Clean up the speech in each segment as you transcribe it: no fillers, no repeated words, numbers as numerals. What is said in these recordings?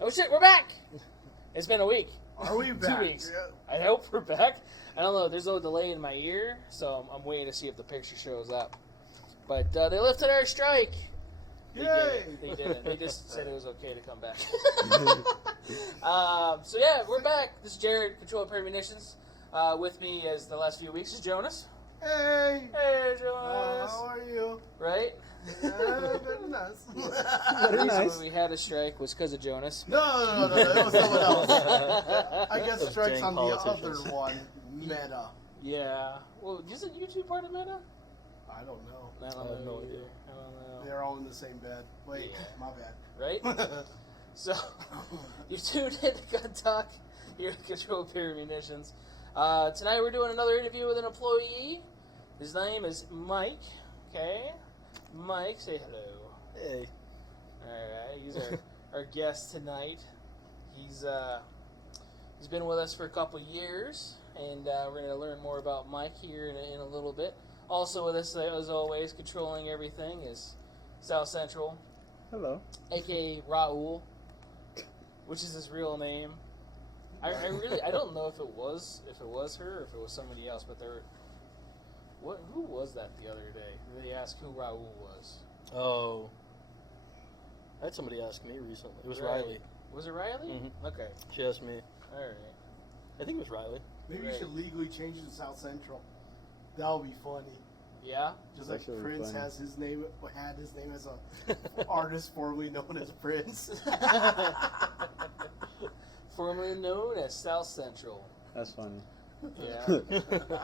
Oh shit, we're back! It's been a week. Are we back? 2 weeks. Yeah. I hope we're back. I don't know. There's no delay in my ear, so I'm waiting to see if the picture shows up. But they lifted our strike. Yay! They didn't. They just said it was okay to come back. So yeah, we're back. This is Jared, Control Repair Munitions. With me as the last few weeks is Jonas. Hey! Hey, Jonas. How are you? Right? Very nice. The reason why we had a strike was because of Jonas. No, that was someone else. I guess Those strikes dang on the politicians. other one, Meta. Yeah. Well, isn't YouTube part of Meta? I don't know. I don't I have know no either. idea. I don't know. They're all in the same bed. Wait, Yeah. my bad. Right? So, you've tuned in to Gun Talk here at Control Repair Munitions. Tonight we're doing another interview with an employee. His name is Mike. Okay? Mike, say hello. Hey. Alright, he's our guest tonight. He's been with us for a couple years, and we're going to learn more about Mike here in a little bit. Also with us, as always, controlling everything is South Central, Hello. a.k.a. Raul, which is his real name. I don't know if it was her or if it was somebody else, but who was that the other day? They asked who Raul was. Oh. I had somebody ask me recently. It was Right. Riley. Was it Riley? Mhm. Okay. She asked me. All right. I think it was Riley. Maybe Right. you should legally change it to South Central. That would be funny. Yeah? Just like Actually Prince funny. had his name as a artist formerly known as Prince. Formerly known as South Central. That's funny. Yeah.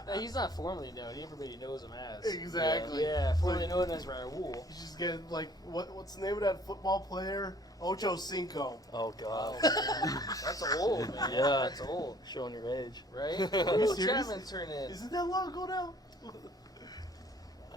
No, he's not formally known. Everybody knows him as. Exactly. Yeah, formerly known as Raul. You just get like what's the name of that football player? Ocho Cinco. Oh, Oh, God. man. That's old, man. Yeah. That's old. Showing your age. Right? Are you Will serious? Chapman turned in. Isn't that long ago now?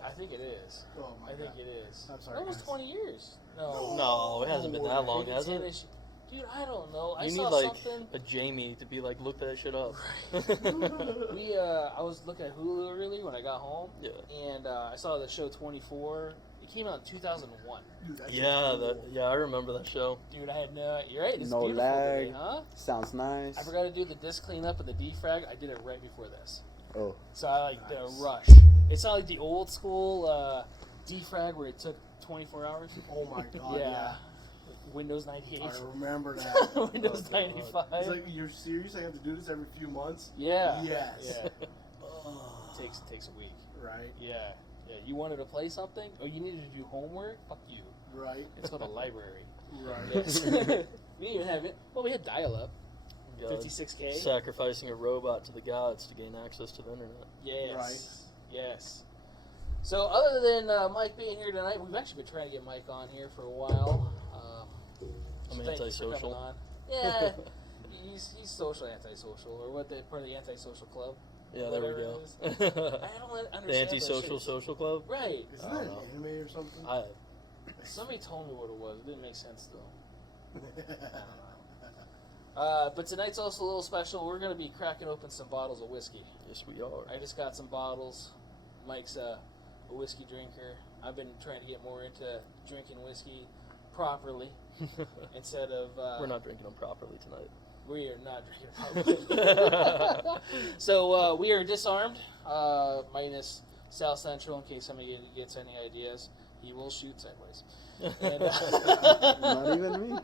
I think it is. Oh my I think God. it is. I'm sorry, Almost guys. 20 years. No. No, it hasn't been that long, Maybe has 10 it? -ish. Dude, I don't know. I You saw need, like, something. a Jamie to be like, look that shit up. I was looking at Hulu earlier when I got home, Yeah. and I saw the show 24. It came out in 2001. Dude, that's Yeah, cool. I remember that show. Dude, I had no. You're right. It's No beautiful lag. today, huh? Sounds nice. I forgot to do the disc cleanup and the defrag. I did it right before this, Oh, so I like the Nice. rush. It's not like the old school defrag where it took 24 hours. Oh my God. Yeah. Windows 98. I remember that. Windows Oh, God. 95. It's like, you're serious? I have to do this every few months? Yeah. Yes. Yeah. Ugh. Takes a week. Right. Yeah. Yeah. You wanted to play something? Or you needed to do homework? Fuck you. Right. It's called a library. Right. Yes. We didn't even have it. Well, we had dial-up. God. 56K. Sacrificing a robot to the gods to gain access to the internet. Yes. Right. Yes. So other than Mike being here tonight, we've actually been trying to get Mike on here for a while. I'm so thank you for antisocial. coming on. Yeah. he's social antisocial, or what they part of the antisocial club. Yeah, there we Whatever go. it is. I don't understand The antisocial that shit. social club? Right. Isn't I that don't an anime or something? Somebody told me what it was. It didn't make sense though. But tonight's also a little special. We're going to be cracking open some bottles of whiskey. Yes, we are. I just got some bottles. Mike's a whiskey drinker. I've been trying to get more into drinking whiskey properly instead of... We're not drinking them properly tonight. We are not drinking properly. So we are disarmed, minus South Central, in case somebody gets any ideas. He will shoot sideways. And, not even me.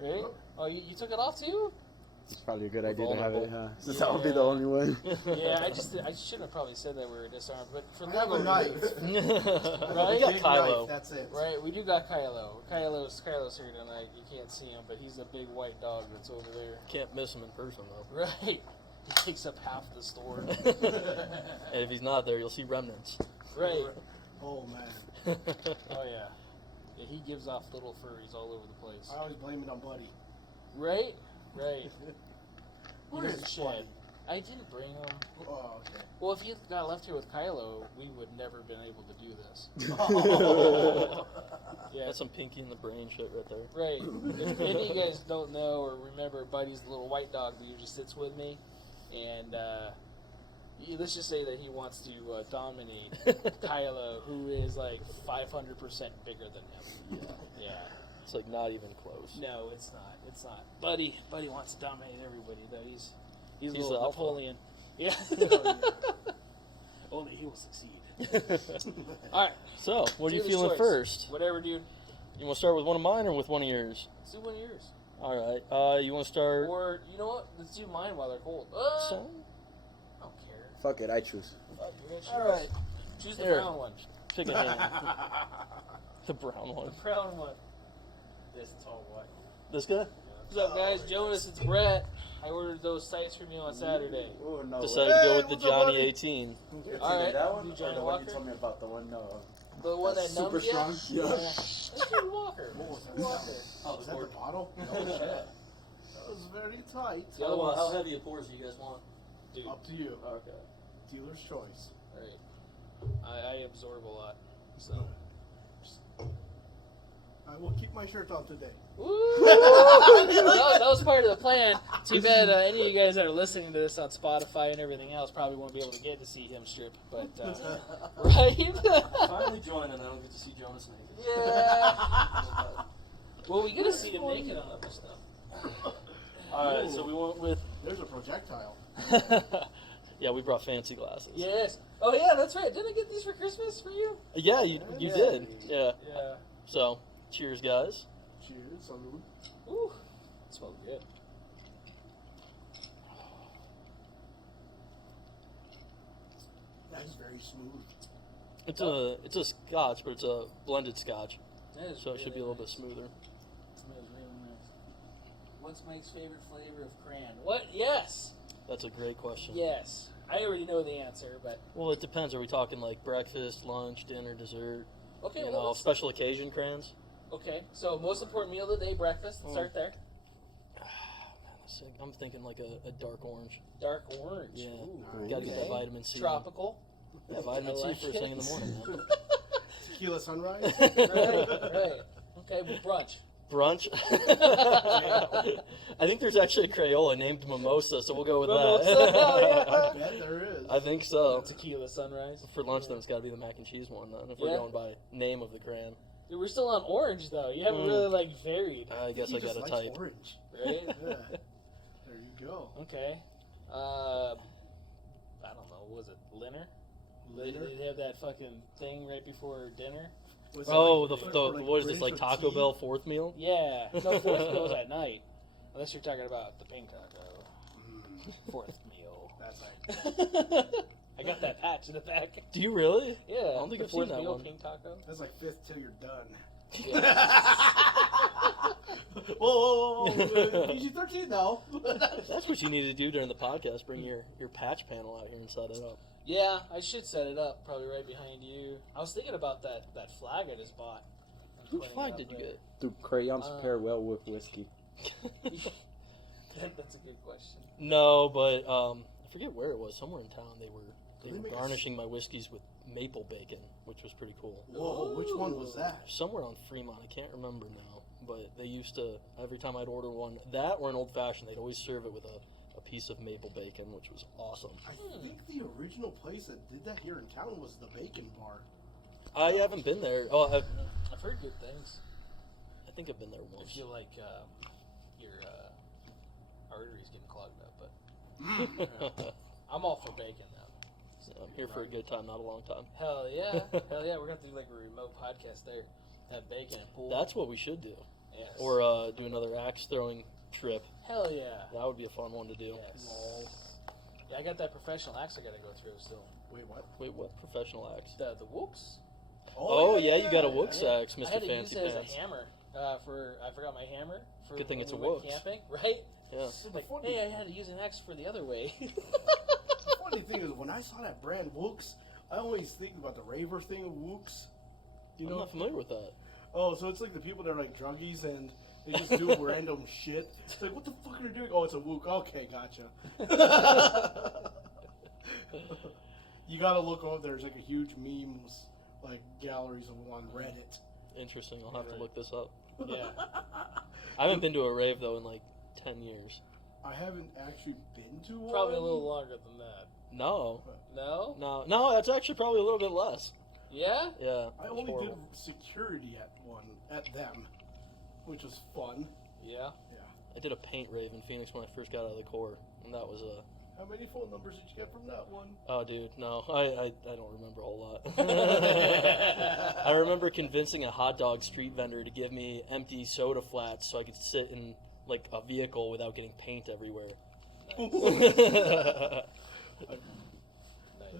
Right? Oh, you took it off too? It's probably a good idea to have Vulnerable. it, huh? Since that would be the only one. Yeah, I shouldn't have probably said that we were disarmed, but for I have a legal knife. reasons, We got Big Kylo. knife, that's it. right? We do got Kylo. Kylo's here tonight. You can't see him, but he's a big white dog that's over there. Can't miss him in person, though. Right. He takes up half the store. And if he's not there, you'll see remnants. Right. Oh, man. Oh yeah. Yeah, he gives off little furries all over the place. I always blame it on Buddy. Right? Right. He Where doesn't is shed. Buddy? I didn't bring him. Oh, okay. Well, if he got left here with Kylo, we would never been able to do this. Oh. Yeah. That's some Pinky in the Brain shit right there. Right. If any of you guys don't know or remember, Buddy's the little white dog that usually sits with me, and let's just say that he wants to dominate Kylo, who is like 500% bigger than him. Yeah. Yeah. It's like not even close. No, it's not. It's not. Buddy wants to dominate everybody, though. He's a the little alpha. Napoleon. Yeah. Only he will succeed. All right. So, what are you Dealer's feeling choice. first? Whatever, dude. You want to start with one of mine or with one of yours? Let's do one of yours. All right. You want to start? Or, you know what? Let's do mine while they're cold. So, I don't care. Fuck it, I choose. Fuck, you're gonna choose. all right. Choose the Here. brown one. Pick a hand. The brown one. The brown one. This tall white. This guy? What's up, guys? Jonas, it's Brett. I ordered those sights from you on Saturday. Oh, no. Decided to go with the what's up, Johnny buddy? 18. All right. That one? Do Or Johnny the one Walker? you told me about, the one, no. The one that That's super numbs you? strong? Yeah. Let's do Walker. Walker. Oh, is that the bottle? Oh, shit. That was very tight. The other one's... How heavy a pours do you guys want? Dude. Up to you. Okay. Dealer's choice. Right. I absorb a lot, so... I will keep my shirt on today. Woo! that was part of the plan. Too bad any of you guys that are listening to this on Spotify and everything else probably won't be able to get to see him strip, but right? Finally joining, and I don't get to see Jonas naked. Yeah. Well, we get to see him naked on other stuff. All right, so we went with. There's a projectile. Yeah, we brought fancy glasses. Yes. Oh yeah, that's right. Didn't I get these for Christmas for you? Yeah, you Yeah. did. Yeah. Yeah. So, cheers, guys. Cheers. Salud. Ooh, it smells good. That is very smooth. It's a scotch, but it's a blended scotch, That is so it should be a really little bit nice. smoother. It smells really nice. What's Mike's favorite flavor of crayon? What? Yes. That's a great question. Yes. I already know the answer, but Well, it depends. Are we talking like breakfast, lunch, dinner, dessert? okay. You Well, know, let's- special occasion crayons? okay. So most important meal of the day, breakfast. Let's start there. I'm thinking like a dark orange. Dark orange. Yeah. Ooh, Gotta get that okay. vitamin C. Tropical. Yeah, vitamin I C like first thing in the it. morning, man. Tequila sunrise. Right. Right. Okay. Well, brunch. Brunch? I think there's actually a Crayola named Mimosa, so we'll go with Mimosa, that. hell yeah. I bet there is. I think so. Tequila sunrise. For lunch, then it's got to be the mac and cheese one, then, if we're Yeah. going by name of the crayon. Dude, we're still on orange though. You haven't really like varied, I guess He I just got to likes type. orange. right? Yeah. There you go. Okay. I don't know. What was it Linner? Later. They'd have that fucking thing right before dinner. Was it Oh, like- the or like what is this, British like with Taco tea? Bell fourth meal? Yeah. No, fourth meal is at night. Unless you're talking about the pink taco. Fourth meal. That's right. I got that patch in the back. Do you really? Yeah. I don't think the I've seen fourth that meal one. pink taco. That's like fifth till you're done. Yeah. Whoa. PG-13 now. That's what you need to do during the podcast. Bring your patch panel out here and set it up. Yeah, I should set it up probably right behind you. I was thinking about that flag I just bought. I'm Which putting flag it did up you there. get? Do crayons pair well with whiskey? That's a good question. No, but I forget where it was. Somewhere in town they were they make a garnishing my whiskeys with maple bacon, which was pretty cool. Whoa, which one was that? Somewhere on Fremont, I can't remember now. But they used to, every time I'd order one, that or an old fashioned, they'd always serve it with a piece of maple bacon, which was awesome. I think the original place that did that here in town was the Bacon Bar. I haven't been there. Oh, I've heard good things. I think I've been there I once. feel like your arteries getting clogged up, but I'm all for bacon though. So I'm here for a good time, not a long time. Hell yeah, hell yeah! We're gonna do like a remote podcast there. Have bacon and pool. That's what we should do. yes. Or do another axe throwing trip. hell yeah. That would be a fun one to do. Yes. Yeah, I got that professional axe I gotta go through still. Wait, what? Wait, what professional axe? The whoops. Oh, yeah, you got a Wooks axe, I Mr. had to Fancy use it Pants. as a hammer. I forgot my hammer. For Good thing when it's we a went Wooks. camping, right? Yeah. Like, hey, I had to use an axe for the other way. The funny thing is, when I saw that brand Wooks, I always think about the raver thing of Wooks. You I'm know? not familiar with that. Oh, so it's like the people that are like druggies and they just do random shit. It's like, what the fuck are they doing? Oh, it's a Wook. Okay, gotcha. You gotta look over. There's like a huge memes, like galleries of them on Reddit. Interesting. I'll have to look this up. yeah. I haven't been to a rave, though, in like 10 years. I haven't actually been to one. Probably a little longer than that. No. No? No, that's actually probably a little bit less. Yeah? Yeah. I it's only did horrible. security at one, at them. which was fun. Yeah. I did a paint rave in Phoenix when I first got out of the Corps, and that was a. How many phone numbers did you get from that one? Oh, dude, no, I don't remember a whole lot. I remember convincing a hot dog street vendor to give me empty soda flats so I could sit in like a vehicle without getting paint everywhere. Nice.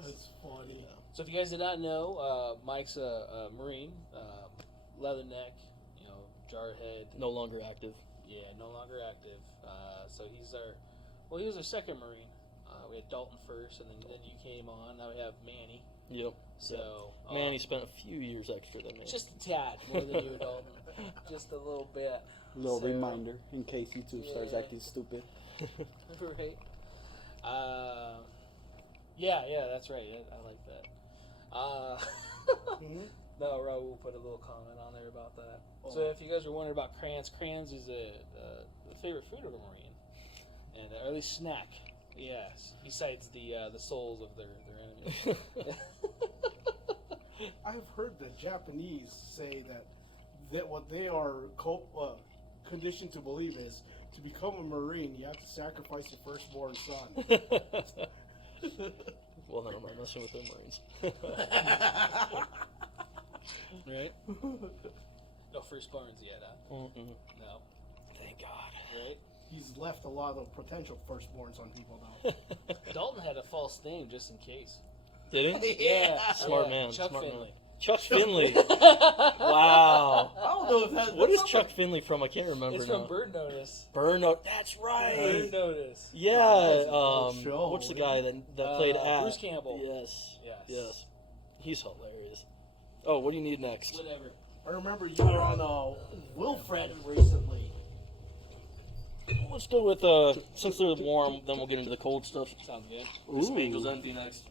That's funny. So if you guys did not know, Mike's a Marine, leather neck, jarhead. No longer active. Yeah, no longer active. So he was our second Marine. We had Dalton first, and then you came on. Now we have Manny. Yep. So Manny spent a few years extra than me. just a tad more than you, Dalton. Just a little bit. Little So- reminder in case YouTube starts Yeah. acting stupid. Right. Yeah, that's right. I like that. No, Raul put a little comment on there about that. Oh. So if you guys were wondering about crayons is the favorite food of a Marine, and or at least snack. Yes, besides the souls of their enemies. I've heard the Japanese say that what they are conditioned to believe is to become a Marine, you have to sacrifice your firstborn son. Well, then I'm not messing with the Marines. Right? No firstborns yet, huh? Mm-mm. No. Thank God. Right? He's left a lot of potential firstborns on people now. Dalton had a false name just in case. Did he? Yeah. Smart Yeah, man. Chuck smart Finley. Man. Chuck Finley. Wow. I don't know if that's What is Chuck Finley from? I can't remember It's now. from Bird Notice. Burn Note. That's right. Bird Notice. Yeah. That's a cool show. What's the guy that played App? Bruce Campbell. Yes. Yes. He's hilarious. Oh, what do you need next? Whatever. I remember you were on Wilfred recently. Let's go with since they're warm, then we'll get into the cold stuff. Sounds good. This Angel's empty next.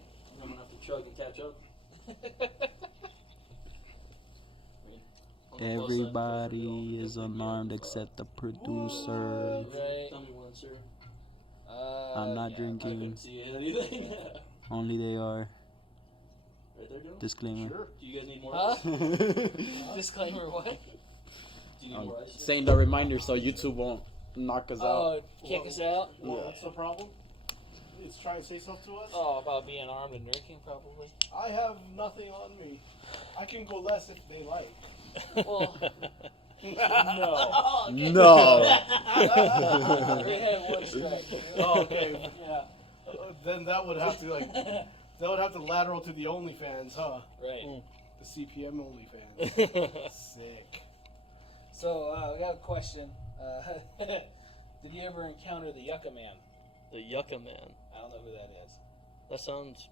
I'm gonna have to chug and catch up. Everybody is unarmed except the producer. Right. Tell me when, sir. I'm not I drinking. couldn't see anything. Only they are. Right there, Joe? Disclaimer. Sure. Do you guys need more Huh? ice? Do Disclaimer, what? you need more ice? Saying the reminder so YouTube won't knock us out. Oh, kick us out? What's the problem? It's trying to say something to us? Oh, about being armed and drinking, probably. I have nothing on me. I can go less if they like. Well, No. No. we had one strike. Oh, okay. Yeah. Then that would have to lateral to the OnlyFans, huh? Right. The CPM OnlyFans. Sick. So, we got a question. Did you ever encounter the Yucca Man? The Yucca Man. I don't know who that is. That sounds.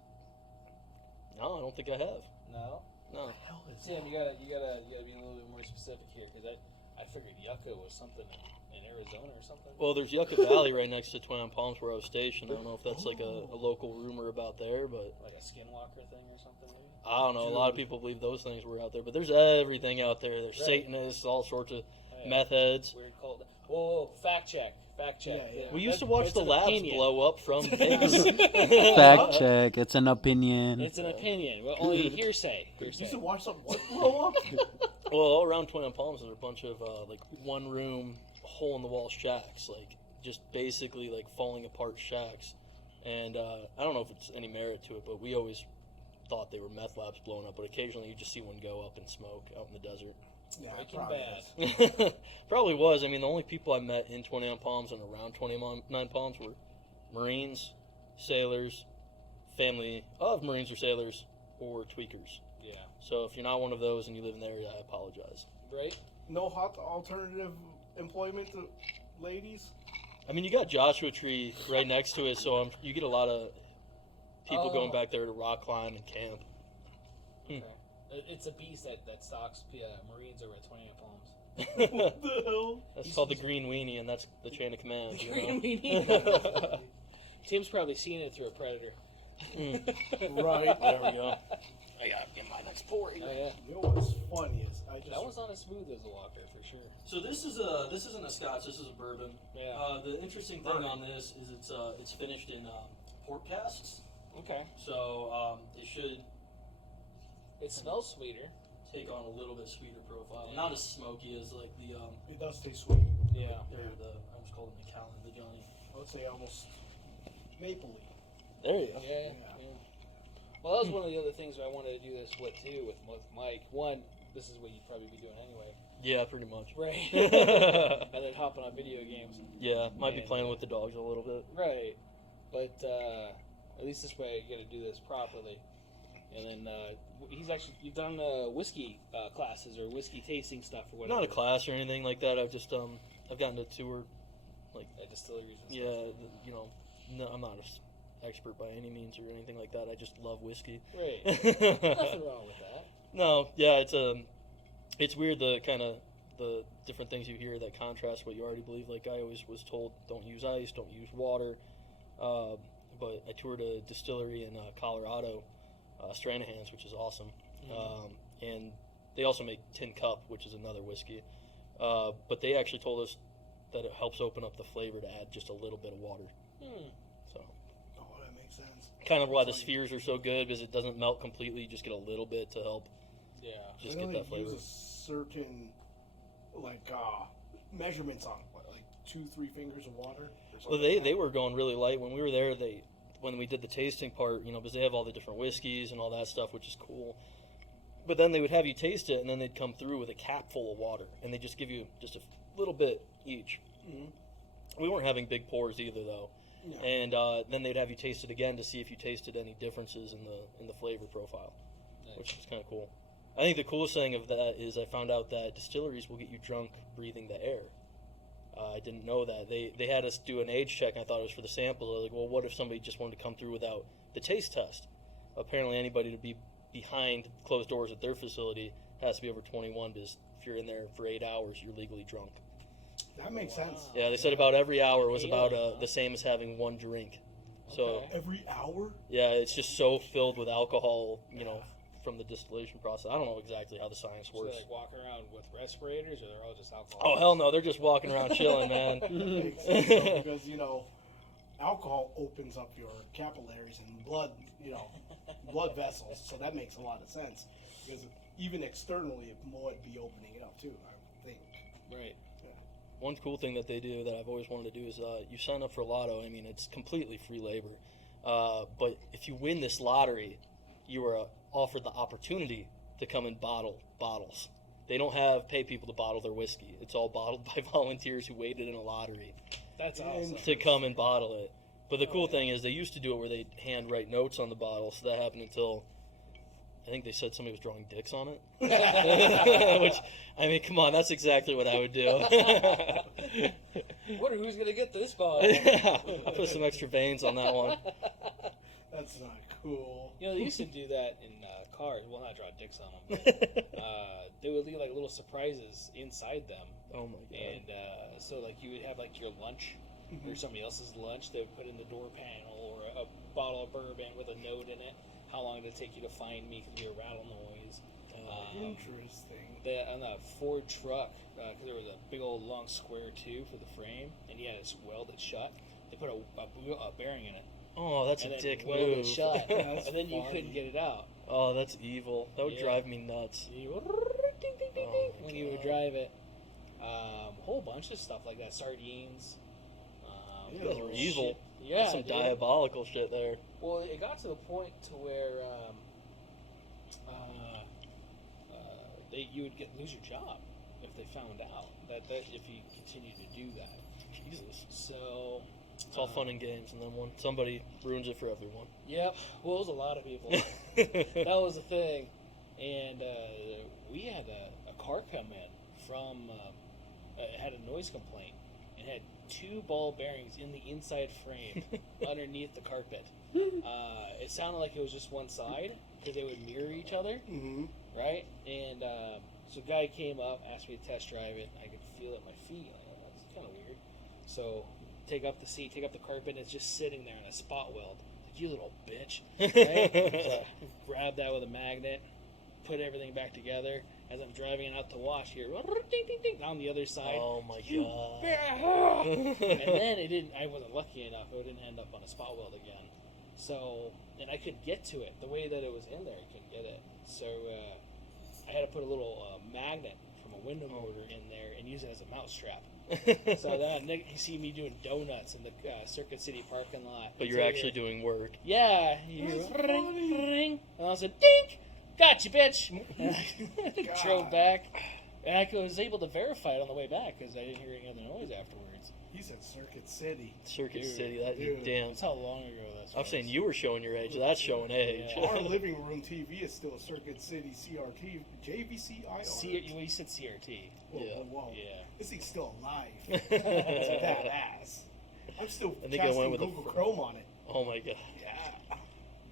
No, I don't think I have. No? No. Hell is Tim, you gotta be a little bit more specific here, because I figured Yucca was something in Arizona or something. Well, there's Yucca Valley right next to Twin Palms where I was stationed. I don't know if that's like a local rumor about there, but Like a skinwalker thing or something, maybe? I don't know. A lot of people believe those things were out there, but there's everything out there. There's Right. Satanists, all sorts of Yeah. meth heads. Weird cult. Whoa, fact check. Fact check. Yeah. We used to watch It's the an labs opinion. blow up from pigs. Fact check. It's an opinion. It's an opinion. Well, only hearsay. You used to Hearsay. watch something blow up? Well, all around Twin Palms, there's a bunch of like one-room, hole-in-the-wall shacks, like just basically like falling apart shacks. And I don't know if it's any merit to it, but we always thought they were meth labs blowing up. But occasionally, you just see one go up in smoke out in the desert. Yeah, Breaking probably Bad. is. Probably was. I mean, the only people I met in 29 Palms and around 29 Palms were Marines, sailors, family of Marines or sailors, or tweakers. Yeah. So if you're not one of those and you live in the area, I apologize. Right? No hot alternative employment to ladies? I mean, you got Joshua Tree right next to it, so you get a lot of people going back there to rock climb and camp. Okay. It's a beast that stalks Marines over at 28 Palms. What the hell? That's called the Green Weenie, and that's the chain of command. The you Green know? Weenie. Tim's probably seen it through a predator. Right. There we go. I gotta get my next pour here. Oh, yeah. You know what's funny is That one's not as smooth as a Walker, for sure. So this isn't a Scotch. This is a bourbon. Yeah. The interesting thing on this is it's finished in port casks. Okay. So it should. It smells sweeter. take on a little bit sweeter profile. Not as smoky as like the It does taste sweet. Yeah. I almost called them the Macallan, the Johnny. I would say almost mapley. There you go. Yeah. Well, that was one of the other things I wanted to do this with too with Mike. One, this is what you'd probably be doing anyway. Yeah, pretty much. Right. And then hopping on video games. Yeah, might be playing with the dogs a little bit. Right. But at least this way I got to do this properly. And then you've done whiskey classes or whiskey tasting stuff or whatever. Not a class or anything like that. I've just I've gotten to tour like distilleries and stuff. yeah, no, I'm not an expert by any means or anything like that. I just love whiskey. Right. Nothing wrong with that. No, yeah, it's weird the kind of the different things you hear that contrast what you already believe. Like I always was told, don't use ice, don't use water. But I toured a distillery in Colorado, Stranahan's, which is awesome. And they also make Tin Cup, which is another whiskey. But they actually told us that it helps open up the flavor to add just a little bit of water. So. Oh, that makes sense. Kind of why the spheres are so good, because it doesn't melt completely. You just get a little bit to help. Yeah. Just get that flavor. Use a certain measurements on what, like 2-3 fingers of water. Well, they were going really light when we were there. When we did the tasting part, because they have all the different whiskeys and all that stuff, which is cool. But then they would have you taste it, and then they'd come through with a cap full of water, and they just give you just a little bit each. We weren't having big pours either, though. No. And then they'd have you taste it again to see if you tasted any differences in the flavor profile, which is kind of cool. I think the coolest thing of that is I found out that distilleries will get you drunk breathing the air. I didn't know that. They had us do an age check, and I thought it was for the sample. They're like, well, what if somebody just wanted to come through without the taste test? Apparently anybody to be behind closed doors at their facility has to be over 21, because if you're in there for 8 hours, you're legally drunk. That makes sense. Yeah, they said about every hour was about the same as having one drink. So Every hour? yeah, it's just so filled with alcohol, from the distillation process. I don't know exactly how the science So works. they like walking around with respirators, or they're all just alcohol? Oh hell no, they're just walking around chilling, man. Makes sense, though, because alcohol opens up your capillaries and blood vessels, so that makes a lot of sense. Because even externally, it would be opening it up too, I think. Right. One cool thing that they do that I've always wanted to do is you sign up for lotto. I mean, it's completely free labor. But if you win this lottery, you are offered the opportunity to come and bottle bottles. They don't pay people to bottle their whiskey. It's all bottled by volunteers who waited in a lottery. That's awesome. To come and bottle it. But the cool thing is they used to do it where they'd hand write notes on the bottle, so that happened until I think they said somebody was drawing dicks on it. Which, I mean, come on, that's exactly what I would do. Wonder who's gonna get this ball? Yeah, I'll put some extra veins on that one. That's not cool. They used to do that in cars. Well, not draw dicks on them, but they would leave like little surprises inside them. Oh my god. And so like you would have like your lunch or somebody else's lunch. They would put in the door panel, or a bottle of bourbon with a note in it. How long did it take you to find me? Because we were rattle noise. Interesting. On the Ford truck, because there was a big old long square tube for the frame, and you had it welded shut. They put a bearing in it. Oh, that's and a dick welded move. it shut, That's and then you funny. couldn't get it out. Oh, that's evil. That would Yeah. drive me nuts. You ding, ding, ding, Oh ding, my when you would God. drive it. Whole bunch of stuff like that. Sardines. You guys are evil. shit. Yeah, That's some dude. diabolical shit there. Well, it got to the point to where you would lose your job if they found out that if you continued to do that. Jesus. So It's all fun and games, and then when somebody ruins it for everyone. Yep. Well, it was a lot of people. That was the thing, and we had a car come in from it had a noise complaint. It had 2 ball bearings in the inside frame underneath the carpet. It sounded like it was just one side because they would mirror each other, right? And so a guy came up, asked me to test drive it. I could feel it at my feet. That's kind of weird. So take up the seat, take up the carpet, and it's just sitting there in a spot weld. Like, you little bitch. Right? So I grabbed that with a magnet, put everything back together. As I'm driving it out to wash here, ding, ding, ding, on the other side. Oh my You god. and then I wasn't lucky enough. It didn't end up on a spot weld again. So, and I couldn't get to it. The way that it was in there, I couldn't get it. So, I had to put a little magnet from a window motor in there and use it as a mouse trap. So then you see me doing donuts in the Circuit City parking lot. But you're actually doing work. Yeah. You ring, ring, and I said, dink! Gotcha, bitch! And I drove back. And I was able to verify it on the way back because I didn't hear any other noise afterwards. He said Circuit City. Circuit Dude, City, that dude. damn. That's how long ago that was. I was saying you were showing your age. That's showing age. Yeah. Our living room TV is still a Circuit City CRT, JVCI. Well, you said CRT. Whoa, Yeah. whoa. Yeah. This thing's still alive. It's badass. I'm still I think I casting went with Google Chrome on it. Oh my god. Yeah.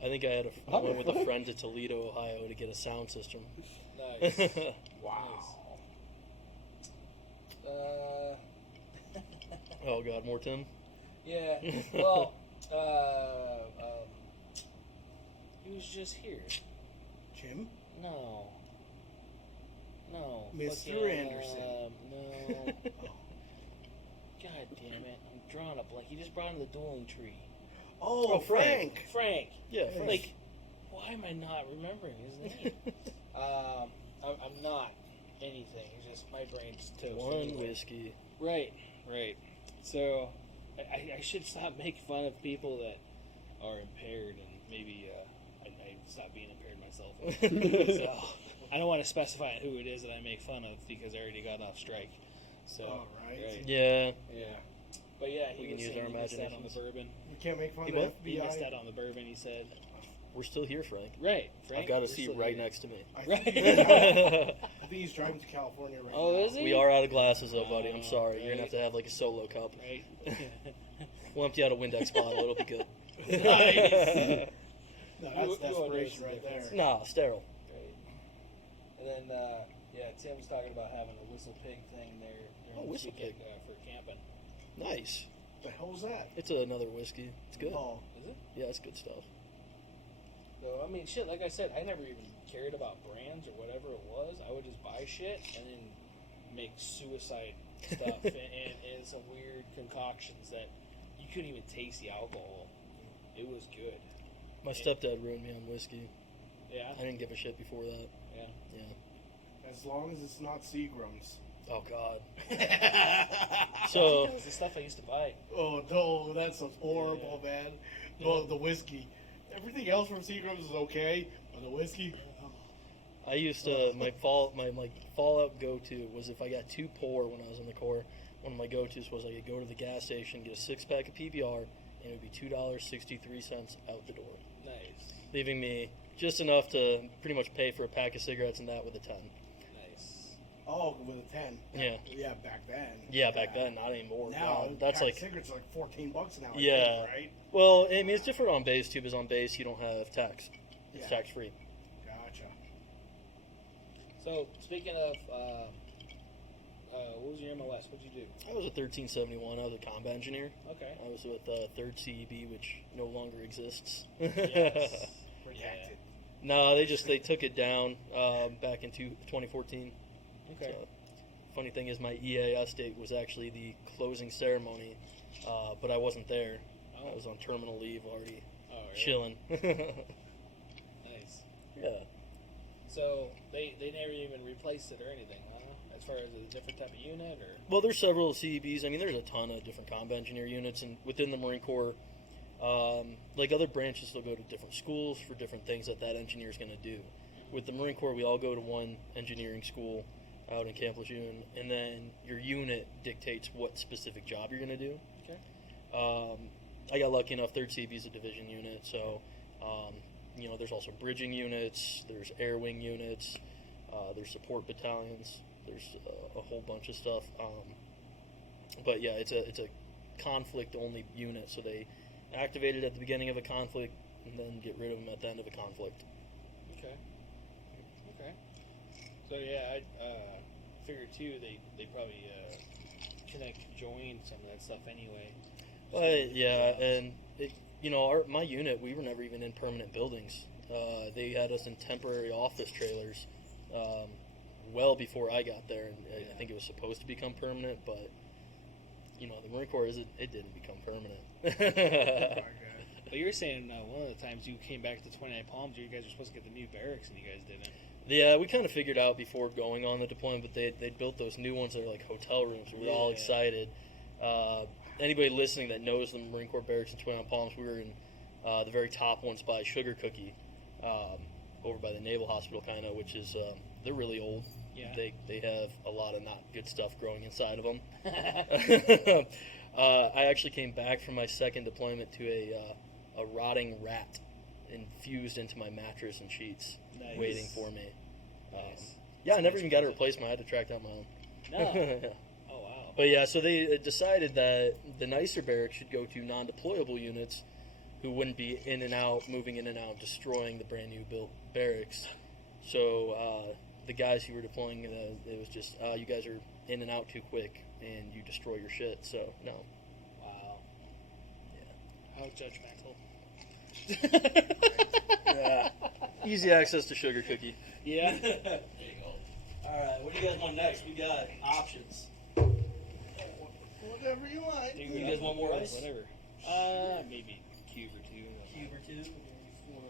I think I went with a friend to Toledo, Ohio, to get a sound system. Nice. Wow. Oh god, more Tim. Yeah. Well, he was just here. Jim? No. Mr. Fucking, Anderson. No. God damn it! I'm drawing a blank. He just brought in the dueling tree. Oh, Frank. Frank. Yeah, Frank. Like, why am I not remembering his name? I'm not anything. It's just my brain's toast. One whiskey. Right. So, I should stop making fun of people that are impaired, and maybe I stop being impaired myself. So, I don't want to specify who it is that I make fun of because I already got off strike. So, All right. Yeah. But yeah, We he can was use saying our he missed out on the imaginations. bourbon. You can't make fun He of what? the He missed FBI. out on the bourbon. He said, We're still here, Frank. "Right, Frank. I've got a we're seat still right here." next to me. Right. I think he's driving to California right now. Oh, is he? We are out of glasses, though, buddy. I'm Oh, sorry. You're right. gonna have like a solo cup. Right. We'll empty out a Windex bottle. It'll be good. Nice. No, that's You won't desperation notice the right there. difference. Nah, sterile. Right. And then, Tim was talking about having a whistle pig thing there during Oh, this whistle weekend, pig. for camping. Nice. What the hell's that? It's another whiskey. It's good. Oh, Is it? Yeah, it's good stuff. So, I mean, shit, like I said, I never even cared about brands or whatever it was. I would just buy shit and then make suicide stuff and some weird concoctions that you couldn't even taste the alcohol. It was good. My stepdad ruined me on whiskey. Yeah? I didn't give a shit before that. Yeah. Yeah. as long as it's not Seagram's. Oh God. So So that was the stuff I used to buy. Oh no, that's horrible, man. Oh, the whiskey. Everything else from Seagram's is okay, but the whiskey. I used to my fallout go to was if I got too poor when I was in the Corps. One of my go tos was I could go to the gas station, get a 6-pack of PBR, and it would be $2.63 out the door, Nice. leaving me just enough to pretty much pay for a pack of cigarettes and that with a 10. Nice. Oh, with a 10. Yeah. Yeah, back then. Yeah, back then, not anymore. Now, God, that's pack like of cigarettes are like $14 now. I Yeah. think, right? well, I mean it's different on base too, because on base you don't have tax. It's Yeah. tax free. Gotcha. So, speaking of, what was your MLS? What'd you do? I was a 1371. I was a combat engineer. Okay. I was with 3rd CEB, which no longer exists. Yes. Protected. No, they took it down back in 2014. Okay. So, funny thing is, my EAS date was actually the closing ceremony, but I wasn't there. Oh. I was on terminal leave already, Oh, really? chilling. Nice. Yeah. So they never even replaced it or anything, huh? As far as a different type of unit, or Well, there's several CEBs. I mean, there's a ton of different combat engineer units, and within the Marine Corps, like other branches, they'll go to different schools for different things that engineer is going to do. With the Marine Corps, we all go to one engineering school out in Camp Lejeune, and then your unit dictates what specific job you're going to do. Okay. I got lucky enough, 3rd CEB is a division unit, so there's also bridging units, there's air wing units, there's support battalions, there's a whole bunch of stuff. But yeah, it's a conflict only unit, so they activate it at the beginning of a conflict and then get rid of them at the end of a conflict. Okay. So yeah, I figured too they probably connect join some of that stuff anyway. But yeah, and my unit, we were never even in permanent buildings. They had us in temporary office trailers well before I got there, and I think it was supposed to become permanent, but the Marine Corps it didn't become permanent. Oh, my God. But you were saying one of the times you came back to 29 Palms, you guys were supposed to get the new barracks and you guys didn't. Yeah, we kind of figured out before going on the deployment, but they built those new ones that are like hotel rooms. We were all excited. Anybody listening that knows the Marine Corps barracks in Twin Palms, we were in the very top ones by Sugar Cookie, over by the Naval Hospital, kind of, which is they're really old. Yeah. They have a lot of not good stuff growing inside of them. I actually came back from my second deployment to a rotting rat infused into my mattress and sheets, waiting for me. Nice. Yeah, I never even got a replacement. I had to track down my own. No. Yeah. Oh wow. But yeah, so they decided that the nicer barracks should go to non-deployable units who wouldn't be in and out, moving in and out, destroying the brand new built barracks. So the guys who were deploying, it was just, you guys are in and out too quick, and you destroy your shit. So no. Wow. Yeah. How judgmental. Yeah. Easy access to Sugar Cookie. Yeah. There you go. All right, what do you guys want next? We got options. Whatever you like. You guys want more ice? Whatever. Maybe cube or two. Cube or two?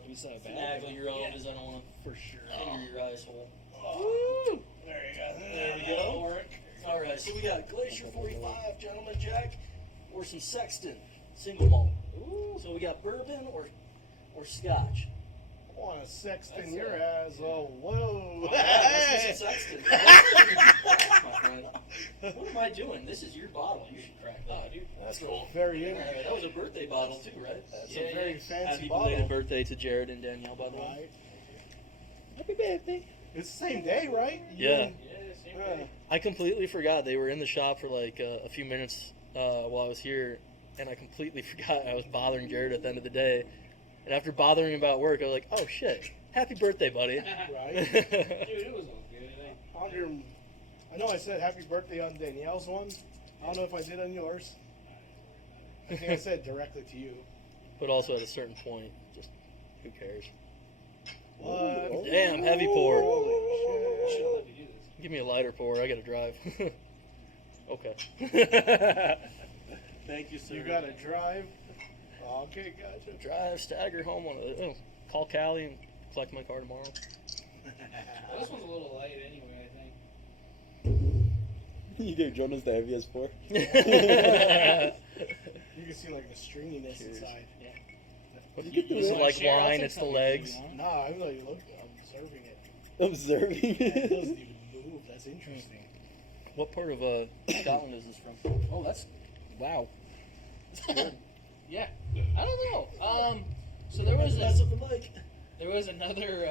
We saw Finagle your own, because I don't want For to sure. finger your ice hole. Woo! There you go. There we go. All right, so we got Glacier 45, Gentleman Jack, or some Sexton, single malt. Ooh. So we got bourbon or Scotch. I want a Sexton That's your a- ass. Oh, whoa. Let's do some Sexton. My friend. What am I doing? This is your bottle. You should crack that. Dude. That's cool. very All right, that was a birthday bottle too, right? That's Yeah, a very yeah. fancy Happy bottle. belated birthday to Jared and Danielle, by the way. Right. Happy birthday. It's the same day, right? Yeah. Yeah, same Yeah. thing. I completely forgot. They were in the shop for like a few minutes while I was here, and I completely forgot I was bothering Jared at the end of the day. And after bothering him about work, I was like, oh shit, happy birthday, buddy. Right. Dude, it was all good. I know I said happy birthday on Danielle's one. I don't know if I did on yours. I think I said directly to you. But also at a certain point, just who cares? What? Damn, heavy pour. Holy You should shit. have let me do this. Give me a lighter pour. I gotta drive. Okay. Thank you, sir. You gotta drive. Okay, gotcha. Drive, stagger home on a. Call Callie and collect my car tomorrow. Well, this one's a little light anyway, I think. You gave Jonas the heaviest pour. You can see like the stringiness Cheers. inside. Is it like Share, I'll wine? take It's the some legs. if you want. No, I really look. I'm observing it. Observing It it. doesn't even move. That's interesting. What part of Scotland is this from? Oh, that's wow. Yeah. I don't know. So there was That's up the mic. there was another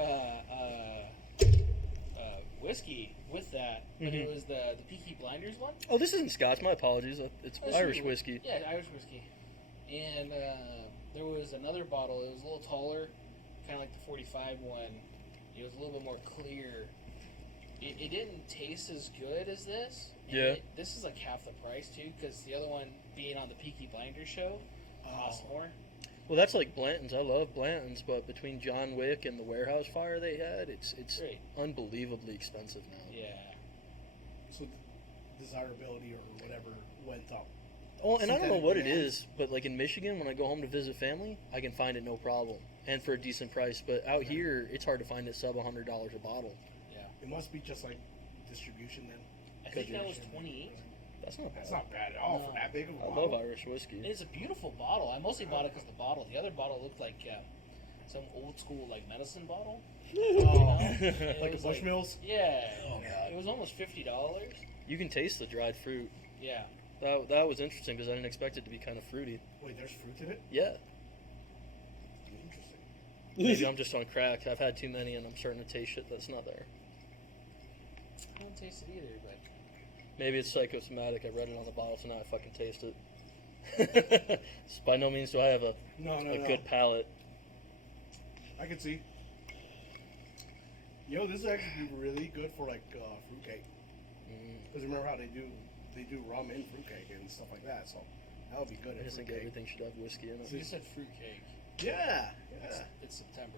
whiskey with that, but it was the Peaky Blinders one. Oh, this isn't Scotch. My apologies. It's This Irish is- whiskey. Yeah, Irish whiskey. And there was another bottle. It was a little taller, kind of like the 45 one. It was a little bit more clear. It didn't taste as good as this. And Yeah. this is like half the price too, because the other one being on the Peaky Blinders show cost more. Well, that's like Blanton's. I love Blanton's, but between John Wick and the warehouse fire they had, it's Right. unbelievably expensive now. Yeah. So desirability or whatever went up. Oh, and I don't know Synthetic what it demand. is, but like in Michigan, when I go home to visit family, I can find it no problem, and for a decent price. But out here, it's hard to find it sub $100 a bottle. It must be just like distribution then. I think Could that be. was 28. That's not bad. That's not bad at all No. for that big of a I bottle. love Irish whiskey. It's a beautiful bottle. I mostly bought it because the bottle. The other bottle looked like some old school like medicine bottle. Oh, It like a was like- Bushmills. Yeah. Oh, God. It was almost $50. You can taste the dried fruit. Yeah. That was interesting because I didn't expect it to be kind of fruity. Wait, there's fruit in it? Yeah. Interesting. Maybe I'm just on crack. I've had too many and I'm starting to taste shit that's not there. I don't taste it either, but Maybe it's psychosomatic. I read it on the bottle, so now I fucking taste it. By no means do I have a No. good palate. I can see. Yo, this is actually really good for like fruitcake. Because remember how they do rum in fruitcake and stuff like that. So that would be good I in just think fruitcake. everything should have whiskey in you it. said fruitcake. Yeah. It's September.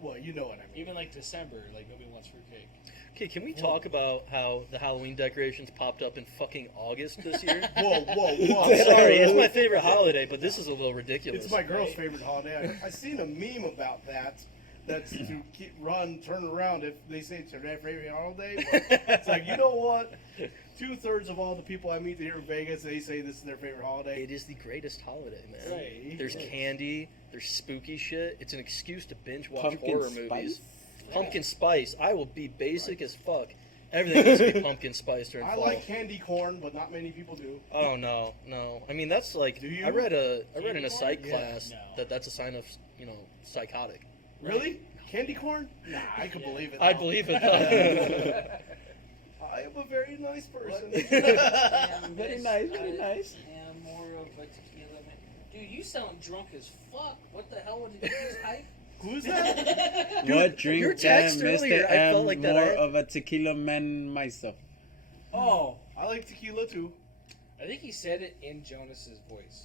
Well, you know what I mean. Even like December, like nobody wants fruitcake. Okay, can we talk about how the Halloween decorations popped up in fucking August this year? Whoa. I'm sorry, it's my favorite holiday, but this is a little ridiculous. It's my girl's favorite holiday. I seen a meme about that. that's to turn around if they say it's their favorite holiday. But it's like, you know what? 2/3 of all the people I meet here in Vegas, they say this is their favorite holiday. It is the greatest holiday, man. Right. There's candy. There's spooky shit. It's an excuse to binge watch Pumpkin horror spice? movies. Pumpkin spice. I will be basic as fuck. Everything needs to be pumpkin spice during I fall. like candy corn, but not many people do. Oh no. I mean that's like Do you? I read in Candy a psych corn? class No. that's a sign of psychotic. Really? Candy corn? Nah, I could believe it. I though. believe it though. I am a very nice person. Very nice, very nice. And more of a tequila man. Dude, you sound drunk as fuck. What the hell? What did you just hype? Who's that? Dude, What drink your then, text Mr. earlier, I M? felt like that more I- of a tequila man myself. Oh, I like tequila too. I think he said it in Jonas's voice.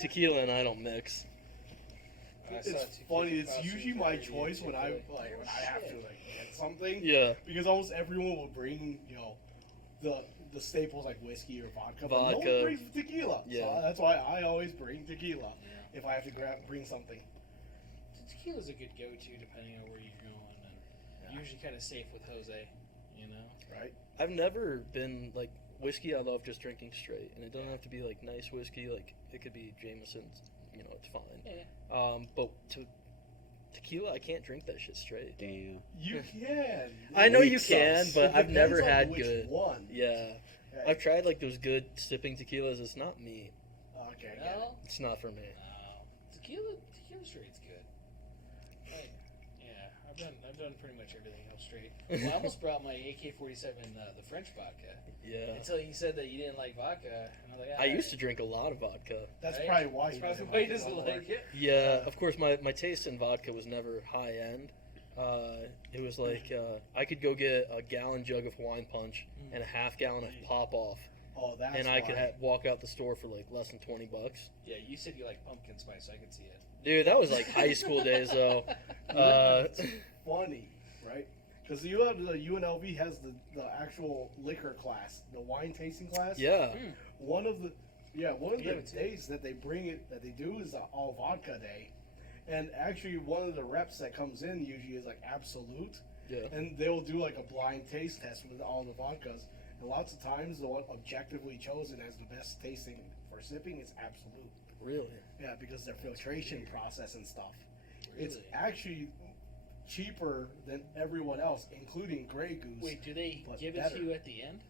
Tequila and I don't mix. I saw It's two funny. kids It's across usually the my street choice when I Chick-fil-A. when I have to get something. Yeah. Because almost everyone will bring the staples like whiskey or vodka. But no Vodka. one brings tequila. Yeah. So that's why I always bring tequila Yeah. if I have to bring something. Tequila's a good go-to depending on where you're going, and usually kind of safe with Jose, you know. Right. I've never been like whiskey. I love just drinking straight, and it doesn't have to be like nice whiskey. Like it could be Jameson's. It's fine. Yeah. But tequila, I can't drink that shit straight. Damn. You can. I know Weak you can, sauce. but It I've never depends on had which good. one. Yeah, Yeah. I've tried like those good sipping tequilas. It's not me. Okay. I get it. No, It's not for me. tequila straight's good. Right. Yeah, I've done pretty much everything else straight. Well, I almost brought my AK-47, the French vodka, Yeah. until you said that you didn't like vodka, and I was like, I used to drink a lot of vodka. That's Right? probably why That's he probably doesn't why he like it doesn't no more. like it. Yeah, of course, my taste in vodka was never high end. It was like I could go get a gallon jug of Hawaiian Punch and a half gallon of Pop Off, Oh, that's and I could why. walk out the store for like less than $20. Yeah, you said you like pumpkin spice, so I could see it. Dude, that was like high school days though. It's funny, right? Because the UNLV has the actual liquor class, the wine tasting class. Yeah. One of the Yeah, the it's- days that they do is the all vodka day, and actually one of the reps that comes in usually is like Absolute, Yeah. and they'll do like a blind taste test with all the vodkas. And lots of times the one objectively chosen as the best tasting for sipping is Absolute. Really? Yeah, because their filtration process and stuff. It's Really? actually cheaper than everyone else, including Grey Goose. Wait, do they but give better. it to you at the end?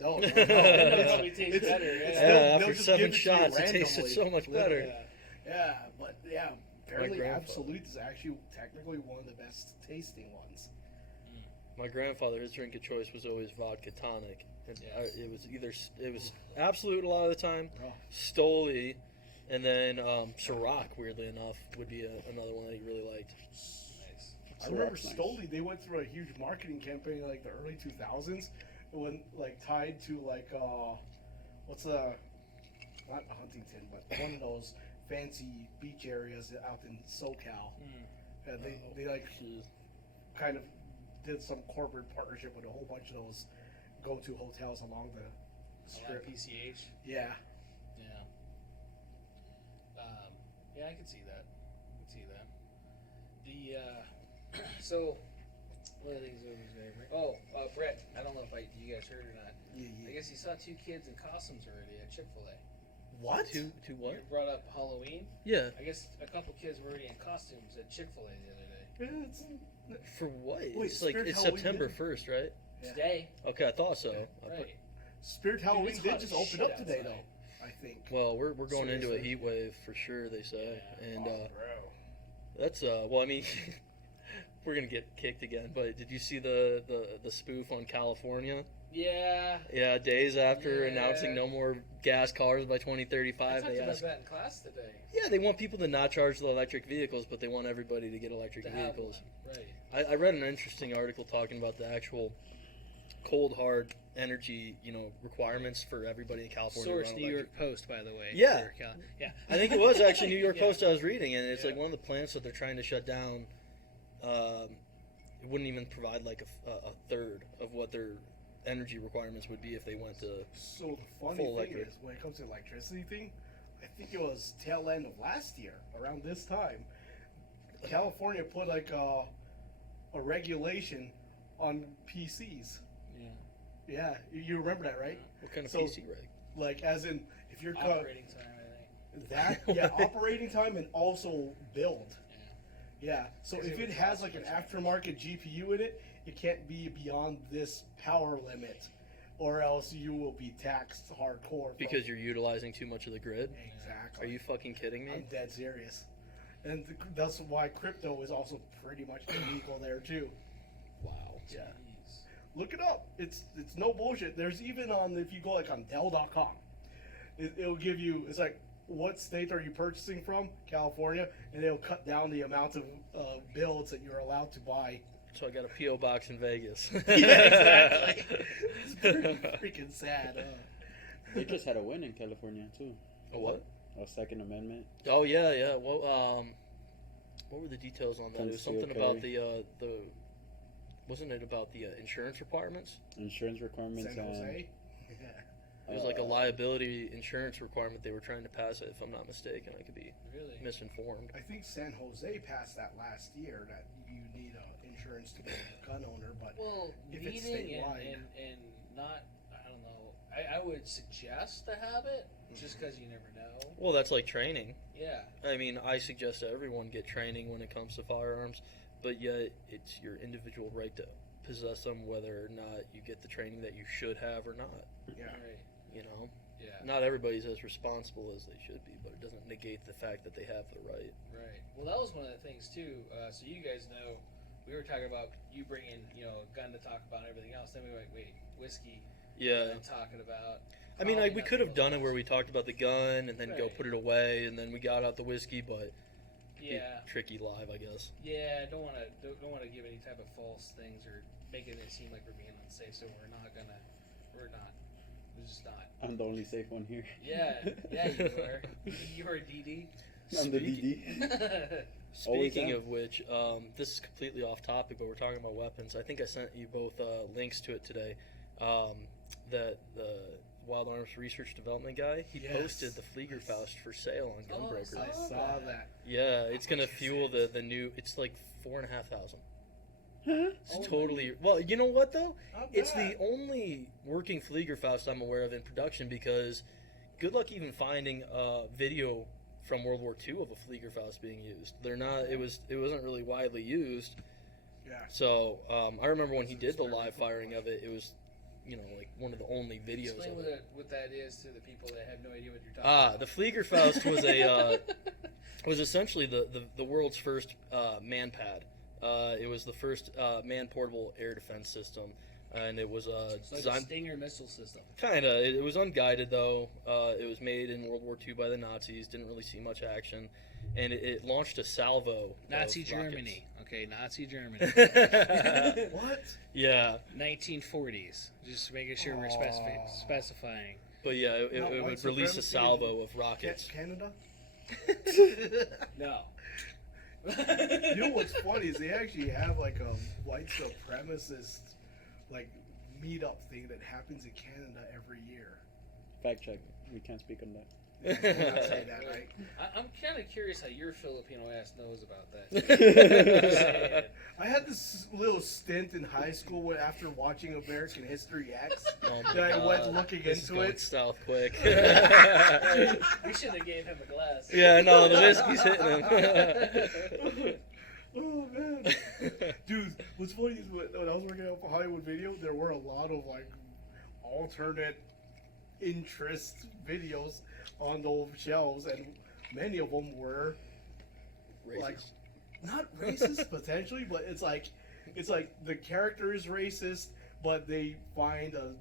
No, It probably tastes better, yeah. Yeah, they'll after just 7 give it to you shots, it tasted randomly. so much better. Yeah, but yeah, apparently grandfather- Absolute is actually technically one of the best tasting ones. My grandfather, his drink of choice was always vodka tonic. And Yeah. it was Absolute a lot of the time, Oh. Stoli, and then Ciroc, weirdly enough, would be another one that he really liked. Nice. I remember Ciroc's nice. Stoli, they went through a huge marketing campaign in like the early 2000s when like tied to like what's not Huntington, but one of those fancy beach areas out in SoCal. And they like kind of did some corporate partnership with a whole bunch of those go-to hotels along the strip. PCH. Yeah. Yeah. Yeah, I can see that. So one of the things I was going to bring. Oh, Brett. I don't know if you guys heard or not. I guess you saw 2 kids in costumes already at Chick-fil-A. What? To what? You brought up Halloween. Yeah. I guess a couple kids were already in costumes at Chick-fil-A the other day. For what? Wait, It's like Spirit it's Halloween September did- 1st, right? Yeah. Today, Okay, I thought so. I put- right? Spirit Halloween it's did hot just as open shit up today, outside. though. I think. Well, we're going into a Seriously? heat wave for sure. They say, and bro. that's well, I mean, we're gonna get kicked again. But did you see the spoof on California? Yeah. Yeah, days after Yeah. announcing no more gas cars by I 2035, talked they about asked. that in class today. Yeah, they want people to not charge the electric vehicles, but they want everybody to get electric To have vehicles. one, right. I read an interesting article talking about the actual cold hard energy, requirements for everybody in California. Source around New electric. York Post, by the way. Yeah. for yeah. I think it was actually New York Yeah. Post I was reading, and it's like Yeah. one of the plants that they're trying to shut down. It wouldn't even provide like a third of what their energy requirements would be if they went to. So the funny Full thing electric. is, when it comes to electricity thing, I think it was tail end of last year, around this time, California put like a regulation on PCs. Yeah. Yeah, you remember that, right? What kind of So- PC reg? Like, as in, if you're Operating time, I think. that, yeah, operating time and also build. Yeah. So Because if it it would has cost like an much more. aftermarket GPU in it, it can't be beyond this power limit, or else you will be taxed hardcore. Because you're utilizing too much of the grid? Exactly. Are you fucking kidding me? I'm dead serious. And that's why crypto is also pretty much illegal there too. Wow. Yeah. Jeez. Look it up. It's no bullshit. There's even on, if you go like on Dell.com, it'll give you, it's like, what state are you purchasing from? California, and it'll cut down the amount of builds that you're allowed to buy. So I got a P.O. box in Vegas. Yeah, exactly. It's pretty freaking sad. They just had a win in California too. A what? A Second Amendment. Oh yeah. Well, what were the details on that? It was something about the wasn't it about the insurance requirements? Insurance requirements San and Jose. It was like a liability insurance requirement they were trying to pass it, if I'm not mistaken. I could be Really? misinformed. I think San Jose passed that last year that you need insurance to be a gun owner, but Well, if it's needing statewide. and not, I don't know. I would suggest to have it just because you never know. Well, that's like training. Yeah. I mean, I suggest that everyone get training when it comes to firearms, but yet it's your individual right to possess them, whether or not you get the training that you should have or not. yeah. Right. You know, Yeah. not everybody's as responsible as they should be, but it doesn't negate the fact that they have the right. Right. Well, that was one of the things too. So you guys know, we were talking about you bringing, a gun to talk about and everything else. Then we were like, wait, whiskey. Yeah. And talking about. I mean, probably we not could have those done it guys. where we talked about the gun and then go Right. put it away, and then we got out the whiskey, but Yeah. tricky live, I guess. Yeah. Don't want to give any type of false things or making it seem like we're being unsafe. So we're not. We're just not. I'm the only safe one here. Yeah. Yeah. You are. You are DD. I'm the DD. Speaking am. of which, this is completely off topic, but we're talking about weapons. I think I sent you both links to it today. That the Wild Arms Research Development guy, he Yes. posted the Fliegerfaust for sale on Oh, Gunbroker. I saw that. Yeah, it's gonna fuel the new. It's like 4,500. It's Oh, totally. Well, you know what though? Not It's bad. the only working Fliegerfaust I'm aware of in production, because good luck even finding a video from World War II of a Fliegerfaust being used. They're not. It wasn't really widely used. Yeah. So I remember when he did the live firing of it. It was, like one of the only videos Explain of it. what that is to the people that have no idea what you're talking about. The Fliegerfaust was was essentially the world's first man pad. It was the first man portable air defense system, and it was It's like a designed Stinger missile system. kinda. It was unguided though. It was made in World War II by the Nazis. Didn't really see much action, and it launched a salvo. Nazi of Germany. Okay, Nazi Germany. rockets. What? Yeah, 1940s. Just making sure we're specifying. but yeah, it Not white would release a supremacy salvo of Ca- rockets. Canada? No. You know what's funny is they actually have like a white supremacist like meetup thing that happens in Canada every year. Fact check. We can't speak on that. I cannot say that, right? I'm kind of curious how your Filipino ass knows about that. Just saying. I had this little stint in high school where, after watching American History X, Oh my that I went God. looking This is into going it. south quick. We should have gave him a glass. Yeah, no, the whiskey's hitting him. Oh man, dude! What's funny is when I was working out for Hollywood Video, there were a lot of like alternate interest videos on those shelves, and many of them were like Racist. not racist potentially, but it's like the character is racist, but they find a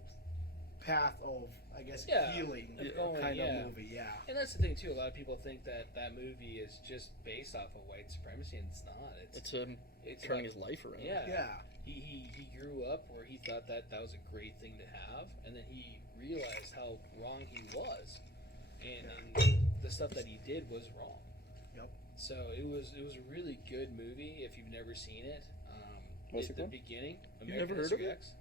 path of, I guess, Yeah, healing going, kind yeah. of movie. Yeah. And that's the thing too. A lot of people think that movie is just based off of white supremacy, and it's not. It's It's turning about- his life around. Yeah. Yeah. He grew up where he thought that was a great thing to have, and then he realized how wrong he was, and the stuff that he did was wrong. Yep. So it was a really good movie if you've never seen it. What's it The called? beginning. You've American never heard of History it? X.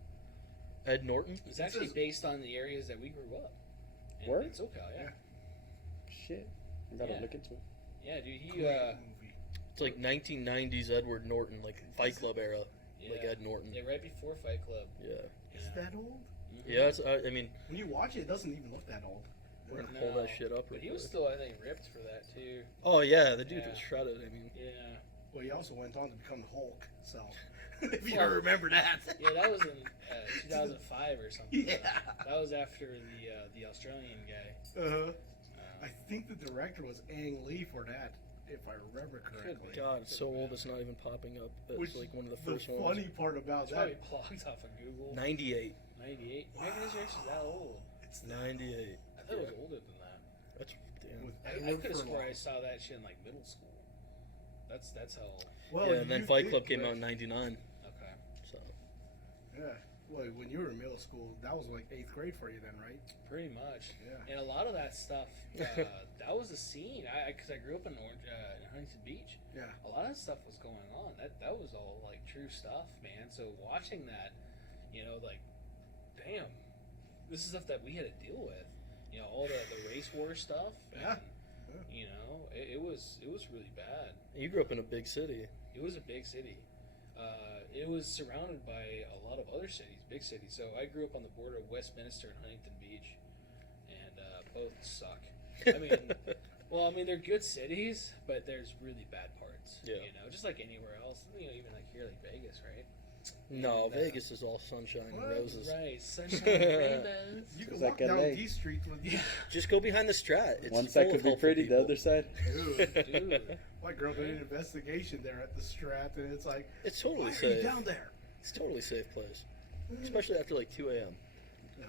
Ed Norton. It's actually based on the areas that we grew up. In, Word? in SoCal, yeah. Yeah. Shit. I gotta Yeah. look into it. Yeah, dude. He Great movie. It's like 1990s Edward Norton, like Fight Club era, like Ed Norton. Yeah, right before Fight Club. Yeah. Is that old? Mm-hmm. Yeah, it's, I mean, When you watch it, it doesn't even look that old. we're gonna pull that shit up. But real he was quick. still, I think, ripped for that too. Oh yeah, the dude Yeah. was shredded. I mean, Yeah. Well, he also went on to become the Hulk. So, if you remember that. Yeah, that was in 2005 or something. Yeah. That was after the Australian guy. Uh-huh. I think the director was Ang Lee for that, if I remember correctly. God, it's so old it's not even popping up. It's Which like one of the the first ones. funny part about It's that, probably plugged off of Google. 98. 98. Maybe this actually that old. it's 98. I thought it was older than that. That's damn. with I Edward could have swore I Furlong. saw that shit in like middle school. That's how. Well, Yeah, and then you Fight did, Club came out in Chris. '99. Okay. So Yeah. Well, when you were in middle school, that was like 8th grade for you then, right? Pretty much. Yeah. And a lot of that stuff, that was the scene. Because I grew up in in Huntington Beach. Yeah. A lot of stuff was going on. That was all like true stuff, man. So watching that, like, damn, this is stuff that we had to deal with. All the race war stuff. And, Yeah. it was really bad. you grew up in a big city. It was a big city. It was surrounded by a lot of other cities, big cities. So I grew up on the border of Westminster and Huntington Beach, and both suck. I mean, they're good cities, but there's really bad parts. Yeah. Just like anywhere else. Even like here, like Vegas, right? No, And, Vegas is all sunshine and What? roses. Right, sunshine, and rainbows. You can It's walk like down LA. these streets with Yeah, Just go behind the Strat. It's One full side of could be helpful pretty, people. the other side. Dude, dude. my girl did an investigation there at the Strat, and it's like, It's why totally are you safe. down there? It's a totally safe place, especially after like 2 a.m.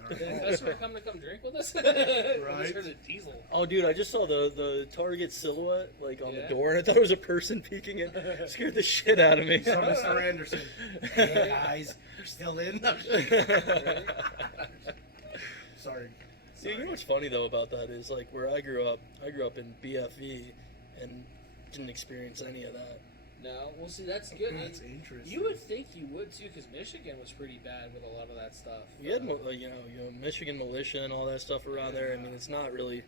The customer come drink with us? Right. Just heard a diesel. Oh, dude, I just saw the Target silhouette like on Yeah. the door, and I thought it was a person peeking in. Scared the shit out of me. So, Mr. Anderson, hey guys, you're still in? Sorry. Dude, you know what's funny though about that is like where I grew up in BFE and didn't experience any of that. No, well, see, that's good. That's And interesting. you would think you would too, because Michigan was pretty bad with a lot of that stuff. We had Michigan militia and all that stuff around there. I mean, it's not really,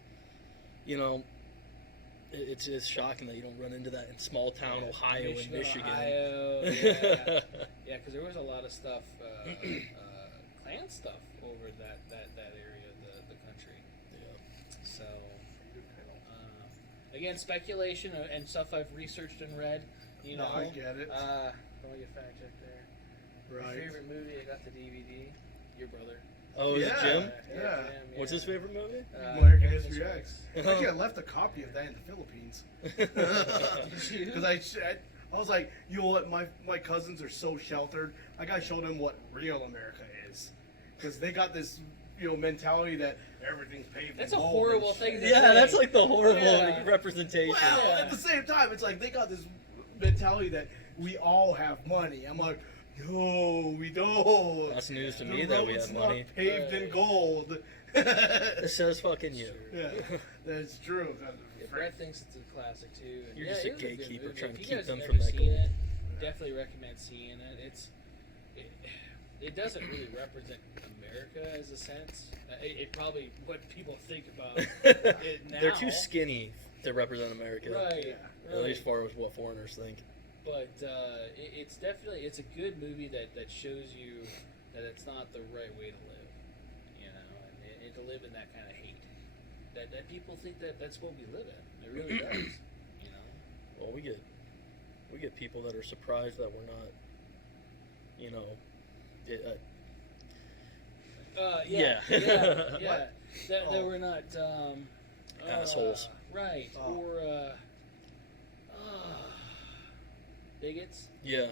it's shocking that you don't run into that in small town Ohio and Michigan. Ohio, yeah, because there was a lot of stuff, clan stuff over that area of the country. Yeah. So, again, speculation and stuff I've researched and read. No, I get it. Let me get fact check there. Right. Your favorite movie? I got the DVD. Your brother. Oh, is it Jim? Yeah. Jim, What's his favorite movie? American History X. Actually, I left a copy of that in the Philippines. Because I was like, you know what, my cousins are so sheltered. I gotta show them what real America is. Because they got this, mentality that everything's paved That's in a gold horrible and thing shit. to Yeah, say. that's like the horrible Yeah. representation. Well, Yeah. at the same time, it's like they got this mentality that we all have money. I'm like, no, we don't. That's news to The me that we road's have not money. paved in Right. gold. It says fucking you. Yeah, that's true. Yeah, Brett thinks it's a classic too. And You're yeah, just a it was good gatekeeper movie. trying If to you keep guys them have from never that seen gold. it, definitely recommend seeing it. It doesn't really represent America as a sense. It probably what people think about it now. They're too skinny to represent America. Right. Yeah. At least as far as what foreigners think. But it's definitely a good movie that shows you that it's not the right way to live, and to live in that kind of hate. That people think that's what we live in. It really does, Well, we get people that are surprised that we're not, Yeah. What? That Oh. we're not Assholes. right? Oh. Or bigots. yeah.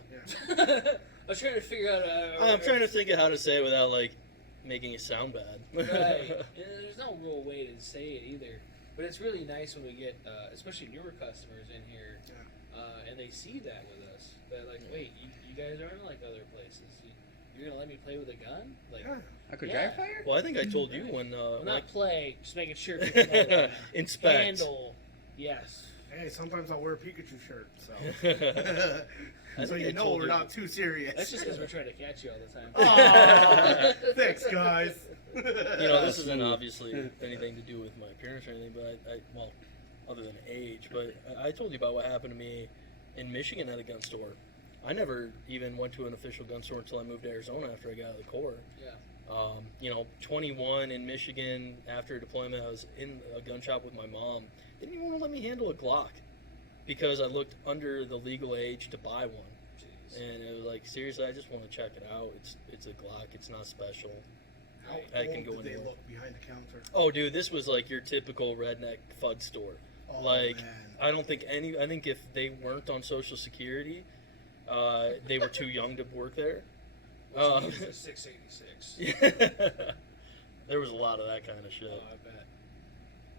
I was trying to figure out. I'm trying to think of how to say it without like making it sound bad. Right. And there's no real way to say it either. But it's really nice when we get, especially newer customers in here, and they see that with us. They're like, wait, you guys aren't like other places. You're going to let me play with a gun? Like, I could Yeah. dry fire? Well, I think I told you when well, when not play, just making sure people know that. inspect. Handle, yes. Hey, sometimes I'll wear a Pikachu shirt, so I so think you I know told we're you. not too serious. That's just because we're trying to catch you all the time. Aw, thanks, guys. This isn't obviously anything to do with my appearance or anything, but I well, other than age. But I told you about what happened to me in Michigan at a gun store. I never even went to an official gun store until I moved to Arizona after I got out of the Corps. Yeah. 21 in Michigan after deployment, I was in a gun shop with my mom. They didn't even want to let me handle a Glock because I looked under the legal age to buy one. Jeez. And it was like, seriously, I just want to check it out. It's a Glock. It's not special. How I can old go did they anywhere. look behind the counter? Oh, dude, this was like your typical redneck FUD store. Oh, Like, man. I don't think I think if they weren't on Social Security, they were too young to work there. Which is a 686. There was a lot of that kind of shit. Oh, I bet.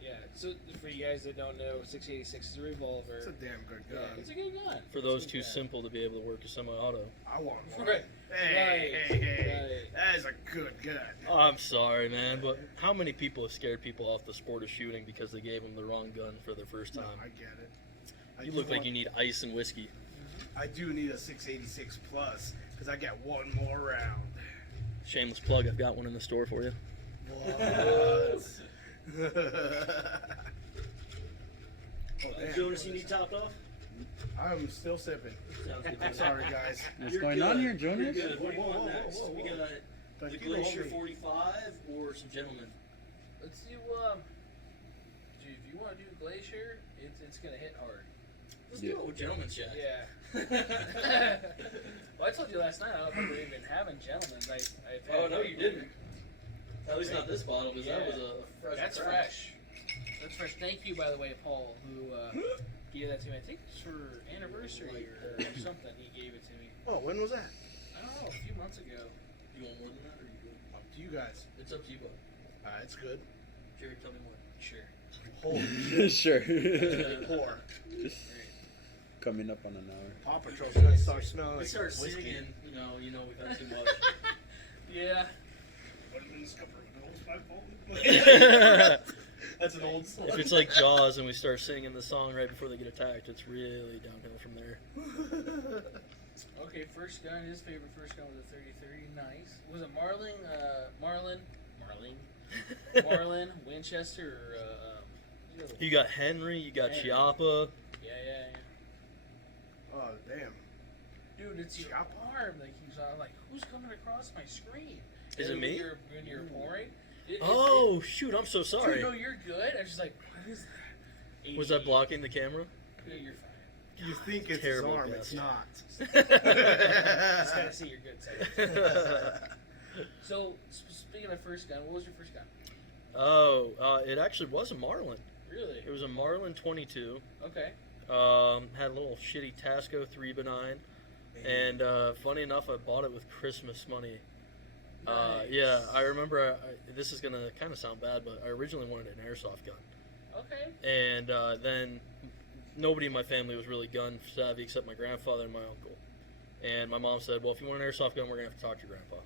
Yeah. So for you guys that don't know, 686 is a revolver. It's a damn good gun. Yeah, it's a good gun. For those It's a too good gun. simple to be able to work a semi-auto. I want one. Right. Hey, Right. hey. That is a good gun. Oh, I'm sorry, man, but how many people have scared people off the sport of shooting because they gave them the wrong gun for their first No, time? I get it. I You just look like want- you need ice and whiskey. I do need a 686 plus because I got one more round. Shameless plug, I've got one in the store for you. What? Jonas, you need topped off? I'm still sipping. Sounds good. I'm sorry, guys. What's going on here, Jonas? You're good. What do you Whoa, want whoa, next? whoa, whoa, We got the Tequila Glacier only. 45 or some Gentlemen. Let's do dude, if you want to do Glacier, it's gonna hit hard. Let's Yeah. do it with Gentlemen's Jack. Yeah. Well, I told you last night I don't remember even having Gentlemen's. I've had Oh, no, you didn't. At least not this bottle, because that Yeah. was a fresh That's crack. fresh. That's fresh. Thank you, by the way, Paul, who gave that to me. I think it's for anniversary or something. He gave it to me. Oh, when was that? I don't know, a few months ago. You want more than that, or you good? Up to you guys. It's up to you, bud. It's good. Jerry, tell me more. Sure. Holy Sure. pour. Coming up on an hour. Paw Patrol's gonna start smelling We like start whiskey. singing, you know we've had too much. Yeah. Put 'em in this cup of noodles, my phone. That's an old song. If it's like Jaws and we start singing the song right before they get attacked, it's really downhill from there. Okay, first gun. His favorite first gun was a 30-30. Nice. Was it Marlin, Winchester, or the other You got Henry, you got Henry. Chiappa. Yeah. Oh, damn. Dude, it's your Chop. arm. Like he's like, who's coming across my screen? Is And it me? When you're pouring. Oh, shoot, I'm so Dude, sorry. no, you're good. I was just like, what is that? Was I blocking the camera? Dude, you're fine. You think it's Terrible his arm, guess. it's not. Just gotta see your good side. So, speaking of first gun, what was your first gun? It actually was a Marlin. Really? It was a Marlin 22. Okay. Had a little shitty Tasco 3x9. And funny enough, I bought it with Christmas money. Nice. Yeah, I remember, this is going to kind of sound bad, but I originally wanted an airsoft gun. Okay. And then nobody in my family was really gun savvy except my grandfather and my uncle. And my mom said, well, if you want an airsoft gun, we're going to have to talk to your grandpa.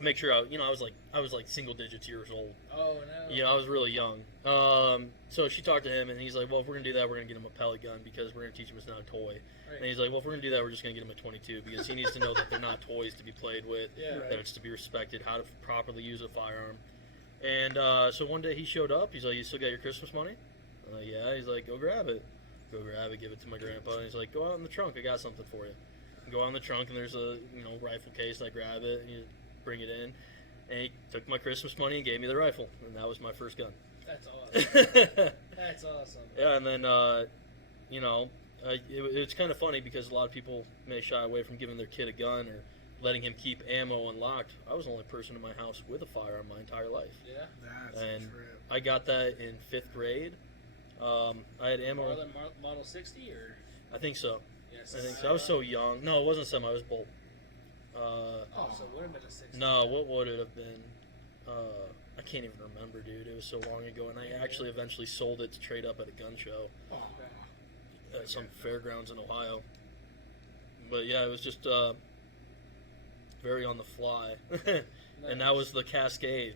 Make sure I was like single digits years old. Oh, no. You know, I was really young. So she talked to him, and he's like, well, if we're going to do that, we're going to get him a pellet gun because we're going to teach him it's not a toy. Right. And he's like, well, if we're going to do that, we're just going to get him a 22 because he needs to know that they're not toys to be played with, Yeah. that it's to be respected, how to properly use a firearm. And so one day he showed up. He's like, you still got your Christmas money? I'm like, yeah. He's like, go grab it. Go grab it, give it to my grandpa. And he's like, go out in the trunk. I got something for you. Go out in the trunk, and there's a rifle case. I grab it, and you bring it in. And he took my Christmas money and gave me the rifle. And that was my first gun. That's awesome. That's awesome. Yeah, and then, it's kind of funny because a lot of people may shy away from giving their kid a gun or letting him keep ammo unlocked. I was the only person in my house with a firearm my entire life. Yeah. That's And a trip. I got that in 5th grade. I had ammo. Marlin Model 60 or? I think so. Yes. I think so. I was so young. No, it wasn't semi. It was Bolt. Oh, so it would have been a 60. No, what would it have been? I can't even remember, dude. It was so long ago, and I actually eventually sold it to trade up at a gun show Oh, at some fairgrounds in Ohio. But yeah, it was just very on the fly, and that was the Cascade.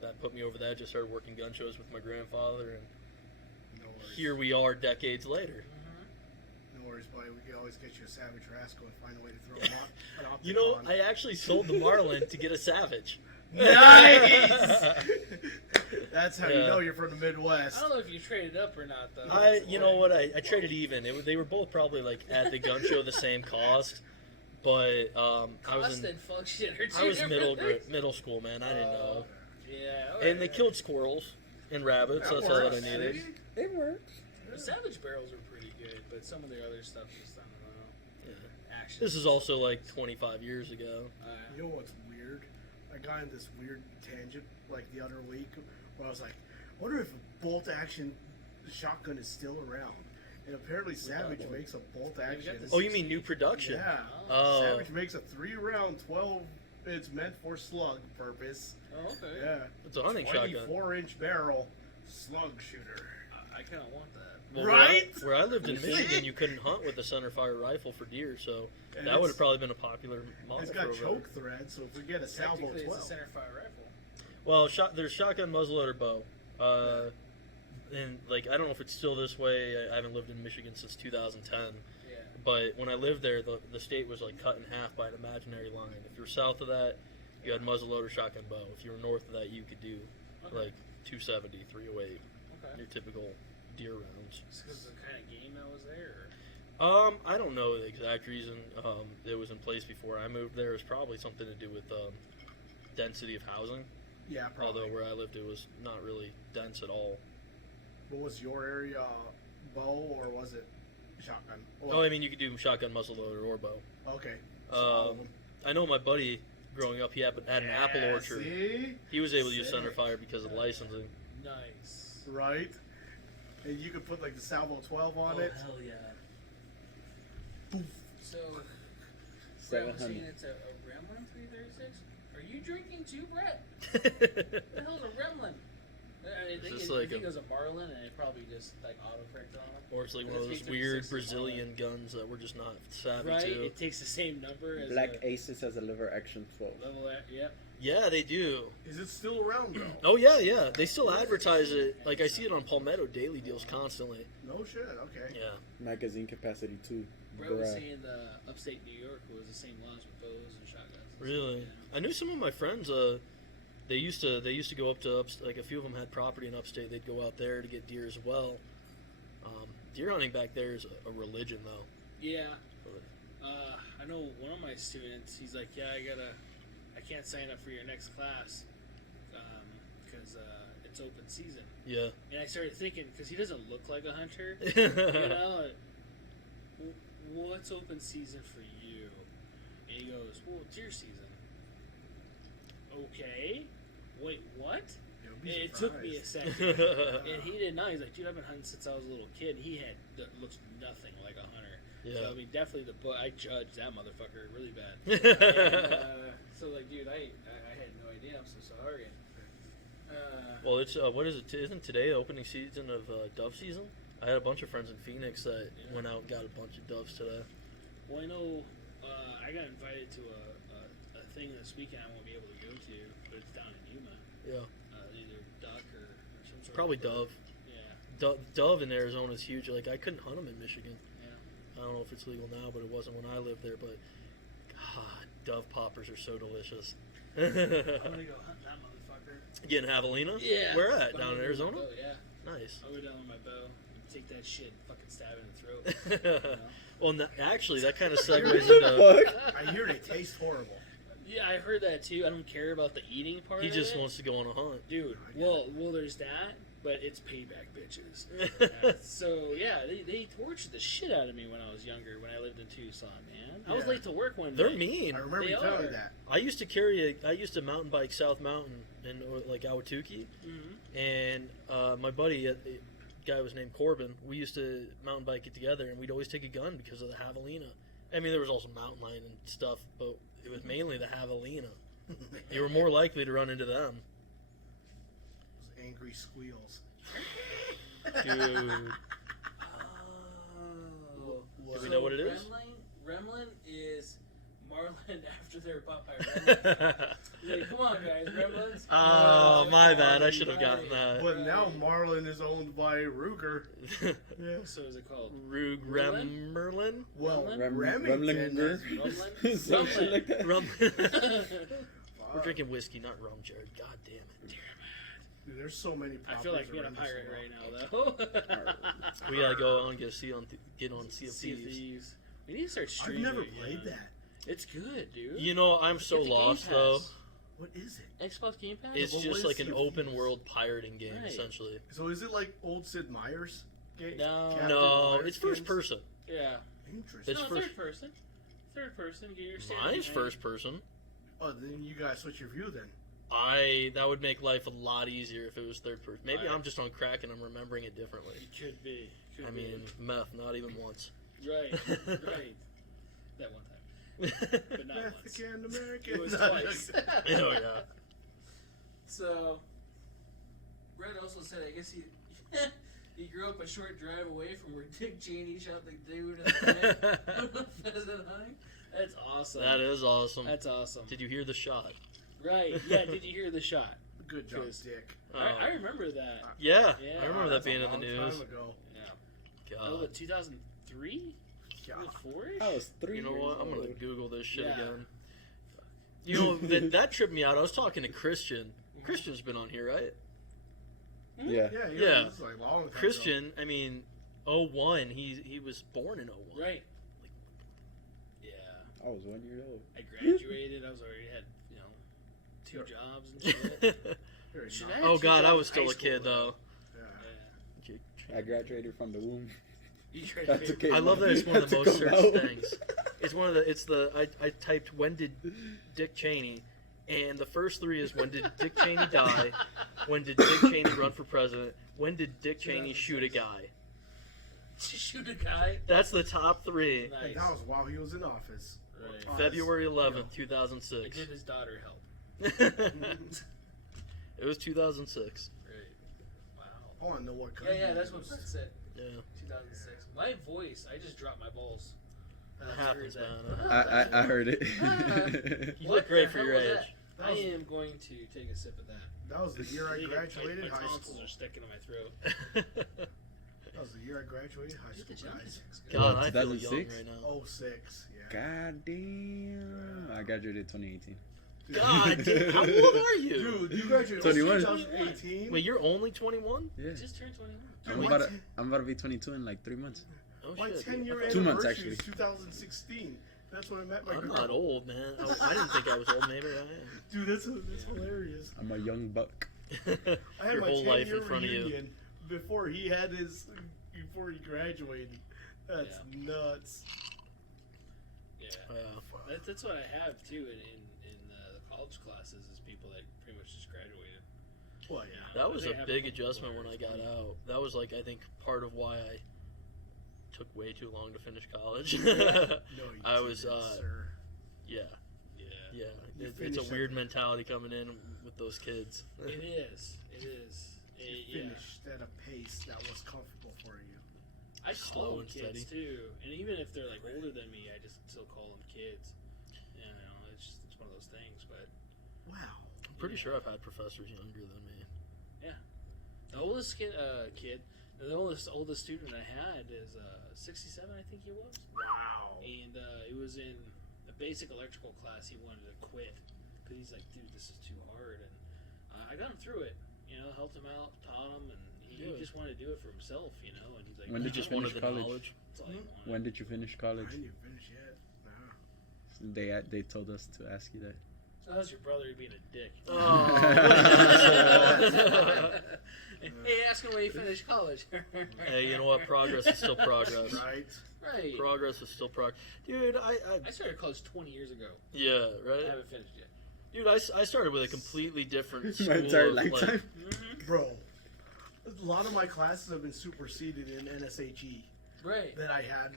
That put me over the edge. I started working gun shows with my grandfather, and no worries. here we are decades later. Mm-hmm. No worries, buddy. We can always get you a Savage Rascal and find a way to throw him on. You know, I actually sold the Marlin to get a Savage. Nice! That's how you know you're from the Midwest. I don't know if you traded up or not, though. You know what? I traded even. They were both probably like at the gun show the same cost, but I was Cost and function are two I was different things. middle school, man. I didn't know. Yeah. And they killed squirrels and rabbits. That's all that I needed. It works. The Savage barrels are pretty good, but some of the other stuff just I don't know. Yeah. Action. This is also like 25 years ago. You know what's weird? I got in this weird tangent like the other week where I was like, I wonder if a bolt action shotgun is still around. And apparently Savage makes a bolt action. Oh, you mean new production? Yeah. Oh. Savage makes a 3-round 12. It's meant for slug purpose. Oh, okay. Yeah. It's a hunting shotgun. 24-inch barrel slug shooter. I kind of want that. Well, Right? Where I lived in Michigan, you couldn't hunt with a center fire rifle for deer, so And that would have probably been a popular model. It's got for over choke thread, so if we get a salvo Technically, 12. it's a center fire rifle. Well, there's shotgun muzzleloader bow, and like I don't know if it's still this way. I haven't lived in Michigan since 2010. Yeah. But when I lived there, the state was like cut in half by an imaginary line. If you were south of that, you had muzzleloader shotgun bow. If you were north of that, you could do like 270, 308, Okay. your typical deer rounds. Just because of the kind of game that was there. I don't know the exact reason it was in place before I moved there. It was probably something to do with density of housing. Yeah, probably. Although where I lived, it was not really dense at all. What was your area, bow, or was it shotgun? Oh, I mean, you could do shotgun muzzleloader or bow. Okay. So all of them. I know my buddy growing up, he had an apple orchard. See? He was able to use Sick. center fire because of licensing. Nice. Right? And you could put like the salvo 12 on it. Hell yeah. So, Brett was saying 700. it's a Gremlin 336? Are you drinking too, Brett? What the hell's a Gremlin? I think it was a Marlin, and it probably just like autocorrected on them. Or it's like one That's of those B36 weird is Brazilian guns that we're just not savvy Right? to. It takes the same number as Black a Aces has a lever action 12. level. Yep. Yeah, they do. Is it still around though? Oh yeah. They still advertise it. Like I see it on Palmetto Daily Deals constantly. No shit. Okay. Yeah. Magazine capacity 2. Brett was Bruh. saying the upstate New York was the same laws with bows and shotguns. And Really? stuff, I knew some of my friends. They used to go up to like a few of them had property in upstate. They'd go out there to get deer as well. Deer hunting back there is a religion though. Yeah. I know one of my students. He's like, yeah, I can't sign up for your next class because it's open season. Yeah. And I started thinking, because he doesn't look like a hunter, you know, what's open season for you? And he goes, well, deer season. Okay. Wait, what? You'll be It took me a surprised. second. And he didn't know. He's like, dude, I've been hunting since I was a little kid. He looks nothing like a hunter. Yeah. So, I mean, definitely I judged that motherfucker really bad. And, so, like, dude, I had no idea. I'm so sorry. Well, it's what is it? Isn't today the opening season of dove season? I had a bunch of friends in Phoenix that went out and got a bunch of doves today. Well, I know I got invited to a thing this weekend I won't be able to go to, but it's down in Yuma. Yeah. Either duck or some sort Probably of bird. dove. Yeah. Dove in Arizona is huge. Like I couldn't hunt them in Michigan. Yeah. I don't know if it's legal now, but it wasn't when I lived there. But God, dove poppers are so delicious. I'm gonna go hunt that motherfucker. Getting javelina? Yeah. Where at? But Down I'm in gonna Arizona? go with my bow, yeah. Nice. I'll go down with my bow, take that shit, and fucking stab it in the throat. You know? Well, actually, that kind of segues into. I hear they taste horrible. Yeah, I heard that too. I don't care about the eating part. He of just it. wants to go on a hunt. Dude, well, there's that, but it's payback, bitches. So yeah, they tortured the shit out of me when I was younger. When I lived in Tucson, man, I was Yeah. late to work one day. They're mean. I remember They you telling me are. that. I used to mountain bike South Mountain in like Ahwatukee, Mm-hmm. and my buddy, the guy was named Corbin. We used to mountain bike it together, and we'd always take a gun because of the javelina. I mean, there was also mountain lion and stuff, but it was mainly the javelina. You were more likely to run into them. Those angry squeals. Dude. Oh. Do we know what it is? Gremlin is Marlin after they were bought by Gremlin. Like, come on, guys, Gremlins. Oh, my bad. I should have gotten that. But now Marlin is owned by Ruger. Yeah. So is it called Rug Remmerlin? Well, Remlin? Remington. Remlinger. Rumlin? Some shit like that. Rum. We're drinking whiskey, not rum, Jared. God damn it. Dude, there's so many. I feel like being a pirate right now, though. We gotta go on and get on Sea of Sea of Thieves. Thieves. We need to start I've streaming. never again. played that. It's good, dude. You know, I'm so Get the Game lost Pass. though. What is it? Xbox Game Pass. It's Well, just what like is an Sea of open Thieves? world pirating game, Right. essentially. So is it like old Sid Meier's game? No. Captain No, Meier's it's first games? person. Yeah. Interesting. It's No, first- third person. Third person. Get your standard Mine's behind first person. Oh, then you guys switch your view then. That would make life a lot easier if it was third person. Maybe Right. I'm just on crack and I'm remembering it differently. It could be. I mean, meth, not even once. Right. Right. That one time. But not once. Mexican American. It was twice. Oh yeah. So, Brett also said, I guess he grew up a short drive away from where Dick Cheney shot the dude in the head. Pheasant hunting. That's awesome. That is awesome. That's awesome. Did you hear the shot? Right. Yeah. Did you hear the shot? Good job, 'Cause- Dick. I remember that. Yeah, Yeah. I remember that That's being a in the long news. time ago. Yeah. God. Oh, 2003? God. 4-ish? I was 3 You know years what? I'm gonna old. Google this shit Yeah. again. You know that tripped me out. I was talking to Christian. Christian's been on here, right? Yeah. Yeah. This is like a long time ago. Christian, I mean, 01. He was born in 01. Right. Yeah. I was 1 year old. I graduated. I was already had, 2 jobs and shit. Very Should nice. I- Oh God, I in was still high a kid school, though. Yeah. Yeah. I graduated from the womb. You That's graduated. okay. I love that it's one of the Had most to come searched out. things. I typed when did Dick Cheney, and the first 3 is when did Dick Cheney die, when did Dick Cheney run for president, when did Dick Cheney shoot a guy. Shoot a guy. That's the top 3. Nice. And that was while he was in office. Right. Or February 11th, Yeah. 2006. Did his daughter help? It was 2006. Right. Wow. I want to know what country. Yeah, that's it what was. it said. Yeah, 2006. My voice, I just dropped my balls. it I happens, heard man. that. I heard it. You What look great the for hell your was age. that? That I was, am going to take a sip of that. that was the year I graduated my high tonsils school. are sticking in my throat. That was the year I graduated high Look school, at Johnny. guys. God, What, I feel young 2006? right now. Oh, 06, yeah. God damn. I graduated 2018. Dude. God, damn, how old are you? Dude, you graduated 21. 2018? Wait, you're only 21? Yeah. Just turned 21. Dude, I'm my about, ten- to, I'm about to be 22 in like 3 months. Oh my shit. 10-year 2 months, anniversary actually. is 2016. That's when I met my I'm girl. not old, man. I didn't think I was old. Maybe I Dude, that's hilarious. I'm a young buck. I had Your my whole 10-year life in front of you. reunion before he graduated. That's nuts. Yeah. am. That's what I have too in the college classes is people that pretty much just graduated. Well, yeah. That was They a have big a couple adjustment when I lawyers, got but- out. That was like I think part of why I took way too long to finish college. No, you I was, didn't, sir. yeah, Yeah. yeah. You It's a finished weird at- mentality coming in with those kids. It is. It is. You Yeah. finished at a pace that was comfortable for you. I Slow call them and kids steady. too, and even if they're like older than me, I just still call them kids. You know, it's one of those things. But Wow. I'm pretty Yeah. sure I've had professors younger than me. the oldest kid, the oldest student I had is 67, I think he was, Wow. and it was in a basic electrical class. He wanted to quit because he's like, dude, this is too hard, and I got him through it. You know, helped him out, taught him, and he Good. just wanted to do it for himself. You know, and he's like, When You did you just wanted finish the college? knowledge. That's all he wanted. When did you finish I college? didn't even finish yet. Nah. They told us to ask you that. So how's your brother being a dick? Oh. Hey, ask him when he finished college. Hey, you know what? Progress is still progress. Right? Right. Progress is still progress. Dude, I started college 20 years ago. yeah, I right? haven't finished yet. Dude, I started with a completely different school. My entire of, like- lifetime. Bro, a lot of my classes have been superseded in NSHE Right. that I had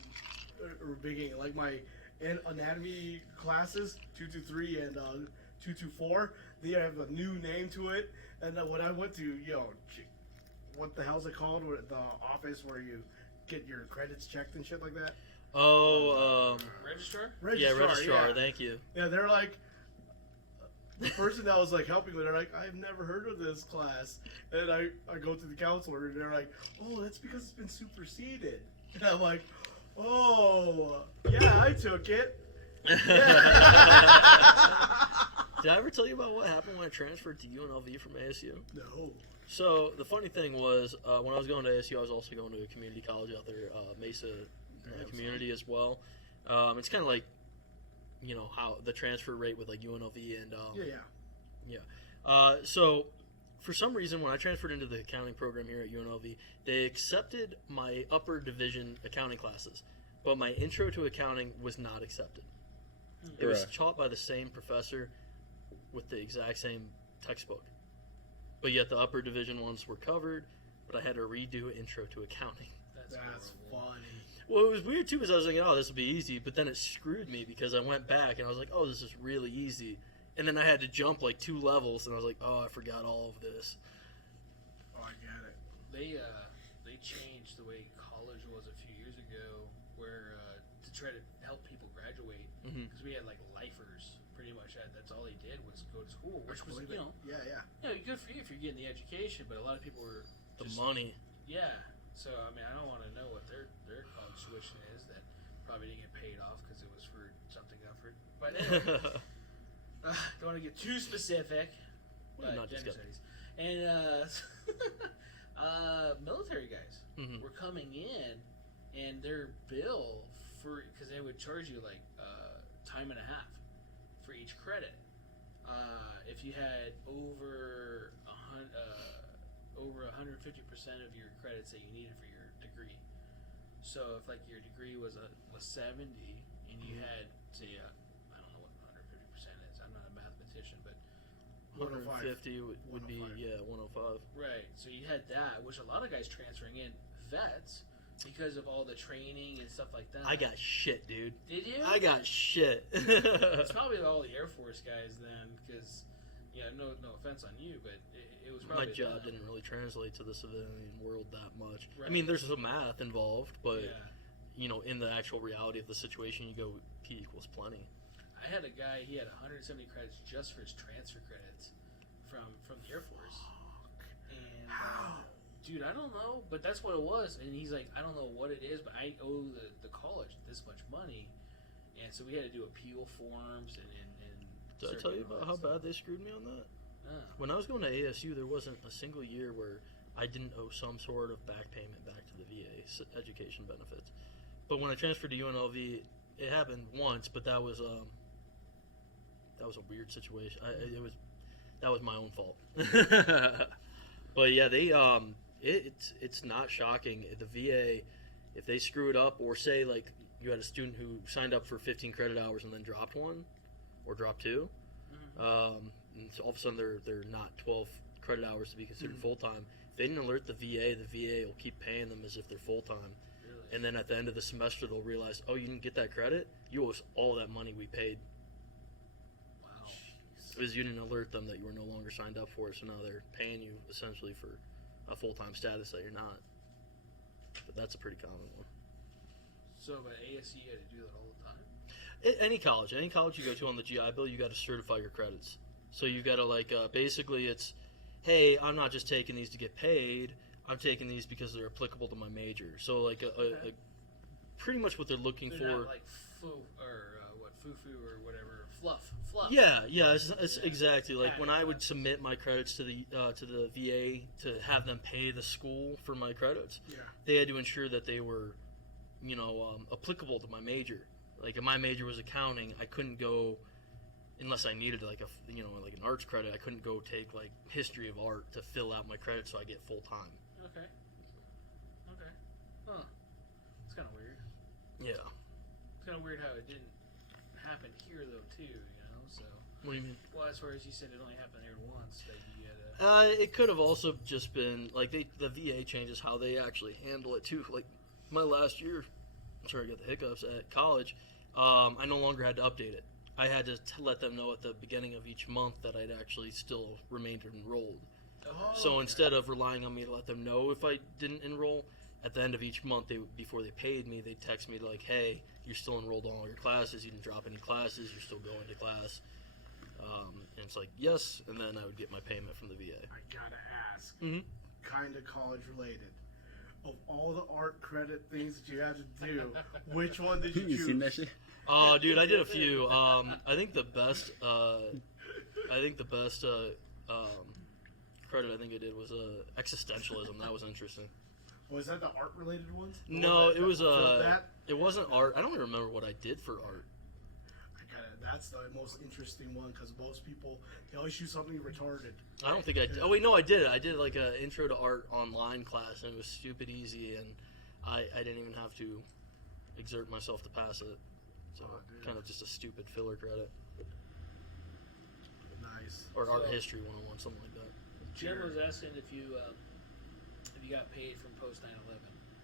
or beginning. Like my anatomy classes, 223 and 224, they have a new name to it. And when I went to, what the hell's it called? The office where you get your credits checked and shit like that? Oh, Registrar? yeah, registrar. Yeah. Thank you. Yeah, they're like, the person that was like helping me, they're like, I've never heard of this class. And I go to the counselor and they're like, oh, that's because it's been superseded. And I'm like, oh, yeah, I took it. Did I ever tell you about what happened when I transferred to UNLV from ASU? No. So the funny thing was, when I was going to ASU, I was also going to a community college out there, Mesa Community as well. It's kind of like, you know, how the transfer rate with like UNLV and so for some reason, when I transferred into the accounting program here at UNLV, they accepted my upper division accounting classes, but my intro to accounting was not accepted. It was taught by the same professor with the exact same textbook. But yet the upper division ones were covered, but I had to redo intro to accounting. That's funny. Well, it was weird too, because I was thinking, oh, this will be easy, but then it screwed me because I went back and I was like, oh, this is really easy. And then I had to jump like 2 levels, and I was like, oh, I forgot all of this. Oh, I get it. They changed the way college was a few years ago, where to try to help people graduate, because we had like lifers. Pretty much that's all they did was go to school, which was good for you if you're getting the education. But a lot of people were The money. Yeah. So I mean, I don't want to know what their college tuition is that probably didn't get paid off because it was for something effort. But anyway. Don't want to get too specific, but gender studies. And military guys were coming in, and their bill because they would charge you like time and a half for each credit. If you had over 150% of your credits that you needed for your degree. So if like your degree was 70 and you had say 150 would be 105. Right. So you had that, which a lot of guys transferring in vets because of all the training and stuff like that. I got shit, dude. Did you? I got shit. It's probably all the Air Force guys then, because no offense on you, but it was probably my job didn't really translate to the civilian world that much. Right. I mean, there's some math involved, but you know, in the actual reality of the situation, you go P equals plenty. I had a guy, he had 170 credits just for his transfer credits from the Air Force. And, dude, I don't know, but that's what it was. And he's like, I don't know what it is, but I owe the college this much money. And so we had to do appeal forms and Did I tell you about how bad they screwed me on that? When I was going to ASU, there wasn't a single year where I didn't owe some sort of back payment back to the VA education benefits. But when I transferred to UNLV, it happened once, but that was a weird situation. That was my own fault. But yeah, they it's not shocking. The VA, if they screw it up, or say like you had a student who signed up for 15 credit hours and then dropped one or dropped 2, and so all of a sudden they're not 12 credit hours to be considered full time. If they didn't alert the VA will keep paying them as if they're full time. Really? And then at the end of the semester, they'll realize, oh, you didn't get that credit? You owe us all that money we paid. Because you didn't alert them that you were no longer signed up for it, so now they're paying you essentially for a full-time status that you're not. But that's a pretty common one. So, but ASU, you had to do that all the time? Any college you go to on the GI Bill, you got to certify your credits. So you've got to basically it's, hey, I'm not just taking these to get paid, I'm taking these because they're applicable to my major. So like pretty much what they're looking for. Not like foo-foo or whatever, fluff. Yeah, it's exactly like when I would submit my credits to the VA to have them pay the school for my credits. Yeah. They had to ensure that they were, applicable to my major. Like if my major was accounting, I couldn't go unless I needed like an arts credit. I couldn't go take like history of art to fill out my credits so I get full time. Okay. Huh. It's kind of weird. Yeah. It's kind of weird how it didn't happen here though too. So. What do you mean? Well, as far as you said, it only happened here once. That you had it could have also just been like the VA changes how they actually handle it too. Like my last year, I'm sorry I got the hiccups at college. I no longer had to update it. I had to let them know at the beginning of each month that I'd actually still remained enrolled. So instead of relying on me to let them know if I didn't enroll, at the end of each month, before they paid me, they'd text me like, hey, you're still enrolled in all your classes, you didn't drop any classes, you're still going to class. And it's like, yes, and then I would get my payment from the VA. I gotta ask, kind of college related. of all the art credit things that you had to do, which one did you You choose? seen that shit? Oh, dude, I did a few. I think the best credit I think I did was existentialism. That was interesting. Was that the art related ones? The No, one it was that it wasn't art. I don't even remember what I did for art. That's the most interesting one because most people they always choose something retarded. I don't think I did. Oh wait, no, I did it. I did like a intro to art online class, and it was stupid easy, and I didn't even have to exert myself to pass it. So kind of just a stupid filler credit. Nice. Or art So- history 101, something like that. Jim was asking if you got paid from post 9/11.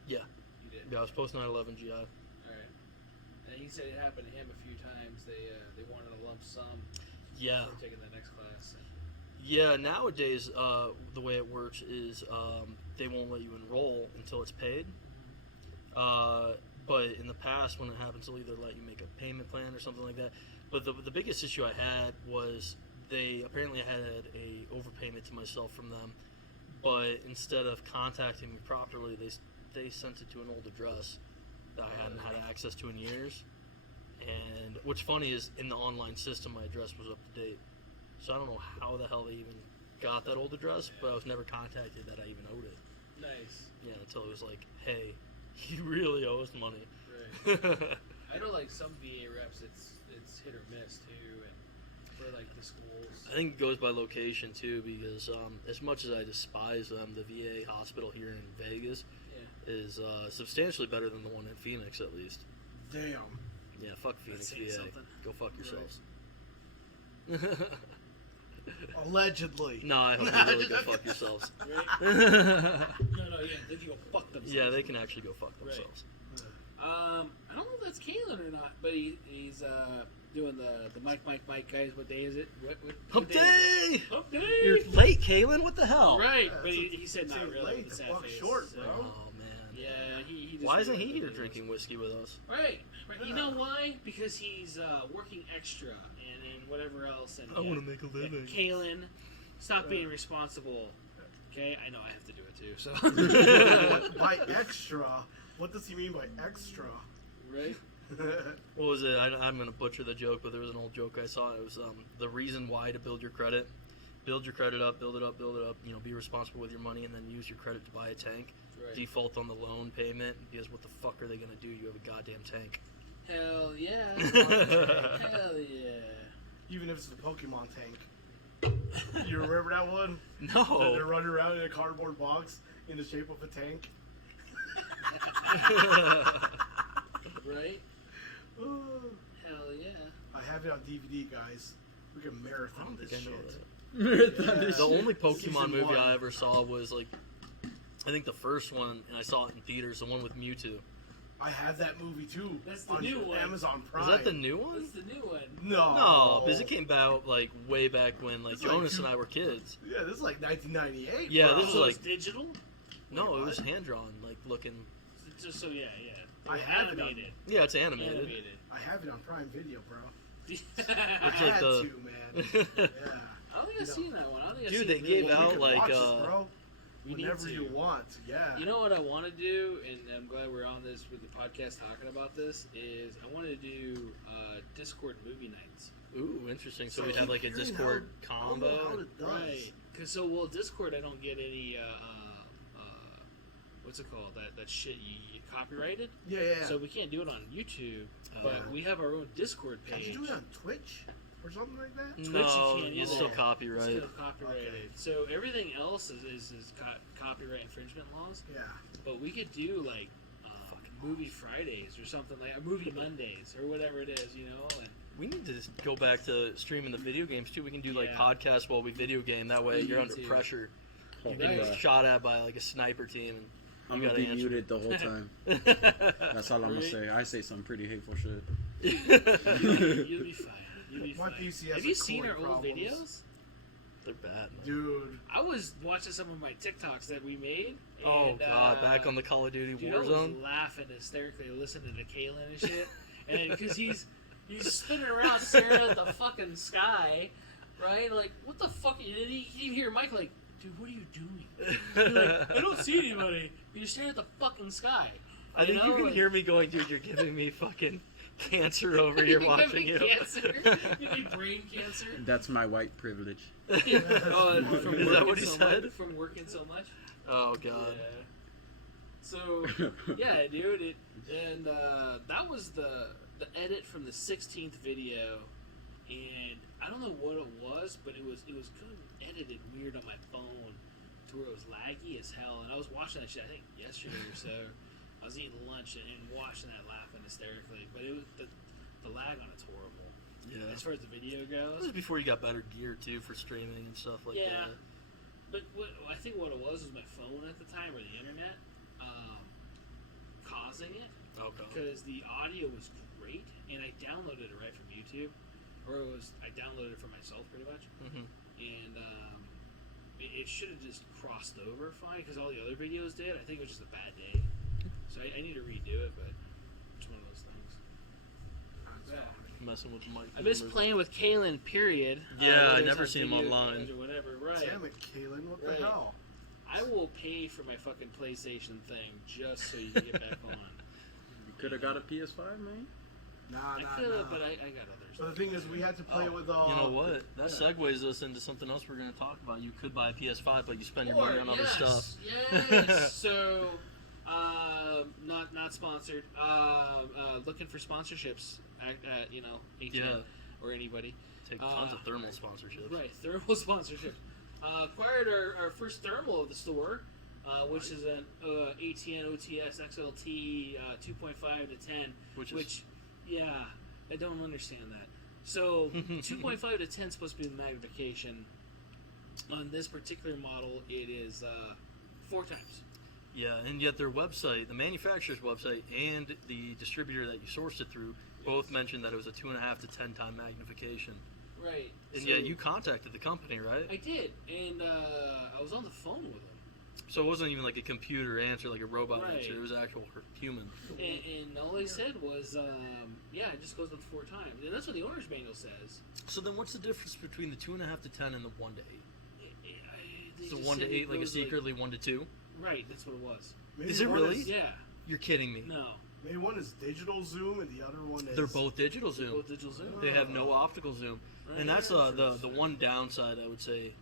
Yeah. You did. Yeah, I was post 9/11 GI. All right. And he said it happened to him a few times. They wanted a lump sum Yeah. for taking the next class. Yeah, nowadays, the way it works is they won't let you enroll until it's paid. But in the past, when it happens, they'll either let you make a payment plan or something like that. But the biggest issue I had was they apparently had a overpayment to myself from them. But instead of contacting me properly, they sent it to an old address that I hadn't had access to in years. And what's funny is in the online system, my address was up to date. So I don't know how the hell they even got that old address, but I was never contacted that I even owed it. Nice. Yeah, until it was like, hey, you really owe us money. Right. I know, like some VA reps, it's hit or miss too, and for like the schools. I think it goes by location too, because as much as I despise them, the VA hospital here in Vegas is substantially better than the one in Phoenix, at least. Damn. Yeah, fuck Phoenix saying VA. something. Go fuck yourselves. Allegedly. No, I hope you really go fuck yourselves. Right? No, yeah, they can go fuck themselves. Yeah, they can actually go fuck themselves. I don't know if that's Kalen or not, but he's doing the Mike guys. What day is it? What Hump day? day! Hump day! You're late, Kalen. What the hell? Right, Yeah, but it's he said not seems really. late, with a the sad buck's face, short, so- bro. Oh man. Yeah, he just Why isn't he really here was- drinking whiskey with us? Right. You know why? Because he's working extra and whatever else. And I want to make a living. Kalen, stop being responsible. Okay, I know I have to do it too. So. By extra, what does he mean by extra? Right. What was it? I'm going to butcher the joke, but there was an old joke I saw. It was the reason why to build your credit. Build your credit up, build it up, build it up. You know, be responsible with your money, and then use your credit to buy a tank. Right. Default on the loan payment, because what the fuck are they going to do? You have a goddamn tank. Hell yeah. Hell yeah. Even if it's the Pokemon tank. You remember that one? No. They're running around in a cardboard box in the shape of a tank. Right. Oh, Hell yeah. I have it on DVD, guys. We can I marathon don't this think I shit. know that. Yeah. The only Pokemon Season movie 1. I ever saw was like, I think the first one, and I saw it in theaters, the one with Mewtwo. I have that movie too. That's the on new one. Amazon Prime. Is that the new one? What's the new one? No. No, because it came out like way back when like It's like Jonas two- and I were kids. Yeah, this is like 1998. Yeah, bro. this is So like- it's digital? No, it What? was hand drawn, like looking. Just so yeah. I have it on- animated. Yeah, it's animated. I have it on Prime Video, bro. I It's had like the- to, man. Yeah. I don't think I've seen that one. I don't think I've Dude, seen they it gave really. out, You can like, watch this, bro. We need Whenever to. you want. Yeah. You know what I want to do, and I'm glad we're on this with the podcast talking about this, is I want to do Discord movie nights. Ooh, interesting. So So we'd have like a hearing Discord I don't know how combo. it does. Right. Because Discord, I don't get any, what's it called? That shit you copyrighted? Yeah, yeah. So we can't do it on YouTube, but Oh. we have our own Discord Can page. you do it on Twitch or something like that? Twitch, you No, can't it's either. still It's copyright. still copyrighted. Okay. So everything else is copyright infringement laws. Yeah. But we could do like movie Fridays or something like movie Mondays or whatever it is, you know. And We need to just go back to streaming the video games too. We can do like Yeah. podcasts while we video game. That way We you're need under to. pressure. Oh, You get Right. shot at by like a sniper team. And I'm you gonna be gotta answer. muted the whole time. That's all I'm gonna Right. say. I say some pretty hateful shit. you'll be fine. You'll be My fine. PC has Have you some seen our cord old problems. videos? They're bad, man. Dude. I was watching some of my TikToks that we made. Oh and, god, back on the Call of Duty dude, I was Warzone. laughing hysterically listening to Kalen and shit. And because he's spinning around staring at the fucking sky, right? Like, what the fuck? And then you hear Mike like, dude, what are you doing? You're like, I don't see anybody. You're staring at the fucking sky. I think you can hear me going, dude, you're giving me fucking cancer over here watching you. Cancer? You give me brain cancer? That's my white privilege. Oh, from Is that what he so said? Much, from working so much? Oh, God. Yeah. So, yeah, dude, that was the edit from the 16th video, and I don't know what it was, but it was kind of edited weird on my phone to where it was laggy as hell, and I was watching that shit, I think, yesterday or so. I was eating lunch and watching that laughing hysterically, but it was the lag on it's horrible. Yeah. As far as the video This goes. was before you got better gear, too, for streaming and stuff like that. But I think what it was my phone at the time, or the internet, causing it. Okay. Because the audio was great, and I downloaded it right from YouTube. Or I downloaded it for myself, pretty much. Mm-hmm. And it should have just crossed over fine, because all the other videos did. I think it was just a bad day. So I need to redo it, but it's one of those things. Messing with the mic. I miss playing with Kalen, period. Yeah, I whether never it's see him video online. games or whatever, right. Damn it, Kalen, what Right. the hell? I will pay for my fucking PlayStation thing just so you can get back on. You could have got a PS5, man. Nah. I could have, but I got others. But the thing is, we had to play it with You know what? That segues us into something else we're going to talk about. You could buy a PS5, but you spend your money on other stuff. Yes. So, not sponsored. Looking for sponsorships. At ATM or anybody. Take tons of thermal sponsorships. Right, thermal sponsorship. Acquired our first thermal of the store, which is an ATN OTS XLT 2.5 to 10. Which, yeah, I don't understand that. So 2.5 to 10 is supposed to be the magnification. On this particular model, it is 4 times. Yeah, and yet their website, the manufacturer's website, and the distributor that you sourced it through, both mentioned that it was a 2.5 to 10 time magnification. Right. And so yet you contacted the company, right? I did, and I was on the phone with them. So it wasn't even like a computer answer, like a robot Right. answer. It was actual human. And all they said was, it just goes up 4 times. And that's what the owner's manual says. So then what's the difference between the 2.5 to 10 and the 1 to 8? They So just 1 to said 8, it like a goes, secretly 1 to 2? Right, that's what it was. Maybe Is it one really? Yeah. You're kidding me. No. Maybe one is digital zoom and the other one is. They're both digital zoom. Both digital zoom. They have no optical zoom. Right. And that's the one downside, I would say,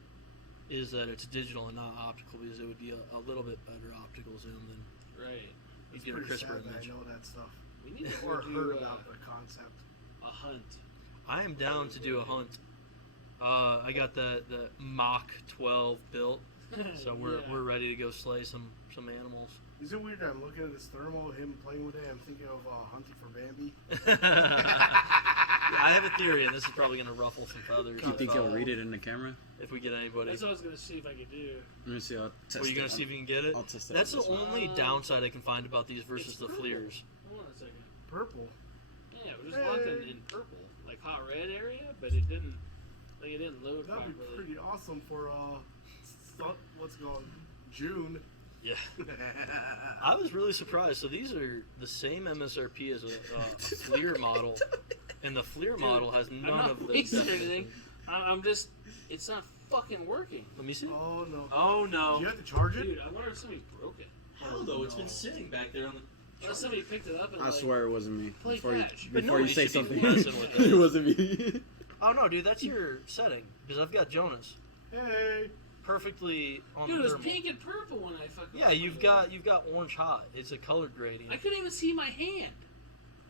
is that it's digital and not optical, because it would be a little bit better optical zoom than Right. you'd It's get a pretty crisper sad that image. I know that stuff. We need to Or do heard about the concept. a hunt. I am down to do a hunt. I got the Mach 12 built, so we're ready to go slay some animals. Is it weird that I'm looking at this thermal, him playing with it, I'm thinking of hunting for Bambi? I have a theory, and this is probably going to ruffle some feathers. Do you think he'll read it in the camera? If we get anybody. That's what I was going to see if I could do. Let me see. I'll test Are you going to see if you can get it? I'll test it. That's the on this one. only downside I can find about these versus It's the purple. FLIRs. Hold on a second. Purple. Yeah, it was just locked in purple, like hot red area, but it didn't load That'd be properly. pretty awesome for, what's it called? June. Yeah. I was really surprised. So these are the same MSRP as a FLIR model, and the FLIR model has I'm none not of the wasting definition. anything. I'm just, it's not fucking working. Let me see. Oh no. Oh Do no. you have to charge it? Dude, I wonder if somebody broke it. Hell no, it's been sitting back there on the. Unless somebody picked it up and I swear it wasn't me. Play Before you, catch. But before you nobody say should be something, messing with that. it wasn't me. Oh no, dude, that's your setting because I've got Jonas Hey. perfectly on Dude, it the was thermal. pink and purple when I fucking. Yeah, you've got orange hot. It's a color gradient. I couldn't even see my hand.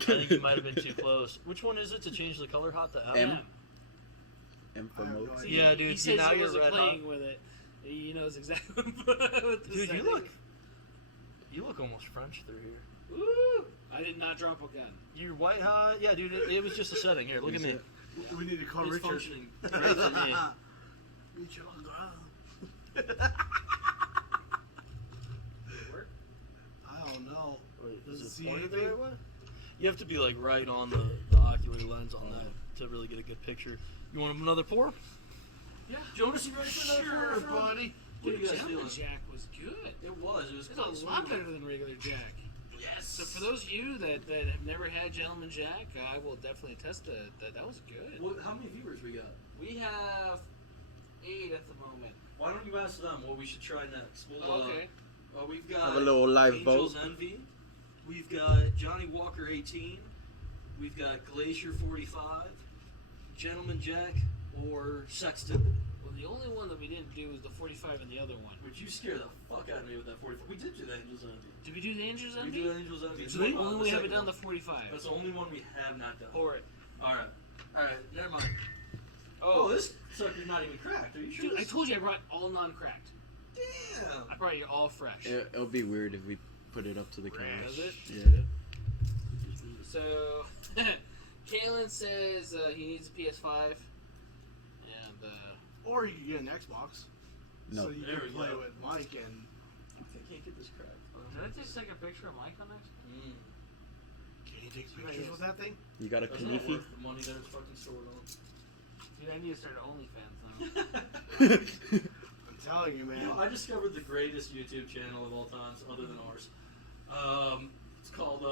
I think you might have been too close. Which one is it to change the color hot to M? M. M for I have no Moat. idea. Yeah, dude, He see, says now he you're wasn't red playing hot. with it. He knows exactly what the Dude, setting you look almost French through here. is. Woo! I did not drop a gun. You're white hot. Yeah, dude, it was just a setting. Here, look at me. We need to call It's Richard. functioning right for me. Richard on the ground. Did it work? I don't know. Wait, Does it is see it pointed the anything? right way? You have to be like right on the ocular lens on that to really get a good picture. You want another pour? Yeah. Jonas, you ready for another Sure, pour? buddy. What are you guys Gentleman feeling? Jack was good. It was. It was It's a lot better than regular Jack. Yes. So for those of you that have never had Gentleman Jack, I will definitely attest that was good. How many viewers we got? We have 8 at the moment. Why don't you ask them what we should try next? We'll, Okay. We've got Have a little live Angel's vote. Envy. We've got Johnny Walker 18. We've got Glacier 45. Gentleman Jack or Sexton. Well, the only one that we didn't do was the 45 and the other one. Would you scare the fuck out of me with that 45? We did do the Angel's Envy. Did we do the Angels We Envy? did the Angel's Envy. So the only we haven't done the 45. That's the only one we have not done. Pour it. Alright, never mind. Oh, This sucker's not even cracked. Are you sure? dude, I told you I brought all non-cracked. Damn. I brought you all fresh. It'll be weird if we put it up to the camera. Does it? Yeah. So, Kalen says he needs a PS5. And, Or you could get an Xbox. No. So you There can we play go. with Mike and. I can't get this cracked. did I just take a picture of Mike on that? Can you take pictures with that thing? You got a That's not Kanifi? worth the money that it's fucking stored on. Dude, I need to start an OnlyFans now. I'm telling you, man. You know, I discovered the greatest YouTube channel of all times, other than ours. It's called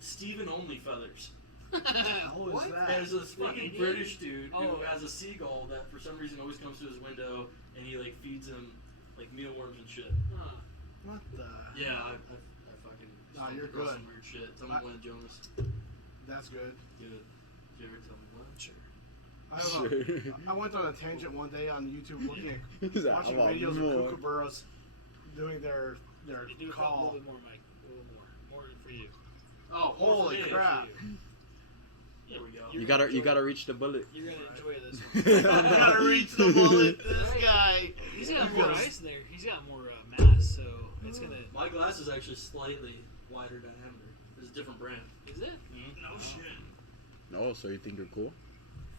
Stephen Only Feathers. How is What? that? There's this fucking Indian? British dude who Oh. has a seagull that for some reason always comes to his window, and he like feeds him like mealworms and shit. Huh. What the? Yeah, I fucking Nah, you're stumbled across good. some weird shit. Tell me when, Jonas. That's good. Good. Jared, tell me when. Sure. I don't know. I went on a tangent one day on YouTube looking at He's like, watching I want videos more. of kookaburras doing their You do a call. little bit more, Mike. A little more. More for you. Oh, Holy crap! There we go. You gotta reach the bullet. You're gonna enjoy this one. You gotta reach the bullet. This Right. guy. He's got You more gotta- ice in there. He's got more mass, so it's gonna. My glass is actually slightly wider diameter. It's a different brand. Is it? No shit. Oh, so you think you're cool?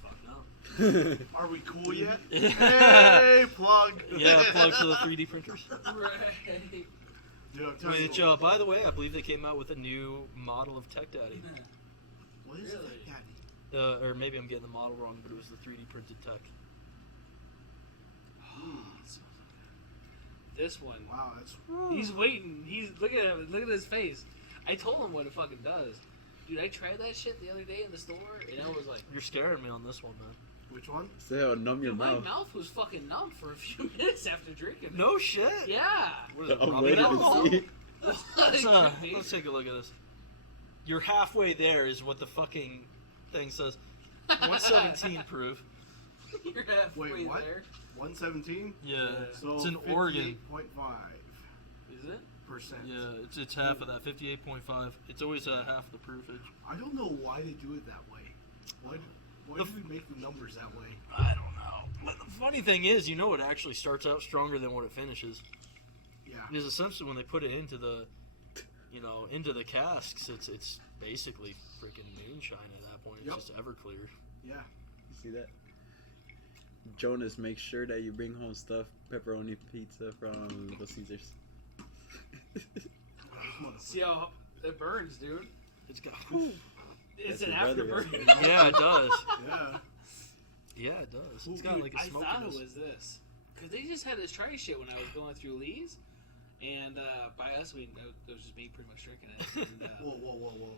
Fuck no. Are we cool yet? Hey, plug. Yeah, plug to the 3D printers. Right. Dude, I'm telling Which, you. by the way, I believe they came out with a new model of Tech Daddy. What is Really? that, Daddy? Or maybe I'm getting the model wrong, but it was the 3D printed Tech. This one. Wow, that's. He's waiting. He's look at him. Look at his face. I told him what it fucking does. Dude, I tried that shit the other day in the store, and I was like, You're scaring me on this one, man. Which one? Say it'll numb your dude, my mouth. mouth was fucking numb for a few minutes after drinking. it. No shit. Yeah. What is it, I'm rubbing waiting alcohol? to see. Let's, It could be. let's take a look at this. You're halfway there, is what the fucking thing says. 117 proof. You're halfway Wait, what? there. 117. Yeah, So it's in Oregon. 58.5%. Is it? Yeah, it's half of that, 58.5. It's always half the proofage. I don't know why they do it that way. Why do we make the numbers that way? I don't know. But the funny thing is, you know, it actually starts out stronger than what it finishes. Yeah. Because essentially, when they put it into the, into the casks, it's basically freaking moonshine at that point. It's Yep. just Everclear. Yeah. You see that? Jonas, make sure that you bring home stuffed pepperoni pizza from Little Caesars. See how it burns, dude. It's got. It's That's an your brother, afterburn. right? Yeah, it does. Yeah. Yeah, it does. It's Dude, got like a I smokiness. thought it was this. Because they just had this try shit when I was going through Lee's. And by us, it was just me pretty much drinking it. And,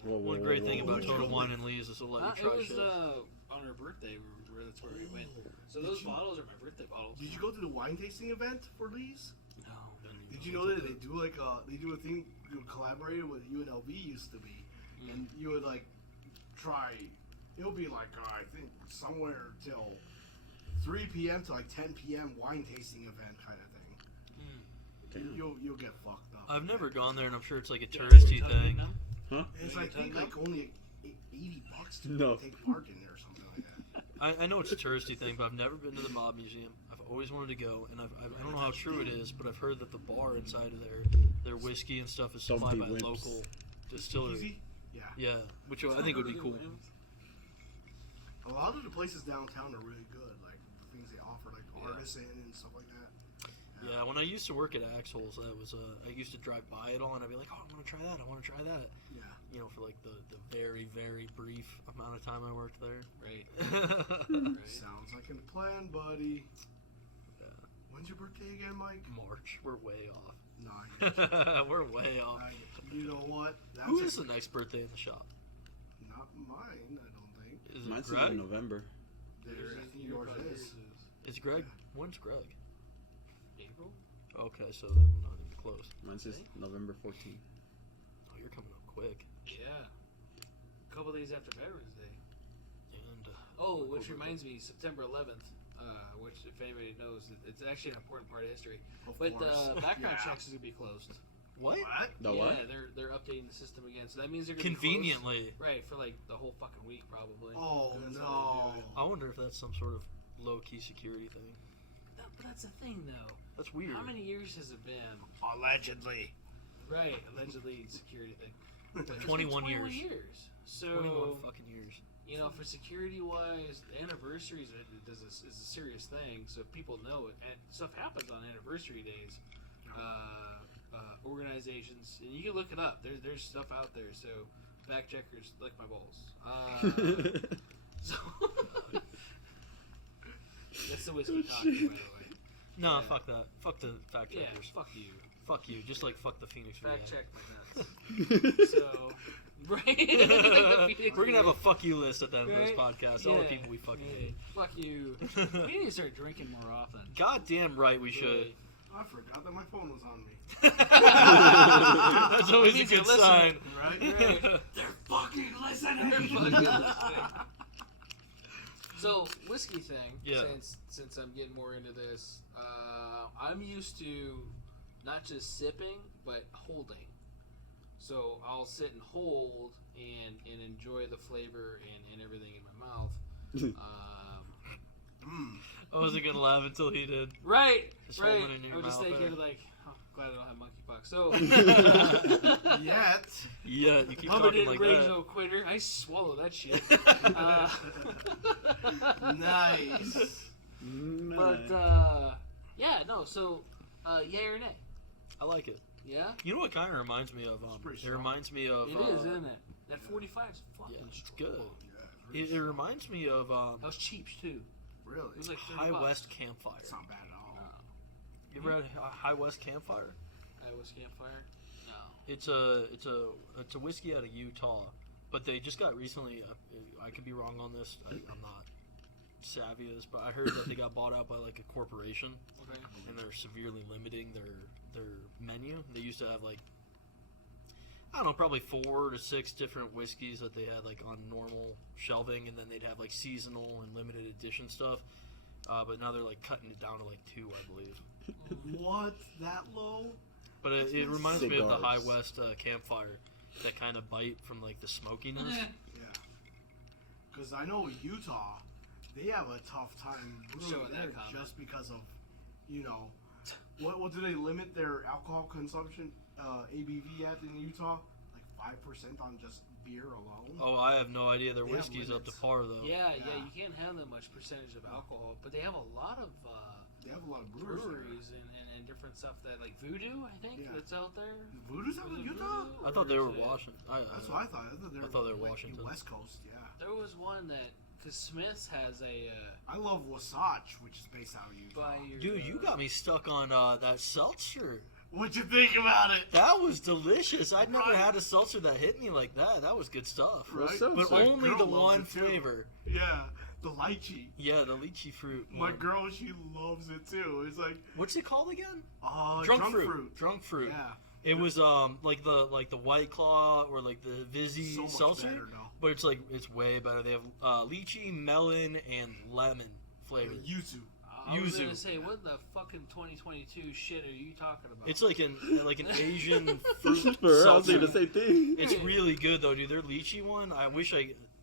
Whoa. One great thing about whoa. Total Wine and Lee's is they'll let you it try was shit. on her birthday. That's where we went. So those bottles are my birthday bottles. Did you go to the wine tasting event for Lee's? No. Did you know that they do a thing collaborated with UNLV used to be, and you would like try. It'll be like I think somewhere till 3 p.m. to like 10 p.m. wine tasting event kind of thing. You'll get fucked up. I've never gone there, and I'm sure it's like a touristy thing. And it's I think like only $80 to No. take part in there or something like that. I know it's a touristy thing, but I've never been to the Mob Museum. I've always wanted to go, and I don't know how true it is, but I've heard that the bar inside of their whiskey and stuff is Don't supplied be by wimps. local distillery. Easy? Yeah. Yeah, which I think would be cool. A lot of the places downtown are really good, like the things they offer, like artisan and stuff like that. Yeah, when I used to work at Axel's, I used to drive by it all, and I'd be like, oh, I want to try that, I want to try that. Yeah. You know, for like the very, very brief amount of time I worked there. Right. Sounds like a plan, buddy. Yeah. When's your birthday again, Mike? March. We're way off. No, I get you. We're way off. You know what? That's Who is the next birthday in the shop? not mine, I don't think. Is it Mine's Greg? in November. I think yours is. Is Greg? When's Greg? April? Okay, so then not even close. Mine's just November 14th. Oh, you're coming up quick. Yeah. A couple days after Veterans Day. And Which reminds me, September 11th, which if anybody knows, it's actually an important part of history. But background checks is going to be closed. what? The what? They're updating the system again, so that means they're going to be Conveniently. closed, right, for like the whole fucking week probably. Oh That's no! how they do it. I wonder if that's some sort of low-key security thing. But that's the thing, though. That's weird. How many years has it been? Allegedly. Right, allegedly security thing. But it's been 21 21 years. years. So 21 fucking years. you know, for security-wise, anniversaries is a serious thing. So people know it. And stuff happens on anniversary days. Organizations, and you can look it up. There's stuff out there. So fact checkers lick my balls. So that's the whiskey talking, by the way. No, Yeah. fuck that. Fuck the fact Yeah, checkers. fuck you. Fuck you. Just like fuck the Phoenix Fact VA. check my nuts. So, right? We're gonna have a fuck you list at the end of this Right? podcast. All the people we fucking hate. Fuck you. We need to start drinking more often. Goddamn right we should. Right. I forgot that my phone was on me. That's always a Means you're good sign. Right? Right. They're fucking listening. They're fucking listening. So, whiskey thing, Yeah. since I'm getting more into this, I'm used to not just sipping, but holding. So I'll sit and hold and enjoy the flavor and everything in my mouth. I wasn't gonna laugh until he did. Right, Just right. holding it in your I'm just mouth thinking there. like, oh, glad I don't have monkeypox. So, Yet. Yeah, you keep Mama talking didn't like rage that. no quitter. I swallow that shit. Nice. But yeah, no. So, yay or nay? I like it. Yeah, You know what kind of reminds me of? pretty It strong. reminds me of. it is, isn't it? That 45 is fucking Yeah, it's strong. good. It reminds me of That was cheap too. Really? It was like High $30. West Campfire. It's not bad at all. You ever had High West Campfire? Iowa's campfire. No. It's a whiskey out of Utah, but they just got recently. I could be wrong on this. I'm not savvy as, but I heard that they got bought out by like a corporation, Okay. and they're severely limiting their menu. They used to have like, I don't know, probably 4 to 6 different whiskeys that they had like on normal shelving, and then they'd have like seasonal and limited edition stuff. But now they're like cutting it down to like 2, I believe. What? That low? But it reminds me of the Cigars. High West Campfire, that kind of bite from like the smokiness. Yeah. Because I know Utah, they have a tough time brewing Showing that there comment. just because of, you know, what do they limit their alcohol consumption ABV at in Utah? Like 5% on just beer alone. Oh, I have no idea. Their They have whiskey's up to limits. par though. Yeah, Yeah. you can't have that much percentage of alcohol, but they have a lot of They have a lot of brewers. breweries and different stuff that, like Voodoo, I think, Yeah. that's out there. Voodoo's out Was in it Utah? Voodoo, I or thought they is were it- Washington. That's what I thought. I thought they were were like, Washington. West Coast, yeah. There was one that, because Smith's has a I love Wasatch, which is based out of Utah. by your, Dude, you got me stuck on that seltzer. What'd you think about it? That was delicious. I'd never Right. had a seltzer that hit me like that. That was good stuff. Right? What's up, But sir? only girl the loves one it, too. flavor. Yeah, the lychee. Yeah, the lychee fruit. My one. girl, she loves it too. It's like, What's it called again? drunk fruit. Drunk fruit. Yeah. It was like the White Claw or like the Vizzy So much seltzer, better now. but it's like it's way better. They have lychee, melon, and lemon flavor. Yuzu. I was Yuzu. gonna say, what the fucking 2022 shit are you talking about? It's like an Asian fruit For her, I was seltzer. thinking the same thing. It's really good though, dude. Their lychee one, I wish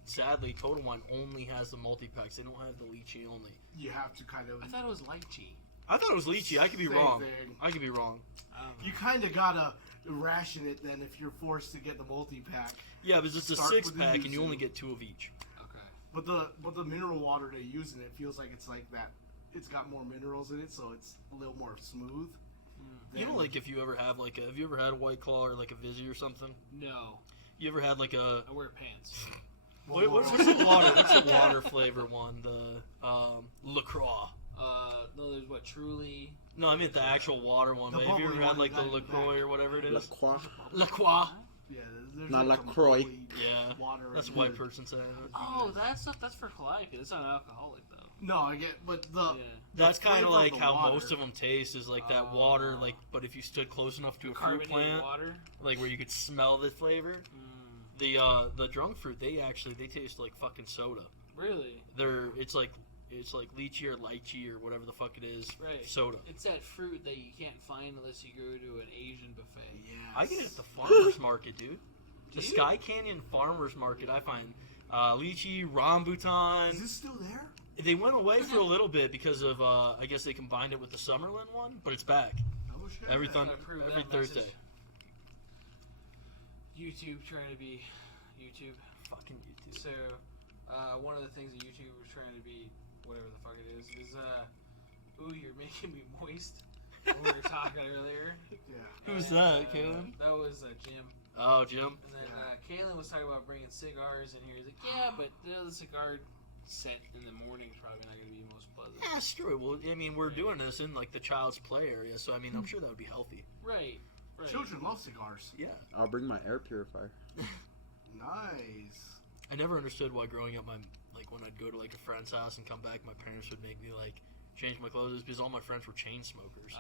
sadly, Total Wine only has the multi-packs. They don't have the lychee only. You have to kind of. I thought it was lychee. I thought it was lychee. I could be Same wrong. thing. I could be wrong. I don't know. You kind of gotta ration it then if you're forced to get the multi-pack. Yeah, but it's a Start with the 6-pack and you yuzu. only get 2 of each. Okay. But the mineral water they use in it feels like it's like that. It's got more minerals in it, so it's a little more smooth. You know, than- like if you ever have have you ever had a White Claw or like a Vizzy or something? No, You ever had like a I wear pants. what's the water? What's the water flavor one? The LaCroix. No, there's what Truly. No, I meant the actual water one. The But have you ever bubbly had one like the that you got in the LaCroix back. or whatever it La is? Croix. LaCroix. Yeah, there's Not like some LaCroix. bubbly Yeah, water. that's a in white it. person saying it. Oh, that stuff. That's for calliope. That's not alcoholic though. No, I get, but That's kind of flavor like the how water. most of them taste, is like that water, like, but if you stood close enough to a fruit Carbonated plant, water. like where you could smell the flavor. The drunk fruit, they taste like fucking soda. Really? It's like lychee or lychee or whatever the fuck it is. Right. Soda. It's that fruit that you can't find unless you go to an Asian buffet. Yes. I get it at the farmer's market, dude. The you? Sky Canyon Farmer's Market, I find lychee, rambutan. Is this still there? They went away for a little bit because of, I guess they combined it with the Summerlin one, but it's back. Oh shit. Every Gotta prove every that Thursday. message. YouTube trying to be YouTube. Fucking YouTube. So, one of the things that YouTube was trying to be, whatever the fuck it is, ooh, you're making me moist. When we were talking earlier. Yeah. Who's And, that, Kalen? That was Jim. Oh, Jim. And then Kalen was talking about bringing cigars in here. He's like, yeah, but the cigar scent in the morning is probably not going to be the most pleasant. Yeah, sure. Well, I mean, we're doing this in like the child's play area, so I mean, I'm sure that would be healthy. Right. Children love cigars. Yeah. I'll bring my air purifier. Nice. I never understood why growing up, when I'd go to like a friend's house and come back, my parents would make me like change my clothes because all my friends were chain smokers.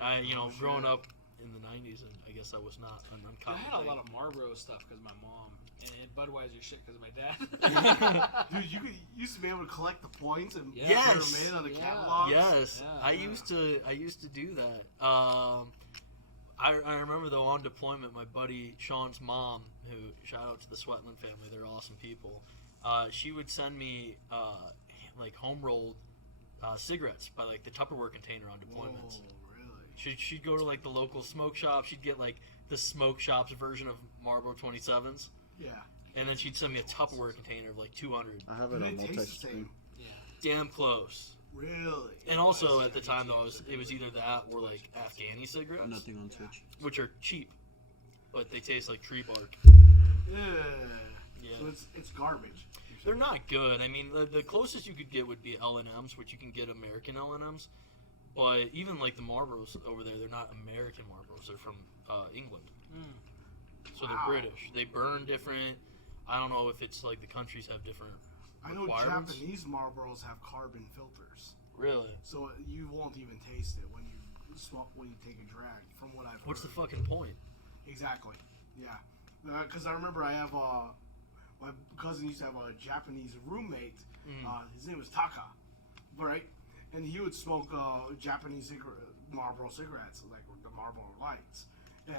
Yeah. Growing up in the '90s, and I guess that was not an I uncommon had a thing. lot of Marlboro stuff because of my mom, and Budweiser shit because of my dad. Dude, you used to be able to collect the points and Yes. put them in on the Yeah. catalog. Yes, Yeah, I yeah. used to do that. I remember though on deployment, my buddy Sean's mom, who shout out to the Sweatland family, they're awesome people. She would send me like home rolled cigarettes by like the Tupperware container on deployments. Whoa, really? She'd go to like the local smoke shop. She'd get like the smoke shop's version of Marlboro 27s, Yeah. and then she'd send me a Tupperware container of like 200. I have Do it they on taste the multi-screen. same? Damn close. Really? And also at the time though, it was either that or like Afghani cigarettes, Nothing on Twitch. which are cheap, but they taste like tree bark. Yeah. Yeah. So it's garbage. They're not good. I mean, the closest you could get would be L&M's, which you can get American L&M's. But even like the Marlboros over there, they're not American Marlboros. They're from England. So they're Wow. British. They burn different. I don't know if it's like the countries have different I know requirements. Japanese Marlboros have carbon filters, Really? so you won't even taste it when you take a drag. From what I've heard. What's the fucking point? Exactly. Yeah. Because I remember I have my cousin used to have a Japanese roommate. His name was Taka, right? And he would smoke Japanese Marlboro cigarettes, like the Marlboro Lights.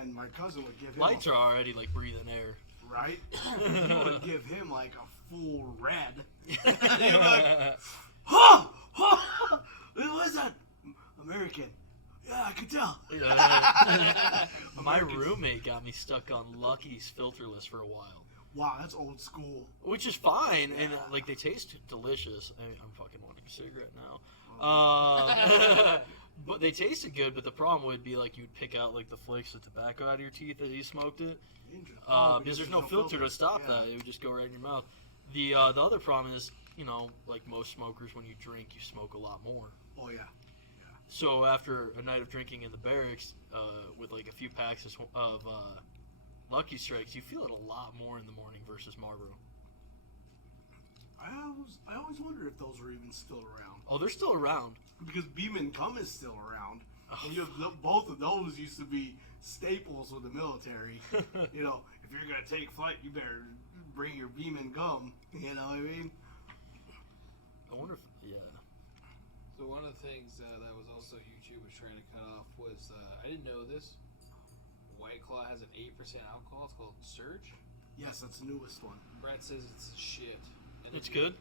And my cousin would give him Lights are already like breathing air. right. He would give him like a full red. And he would be like, what is that? American. Yeah, I could tell. My roommate got me stuck on Lucky's filterless for a while. Wow, that's old school. Which is fine, and like they taste delicious. I mean, I'm fucking wanting a cigarette now. But they tasted good. But the problem would be like you'd pick out like the flakes of tobacco out of your teeth as you smoked it, because there's no filter to stop that. It would just go right in your mouth. The other problem is, like most smokers, when you drink, you smoke a lot more. Oh yeah. So after a night of drinking in the barracks, with like a few packs of Lucky Strikes, you feel it a lot more in the morning versus Marlboro. I always wonder if those are even still around. Oh, they're still around. Because Beam and Gum is still around. And both of those used to be staples with the military. If you're going to take flight, you better bring your Beam and Gum. You know what I mean? I wonder if, So one of the things that was also YouTube was trying to cut off was, I didn't know this, White Claw has an 8% alcohol. It's called Surge. Yes, that's the newest one. Brett says it's shit. And it's good.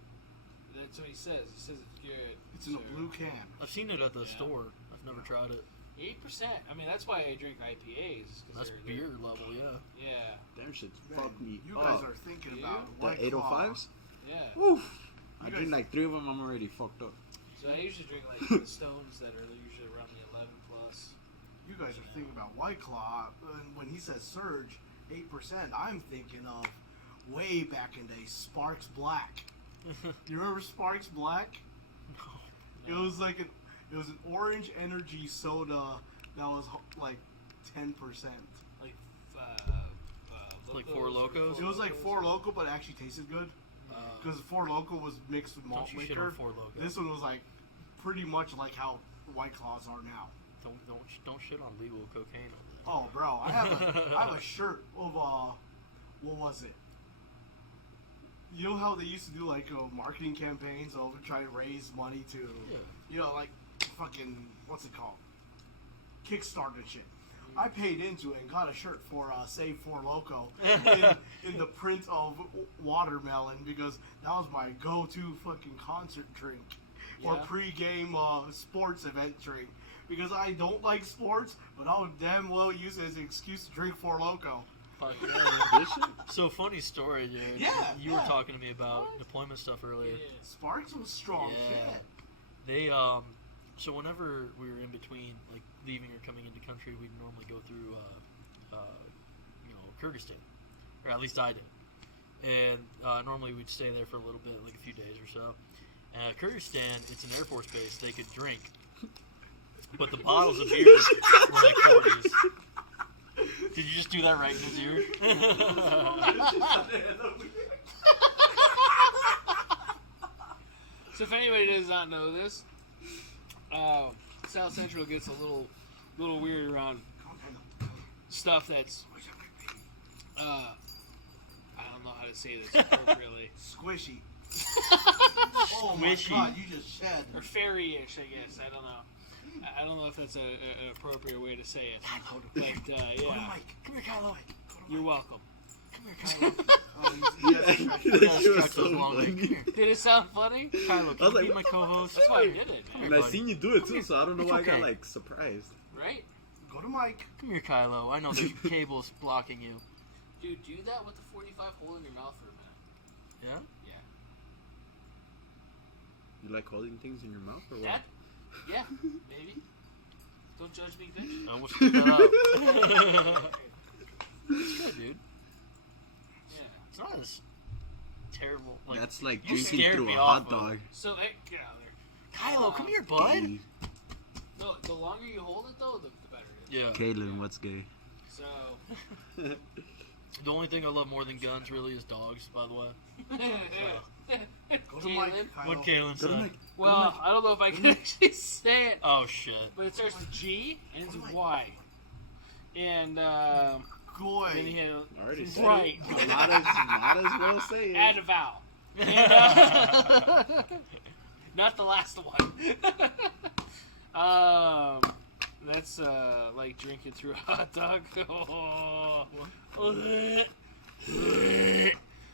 That's what he says. He says it's good. It's in a blue can. I've seen it at the store. I've never tried it. 8%. I mean, that's why I drink IPAs. That's beer level, yeah. Yeah. Damn shit's Man, fuck me you up. guys are thinking about The White Claw. 805s? Yeah. Woof. I You drink guys- like 3 of them, I'm already fucked up. So I usually drink like the Stones that are usually around the 11 plus. You guys are thinking about White Claw. And when he says Surge, 8%, I'm thinking of way back in the day, Sparks Black. You remember Sparks Black? It was like an orange energy soda that was like 10%. Like, Like Four Locos? It was like Four Loko, but it actually tasted good. Because Four Loko was mixed with malt Don't you shit on liquor. Four Loko. This one was like pretty much like how White Claws are now. Don't shit on legal cocaine over there. Oh, bro, I have a shirt of what was it? You know how they used to do like marketing campaigns over trying to raise money to, you know, like fucking what's it called? Kickstarter and shit. I paid into it and got a shirt for Save Four Loko in the print of watermelon because that was my go-to fucking concert drink or pre-game sports event drink because I don't like sports, but I would damn well use it as an excuse to drink Four Loko. So funny story, dude. Yeah, you were talking to me about deployment stuff earlier. Yeah. Sparks was strong shit. They so whenever we were in between like leaving or coming into country, we'd normally go through Kyrgyzstan, or at least I did. And normally we'd stay there for a little bit, like a few days or so. Kyrgyzstan, it's an Air Force base. They could drink, but the bottles of beer were like 40s. Did you just do that right in his ear? So if anybody does not know this, South Central gets a little weird around stuff that's I don't know how to say this appropriately. Squishy. Oh my Squishy. god, you just shed. Or fairy-ish, I guess. I don't know. I don't know if that's an appropriate way to say it. But, Go to yeah. Mike. Come here, Kylo. You're welcome. Come here, Kylo. That was so funny. Did it sound funny? Kylo, I was can you like, be my co-host? That's why you did it, man. And I seen you do it too, so I don't know It's why I okay. got like surprised. Right? Go to Mike. Come here, Kylo. I know there's cables blocking you. Dude, do that with the 45 hole in your mouth for a minute. Yeah? Yeah. You like holding things in your mouth or what? That? Yeah, maybe. Don't judge me, bitch. I almost put that up. It's good, dude. Yeah. It's not as terrible. Like, That's like you drinking scared through me a off hot of dog. So, hey, get out of there. Kylo, come here, bud. No, the longer you hold it, though, the better it is. Yeah. Kaylin, what's gay? So, The only thing I love more than guns really is dogs, by the way. Go to Mike. Kaylin? What Kylo. Kaylin Go to said. Mike. Well, I don't know if I can actually say it, Oh, shit. but it starts with G and it's Oh my- Y. And, then he Goy. had Already said right. it. Might as well say Add it. a vowel. And, not the last one. That's like drinking through a hot dog.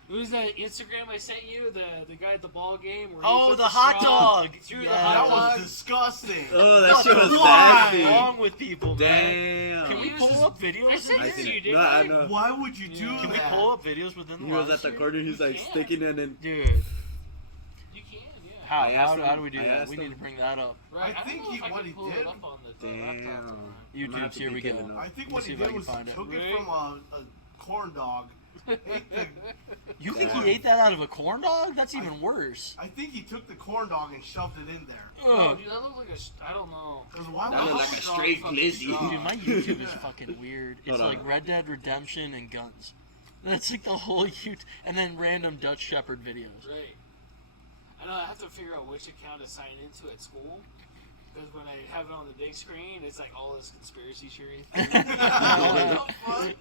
Who's that Instagram I sent you? The guy at the ball game? Where he Oh, put the hot straw dog! through the Yeah. hot That was dog. disgusting. Oh, that shit was What's nasty. wrong with people, man? Damn. Can we pull up videos? I sent of it this? to you, didn't No, I I? know. Why would you do Yeah. that? Can we pull up videos within the He was last at the year? corner, he's like can. sticking it in. Dude, You can, yeah. how, I asked how him- do we do I that? asked We him- need to bring that up. Right. I think don't know he- if I what can he pull did- it up on the laptop Damn. tomorrow. I'm gonna have YouTube's to here be we killing go. him. I think Let what me he see if I did can was find it. took it Really? from a corn dog. You think Yeah. he ate that out of a corn dog? That's even worse. I think he took the corn dog and shoved it in there. No, Ugh. dude, that looks like I don't know. Because why That would looked like a straight glizzy. Dude, my YouTube is fucking weird. It's Hold on. like Red Dead Redemption and guns. That's like the whole YouTube, and then random Dutch Shepherd videos. Right. I know I have to figure out which account to sign into at school. Because when I have it on the big screen, it's like all this conspiracy theory. Oh god.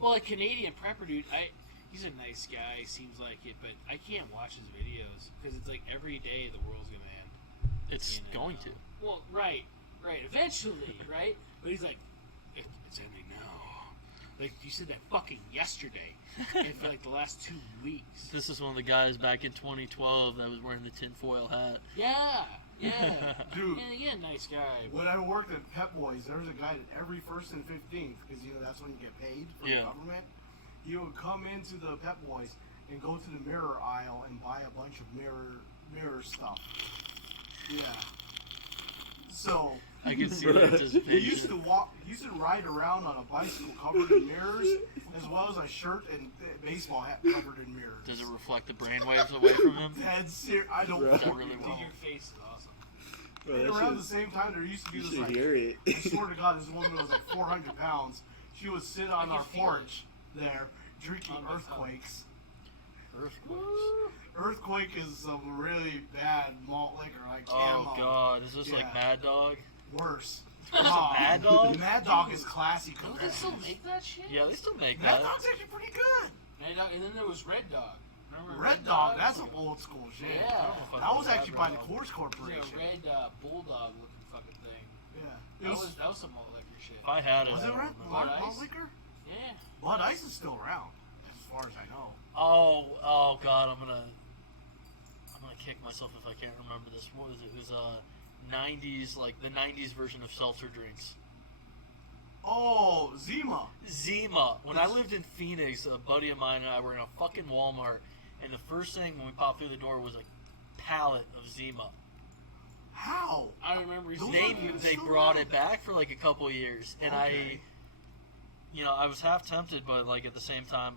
Well, a Canadian prepper dude, he's a nice guy, seems like it, but I can't watch his videos because it's like every day the world's gonna end. It's You know? going to. Well, right, eventually, right? But he's like, it's ending now. Like you said that fucking yesterday, and for like the last 2 weeks. This is one of the guys back in 2012 that was wearing the tinfoil hat. Yeah. Dude. And again, nice guy. When I worked at Pep Boys, there was a guy that every 1st and 15th, because you know that's when you get paid from Yeah. the government. He would come into the Pep Boys and go to the mirror aisle and buy a bunch of mirror stuff. Yeah. So I can see Bruh. the he used to anticipation. he used to ride around on a bicycle covered in mirrors, as well as a shirt and baseball hat covered in mirrors. Does it reflect the brainwaves away from him? That's serious. I don't Bruh. fucking That really know. Dude, your face is awesome. Bro, And that around shit the is- same time, there used to be you this should like, hear it. I swear to God, this woman was like 400 pounds. She would sit on I our can feel porch there, drinking Earthquakes. Earthquakes. Earthquake is some really bad malt liquor, like Camo. Oh God, is this like Yeah. Mad Dog? Worse. Mad Dog? Mad Dog is classy. Don't they still make that shit? Yeah, they still make Mad that. Dog's actually pretty good. And then there was Red Dog. Remember Red Dog, that's some old school shit. Yeah. That was actually by the Dog. Coors It Corporation. was a red bulldog looking fucking thing. Yeah. That was some malt liquor shit. If I had it, Was I it don't red? remember. Bud Malt Ice? liquor? Yeah. Bud Ice is still around, as far as I know. Oh God, I'm gonna kick myself if I can't remember this. What was it? It was 90s, like the 90s version of seltzer drinks. Oh, Zima. Zima. When I lived in Phoenix, a buddy of mine and I were in a fucking Walmart, and the first thing when we popped through the door was a pallet of Zima. How? I remember Those seeing are- They still brought around. it back for like a couple of years, and Okay. I was half tempted, but like at the same time,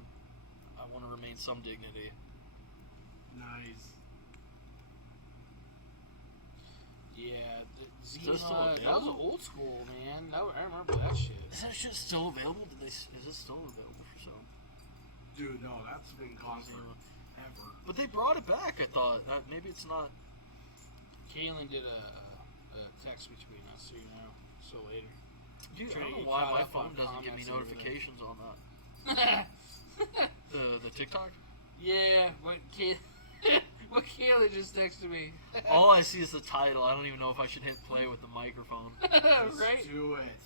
I want to remain some dignity. Nice. Yeah, Still Zima, that was available? old school, man. I remember that shit. Is that shit still available? Is it still available for sale? Dude, no, that's been gone Zima. forever. But they brought it back. I thought maybe it's not. Kaylin did a text between us, so you know. So later. Dude, I Trying to don't know get why caught my up on phone doesn't give me comments and everything. notifications on that. The TikTok. Yeah, what Kaylin just texted me. All I see is the title. I don't even know if I should hit play with the microphone. Right? Do it.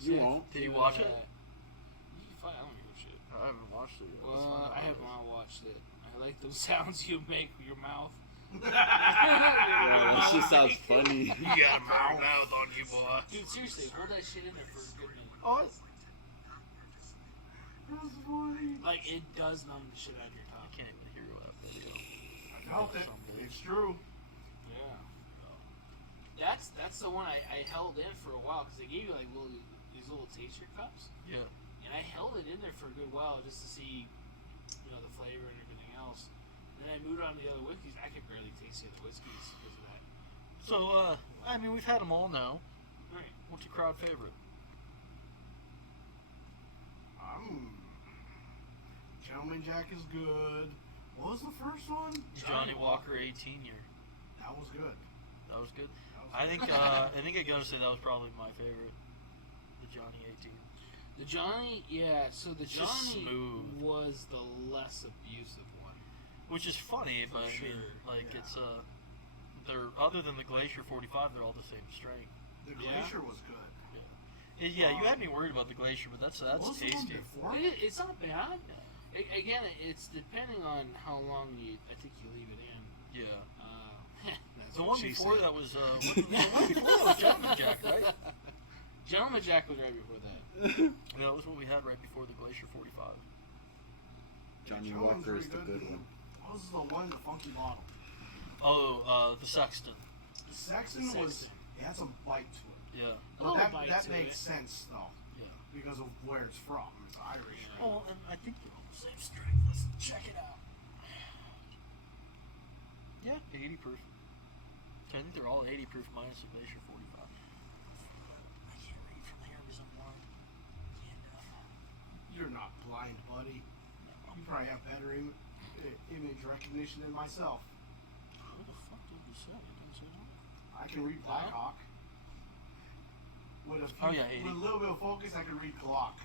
You won't. Did you watch it? You can find, I don't give a shit. I haven't watched it yet. Let's Well, find out I what have it is. not watched it. I like those sounds you make with your mouth. Bro, that shit sounds funny. You got a big mouth on you, boy. Dude, seriously, hold that shit in there for a good minute. Oh, That's funny. Like, it does numb the shit out of your I tongue. can't even hear that video. I felt it. It's true. Yeah. That's the one I held in for a while, because they gave you, like, these little taster cups. Yeah. And I held it in there for a good while just to see, the flavor and everything else. And then I moved on to the other whiskeys. I could barely taste the other whiskeys because of that. So, I mean, we've had them all now. Right. What's your crowd favorite? Gentleman Jack is good. What was the first one? Johnny Walker 18 year. That was good. That was good. That was I think good. I gotta say that was probably my favorite. The Johnny 18. The Johnny, yeah, so the It's just Johnny smooth. was the less abusive one. Which is funny, but I mean, sure, like yeah. it's they're other than the Glacier 45, they're all the same strength. The Yeah. Glacier was good. Yeah, you had me worried about the Glacier, but that's What was the one tasty. before? It's not bad. Again, it's depending on how long I think you leave it in. Yeah. That's The what one she before said. that was the one before that was Gentleman Jack, right? Gentleman Jack was right before that. Yeah, that was what we had right before the Glacier 45. Johnny Gentleman's Walker is pretty the good. good one. What was the one, the funky bottle? Oh, the Sexton. The Sexton was, it had some bite to it. Yeah. little But bite that to makes it. sense, though, Yeah. because of where it's from. It's Irish. Oh, and I think they're all the same strength. Let's check it out. Yeah, 80 proof. I think they're all 80 proof minus the Glacier 45. I can't read from here because I'm blind. You're not blind, buddy. You probably have better image recognition than myself. What the fuck did you say? I didn't say that. I can read Blackhawk. With a, Oh, yeah, 80. with a little bit of focus, I can read Glock.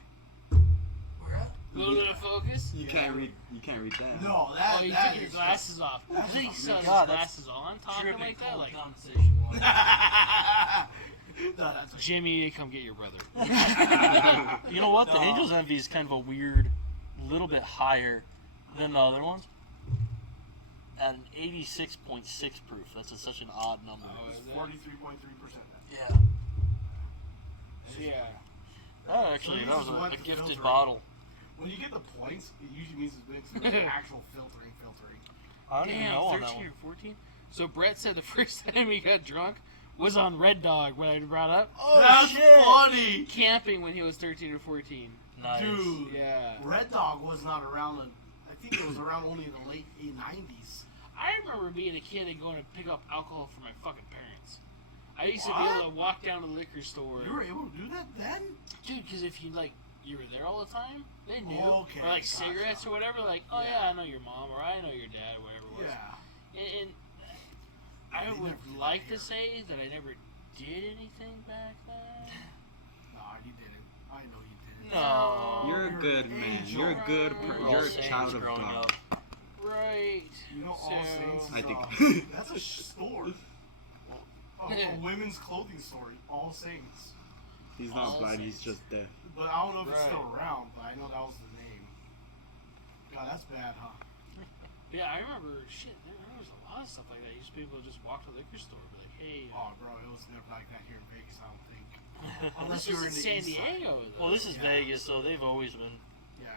Where at? A little bit of focus. You can't read that. No, Oh, that you that took your is glasses off. I that's think just- he still has his God, that's glasses on, talking like that. Like, conversation. no, that's a Jimmy, come get your brother. You know what? The No. Angel's Envy is kind of a weird, little bit higher than the other ones. At an 86.6 proof. That's such an odd number. Oh, is it? 43.3%. Yeah. Yeah. That actually, that was So this is a what the gifted filtering- bottle. When you get the points, it usually means it's mixed with actual filtering. I don't even Damn, know on that 13 one. or 14? So Brett said the first time he got drunk was on Red Dog, when I brought up. Oh, That's shit! funny! Camping when he was 13 or 14. Nice. Dude, Yeah. Red Dog was not around, I think it was around only in the late 90s. I remember being a kid and going to pick up alcohol for my fucking parents. I used to be What? able to walk down to the liquor store. You were able to do that then? Dude, because if you, you were there all the time, they knew. Okay, or like gotcha. cigarettes or whatever, like, oh yeah, I know your mom, or I know your dad, or whatever it was. Yeah. And I would like to say that I never did anything back then. No, you didn't. I know you didn't. No. You're a good man. You're a good. You're a child of growing God. up. Right. You know, All So- Saints is, I think- that's a store. A women's clothing store. All Saints. He's not All blind. He's Saints. just deaf. But I don't know if it's still Right. around, but I know that was the name. God, that's bad, huh? Yeah, I remember, shit, there was a lot of stuff like that. Used to be able to just walk to the liquor store and be like, hey, Oh, bro, it was never like that here in Vegas, I don't think. this Unless you was were in in the San east side. Diego, though. Well, this is Yeah. Vegas, so they've always been Yeah.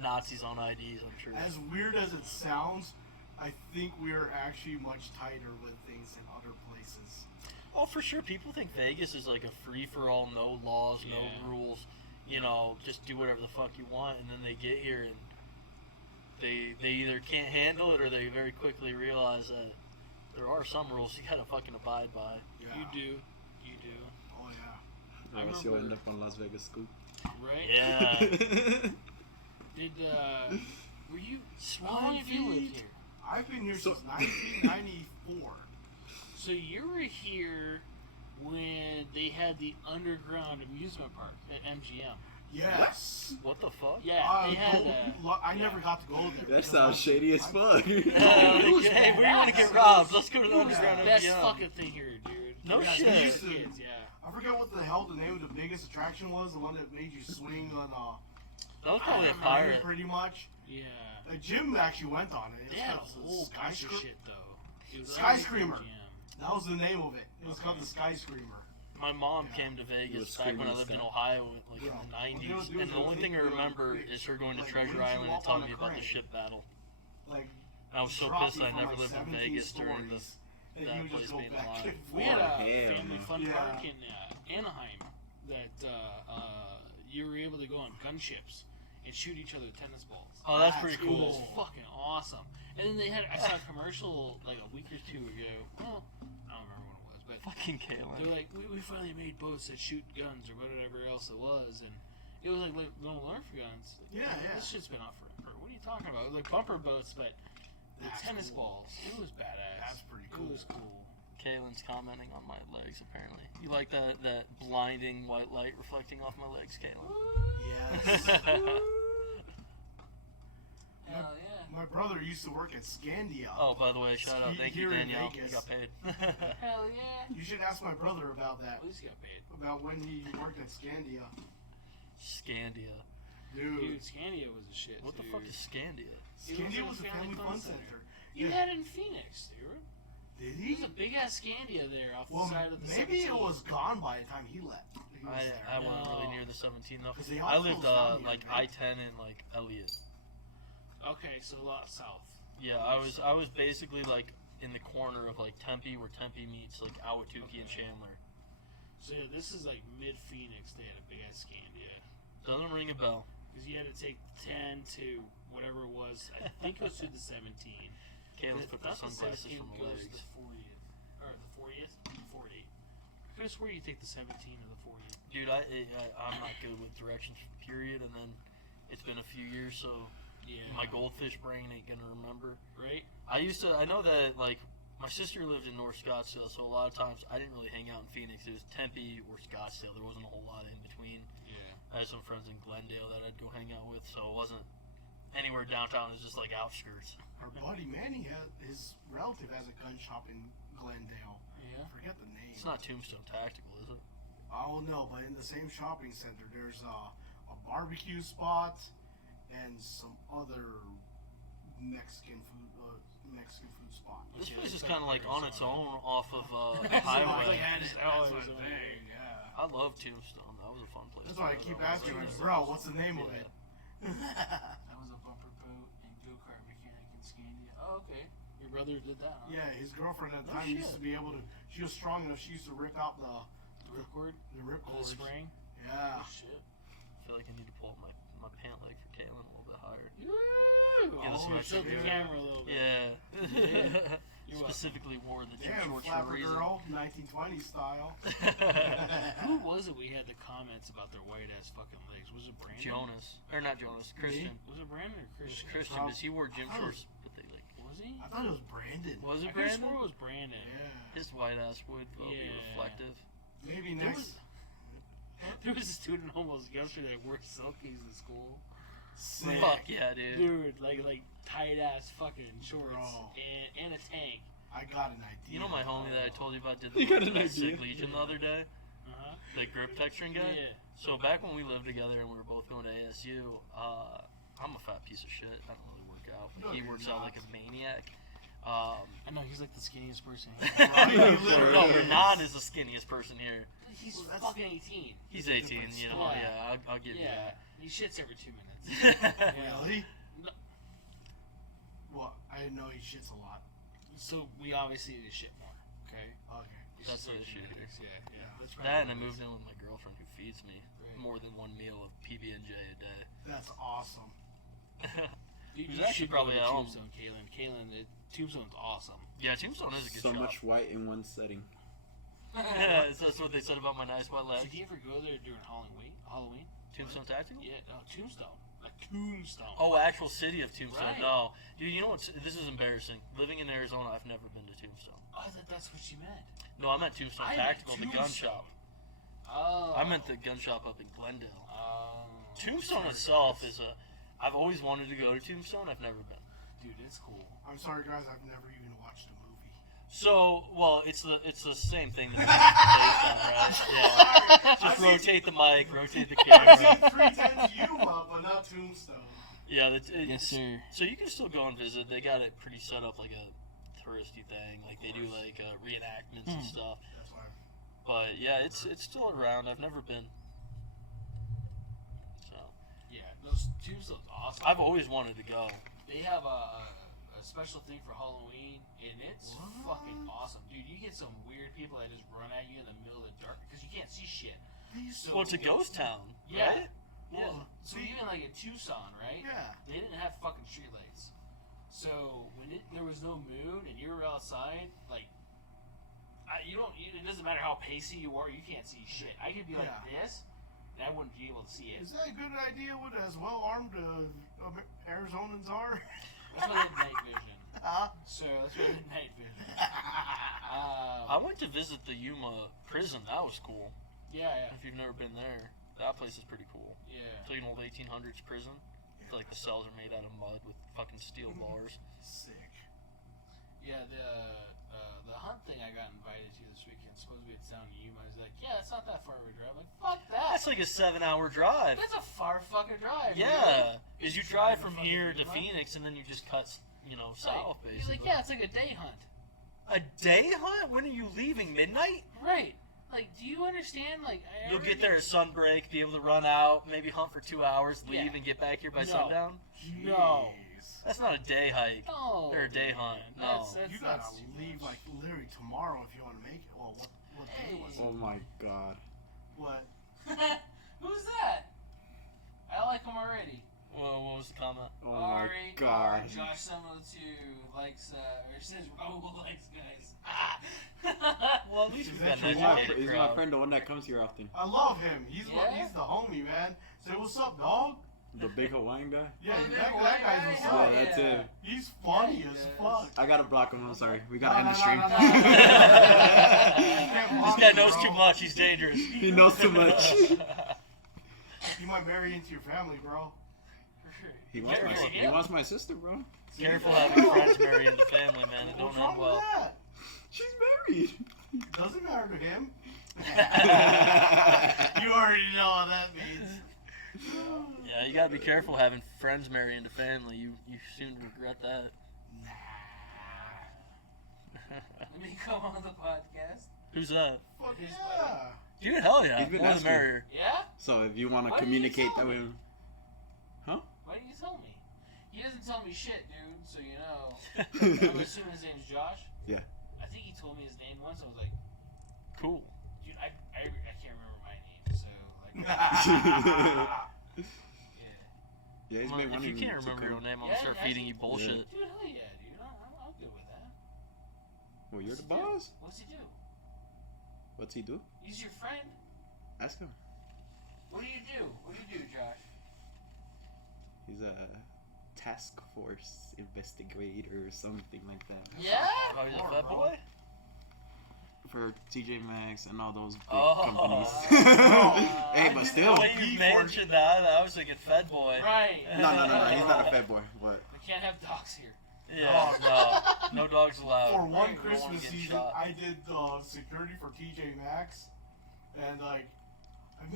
Nazis on IDs, I'm sure. As weird as it sounds, I think we're actually much tighter with things than other places. Oh, for sure. People think Vegas is like a free-for-all, no laws, Yeah. no rules. You know, just do whatever the fuck you want, and then they get here and they either can't handle it or they very quickly realize that there are some rules you gotta fucking abide by. Yeah. You do. You do. Oh, yeah. I Or else you'll end remember- up on Las Vegas Scoop. Right? Yeah. Did, were you, how long have you lived here? I've been here So- since 1994. So you were here when they had the underground amusement park at MGM. Yes. What the fuck? Yeah, they had that. I never got to go there. That because sounds shady as fuck. Yeah, like, hey, where you want to get robbed? Let's go to the underground Best MGM. fucking thing here, dude. No Yeah, shit. they used to- Kids, yeah. I forget what the hell the name of the biggest attraction was. The one that made you swing on. That was probably a I pirate. remember pretty much. Yeah. Jim actually went on it. It was They had a called the whole bunch of Skyscra- shit, though. It was Skyscreamer. MGM. That was the name of it. It was called Okay. the Skyscreamer. My mom Yeah. came to was Vegas back when I screaming lived in stuff. Ohio, like Yeah. in the Well, there 90s. was- And the only thing I remember is her going to like, Treasure raise you Island up and telling on me a about the crane. ship battle. Like, I was so drop pissed you I from, never like, lived in 17 Vegas during the. stories, and that you would place just go being back alive. and We had a forth. Hell family no. fun Yeah. park in Anaheim that you were able to go on gunships and shoot each other with tennis balls. Oh, that's That's pretty It was cool. fucking awesome. And then they had, I saw a commercial like a week or two ago. Well, I don't remember when it was, but Fucking they were Kalen. like, we finally made boats that shoot guns or whatever else it was. And it was like Little Learn for Guns. Yeah, yeah. This shit's been out forever. What are you talking about? It was like bumper boats, but the That's tennis cool. balls. It was badass. That's pretty cool. It was cool. Kalen's commenting on my legs, apparently. You like that blinding white light reflecting off my legs, Kalen? Yes. Hell yeah. My brother used to work at Scandia. Oh, by the way, shout out. Thank you, Here in Danielle. You Vegas. got paid. Hell yeah. You should ask my brother about that. At least got paid. About when he worked at Scandia. Scandia. Dude, Dude, Scandia was a shit. What the dude. fuck is Scandia? Scandia was a family fun center. You Yeah. had it in Phoenix, dude. Did There's he? a big ass Scandia there off the Well, side of the maybe 17. it was gone by the time he left. He was there. I wasn't really No. near the 17 though. 'Cause they I all lived closed down here, like right? I-10 and like Elliott. Okay, so a lot south. Yeah, I was basically like in the corner of like Tempe, where Tempe meets like Ahwatukee and Chandler. So yeah, this is like mid Phoenix. They had a big ass Scandia. Doesn't ring a bell. Because you had to take 10 to whatever it was. I think it was to the 17. Kalen's I put the thought sunglasses 17 from my goes to legs. the 40th. Or the 40th? 40. I could have swore you take the 17 to the 40th. Dude, I'm not good with directions, period. And then it's been a few years, so Yeah. my goldfish brain ain't gonna remember. Right? I know that like my sister lived in North Scottsdale, so a lot of times I didn't really hang out in Phoenix. It was Tempe or Scottsdale. There wasn't a whole lot in between. Yeah. I had some friends in Glendale that I'd go hang out with, so it wasn't anywhere downtown. It was just like outskirts. Our buddy Manny, his relative has a gun shop in Glendale. Yeah. I forget the name. It's not Tombstone Tactical, is it? I don't know, but in the same shopping center, there's a barbecue spot and some other Mexican food spot. This Yeah, place is it's kind of like on Arizona. its own off of the That's highway. That's That's what my I'm thing, yeah. I love Tombstone. That was a fun place. That's to why I go. keep That was asking, really like, nice. bro, what's the name of Yeah. it? That was a bumper boat and go-kart mechanic in Scandia. Oh, okay. Your brother did that, huh? Yeah, his girlfriend at the Oh, time used shit. to be able to. She was strong enough. She used to rip out the Ripcord? ripcord. The spring? Yeah. Oh, shit. I feel like I need to pull up my pant leg for Kalen a little bit higher. Woo! Yeah, that's Oh, my tilt the favorite. camera a little bit. Yeah. specifically wore the gym Damn, shorts for a flapper reason. girl, 1920s style. Who was it we had the comments about their white ass fucking legs? Was it Brandon? Jonas. Or not Jonas, Christian. Was it Brandon or It was Christian? Christian, because he wore gym shorts, but they like... Was he? I thought it was Brandon. Was it I could've Brandon? swore it was Brandon. Yeah. His white ass would be Yeah. reflective. Maybe There next. There was a student almost yesterday that wore silkies in school. Sick. Fuck yeah, dude. Dude, like tight ass fucking shorts Bro. and a tank. I got an idea. You know my homie that I told you about did You got the an Sick idea? Legion the other day? Uh-huh. The grip texturing guy? Yeah. So back when we lived together and we were both going to ASU, I'm a fat piece of shit. I don't really work out. But No, he you're works out not. like a maniac. I know he's like the skinniest person. No, Renan is the skinniest person here. He's Well, that's- fucking 18. He's 18, you know, Yeah. yeah, I'll give Yeah, he shits every 2 minutes. you that. Really? No. Well, I didn't know he shits a lot. So we obviously need to shit more. Okay. Okay. That's the issue here. Yeah. That's That and I moved in with my girlfriend who feeds me Right. more than one meal of PB&J a day. That's awesome. Dude, Who's you actually should probably go at to home. Tombstone, Kaylin. Tombstone's awesome. Yeah, Tombstone is a good So shop. much white in one setting. Yeah, that's what they said about my nice white So legs. do you ever go there during Halloween? Tombstone Tactical? Yeah, no, Tombstone. Like Tombstone. Oh, actual city of Tombstone. Right. No. Dude, you know what? This is embarrassing. Living in Arizona, I've never been to Tombstone. I thought that's what you meant. No, I meant Tombstone I meant Tactical, the gun Tombstone. shop. Oh. I meant the gun shop up in Glendale. Oh. Tombstone itself is a... I've always wanted to go to Tombstone. I've never been. Dude, it's cool. I'm sorry, guys. I've never even watched a movie. So, well, it's the same thing that it's based on, right? Yeah. Just rotate the mic, rotate the I've seen camera. 310 you up, but not Tombstone. Yeah, Yes, sir. So you can still go and visit. They got it pretty set up like a touristy thing. Like they do like reenactments and stuff. That's why. But yeah, it's still around. I've never been. So Yeah, no, Tombstone's awesome. I've always wanted to go. They have a special thing for Halloween, and it's What? fucking awesome. Dude, you get some weird people that just run at you in the middle of the dark because you can't see shit. So, Well, it's a ghost town, Yeah. right? Yeah. Well, So even like in Tucson, right? Yeah. They didn't have fucking streetlights. So when there was no moon and you were outside, like, it doesn't matter how pacey you are, you can't see shit. I could be like Yeah. this, and I wouldn't be able to see it. Is that a good idea with as well armed Arizonans are? That's why they have night vision. Huh? So that's why they have night vision. I went to visit the Yuma prison. That was cool. Yeah, If you've never been there, that place is pretty cool. yeah. It's like an old 1800s prison. Like the cells are made out of mud with fucking steel bars. Sick. Yeah, the hunt thing I got invited to this weekend, supposedly it's down in Yuma. I was like, yeah, it's not that far of a drive. I'm like, fuck that. That's like a 7-hour drive. That's a far fucking drive. Yeah, is you drive Drive from to here fucking to Yuma? Phoenix and then you just cut, south Right. basically. He's like, yeah, it's like a day hunt. A day hunt? When are you leaving? Midnight? Right. Like, do you understand? Like, You'll get there at sunbreak, be able to run out, maybe hunt for 2 hours, leave, Yeah. and get back here by No. sundown. No. Jeez. That's not a day hike. No. Or a day hunt. man. No. That's You gotta that's too leave much. like literally tomorrow if you want to make it. Well, what day was it? Oh my god. What? Who's that? I like him already. Well, what was the comment? Oh my Ari, god. Josh Summer 2 likes, or says Robo likes guys. Well, at least we've got an He's He's my, educated he's my crowd. friend, the one that comes here often. I love him. He's Yeah? he's the homie, man. Say what's up, dog? The big Hawaiian guy. Yeah, Oh, that white guy's guy? what's Hell up. Yeah, that's yeah. it. He's funny Yeah, he as does. fuck. I gotta block him. I'm sorry. We gotta No, end the no, stream. no, no, no. This guy knows too much. He's dangerous. He knows too much. He might marry into your family, bro. He wants my Careful. he wants my sister, bro. Careful having friends marry into family, man. It don't What's end wrong well. with that? She's married. Doesn't matter to him. You already know what that means. Yeah, you gotta be careful having friends marry into family. You soon regret that. Let me come on the podcast. Who's that? Fuck His yeah. Dude, hell yeah. He's been More the asking. merrier. Yeah? So if you want to Why didn't you communicate tell that me? with him, Why didn't you tell me? He doesn't tell me shit, dude, so you know. I'm assuming his name's Josh? Yeah. I think he told me his name once. I was like, Cool. dude, I can't remember my name, so, like, yeah. yeah, he's Well, been if wanting you can't to remember your come. own name, I'm Yeah, gonna start yeah. feeding you bullshit. Dude, hell yeah, dude. I'm good with that. Well, you're the boss. What's he do? What's he do? He's your friend. Ask him. What do you do? What do you do, Josh? He's a task force investigator or something like that. Yeah? Oh, he's a fat boy? For TJ Maxx and all those big Oh. companies. Oh. Hey, but still. When you mentioned that, I was thinking fat boy. Right. No, he's not a fat boy. What? We can't have dogs here. Yeah, no dogs allowed. For one You don't wanna Christmas get season, shot. I did security for TJ Maxx, and like, I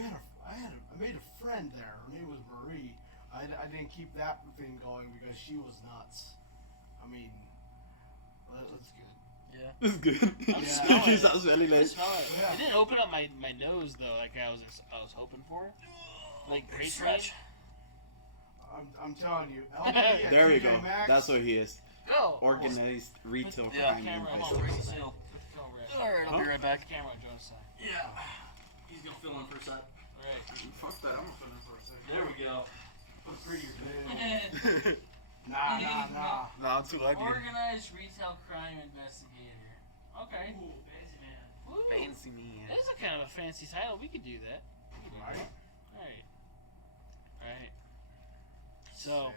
made a friend there. Her name was Marie. I didn't keep that thing going because she was nuts. I mean, That's good. Yeah. It's good. I'm smelling He it. sounds really I nice. smell it. Yeah. It didn't open up my nose though, like I was hoping for. Like great stretch. I'm telling you, LB at There we TJ go. Maxx, That's what he is. Go. Organized retail Yeah. crime Camera on investigation. Joe's side. Put the camera right. Alright, I'll be right back. Camera on Joe's side. Yeah. He's gonna fill in for a sec. Right. Fuck that. I'm gonna fill in for a second. There we go. Look prettier. Nah. No, I'm too ugly. Organized retail crime investigator. Okay. Ooh, fancy man. Woo. Fancy man. That is a kind of a fancy title. We could do that. Right? Alright. So,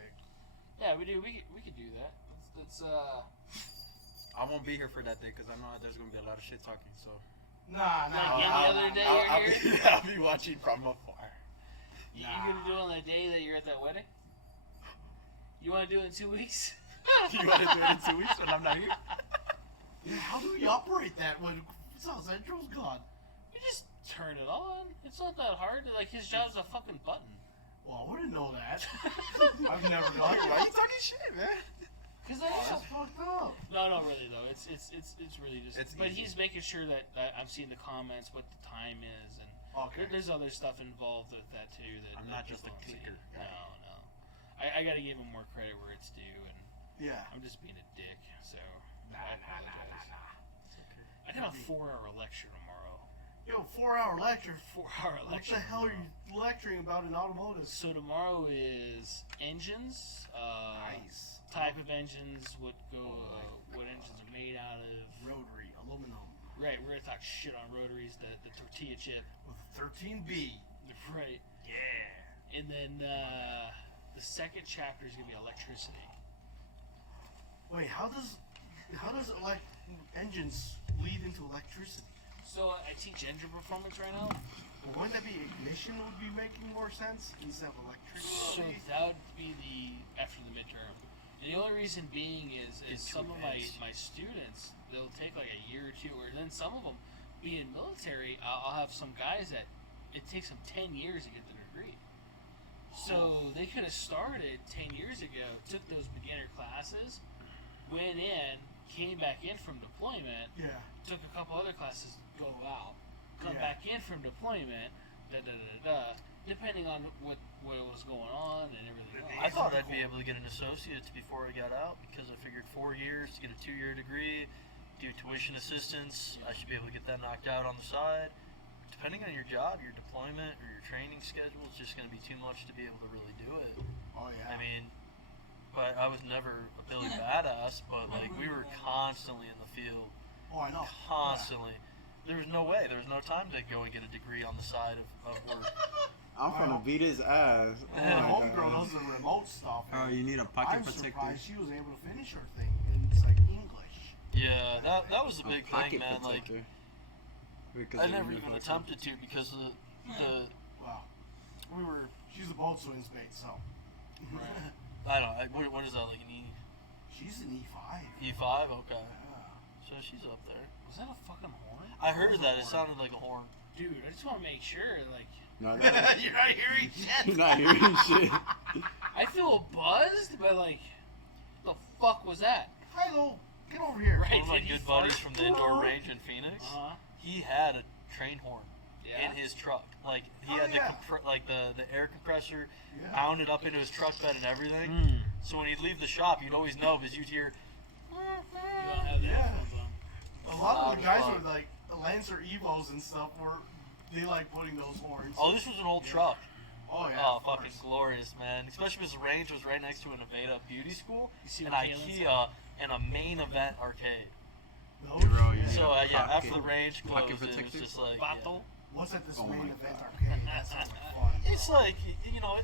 yeah, we could do that. Let's I won't be here for that day because I know there's gonna be a lot of shit talking. So Nah. Like any other day you're here? I'll be watching from afar. You gonna do it on the day that you're at that wedding? You want to do it in 2 weeks? You want to do it in 2 weeks when I'm not here? Yeah, how do we operate that when South Central's gone? You just turn it on. It's not that hard. Like his job's a fucking button. Well, I wouldn't know that. I've never done Why are it. you talking shit, man? Cause That's fucked up. no, really though. It's really just. It's but easy. he's making sure that I'm seeing the comments, what the time is, and Okay. there's other stuff involved with that too. That I'm that not just a people don't see. clicker. No. I gotta give him more credit where it's due, and Yeah. I'm just being a dick. So Nah. I apologize. I got a 4-hour lecture tomorrow. Yo, 4-hour lecture. 4-hour What lecture. the hell are you lecturing about in automotive? So tomorrow is engines. Nice. Type of engines, what engines are made out of. Rotary, aluminum. Right, we're gonna talk shit on rotaries, the tortilla chip. With 13B. Right. Yeah. And then the second chapter is gonna be electricity. Wait, how does engines lead into electricity? So I teach engine performance right now. Well, wouldn't that be ignition would be making more sense instead of So electricity? that would be after the midterm. And the only reason being is some of my students, they'll take like a year or two, or then some of them, being military, I'll have some guys that it takes them 10 years to get their degree. So they could have started 10 years ago, took those beginner classes, went in, came back in from deployment, Yeah. took a couple other classes, go out, come Yeah. back in from deployment, depending on what was going on and everything else. I thought I'd be able to get an associate's before I got out because I figured 4 years to get a 2-year degree, do tuition assistance. I should be able to get that knocked out on the side. Depending on your job, your deployment, or your training schedule, it's just going to be too much to be able to really do it. Oh yeah. I mean, but I was never a Billy Badass, but like we were constantly in the field, Oh, I know. constantly. There was no way, there was no time to go and get a degree on the side of work. I'm gonna beat his ass. Oh My my homegirl God. does the remote stuff. Oh, you need a pocket I'm protector. surprised she was able to finish her thing in like English. Yeah, that was the A big pocket thing, man. Like protector. Because I of never your even fucking- attempted to because of the Wow. we were She's a boatswain's mate, so. Right. I don't know what is that like an She's an E5. E5? Okay, Yeah. so she's up there. Was that a fucking horn? I heard that it sounded like a horn. Dude, I just want to make sure, like, No, no. You're not hearing shit. You're not hearing shit. I feel buzzed, but like, the fuck was that? Kylo, get over here. Right. One of my did he good buddies fart? from the indoor range in Phoenix, Uh-huh. he had a train horn Yeah. in his truck. Like he Oh, had yeah. the air compressor Yeah. mounted up into his truck bed and everything. Mm. So when he'd leave the shop, you'd always know because you'd hear. You don't have the Yeah. headphones on. A lot of Loud the as guys fuck. with like the Lancer Evos and stuff they like putting those horns. Oh, this was an old truck. Oh, yeah. Oh, of fucking course. glorious, man. Especially because the range was right next to an Aveda beauty school, You see an what Kalen's IKEA, and a main event arcade. No Hero, shit. So yeah, Pocket- after the range pocket closed, it was protector? just like Bato. What's at this Oh main my event God. arcade? That sounds like fun. it's like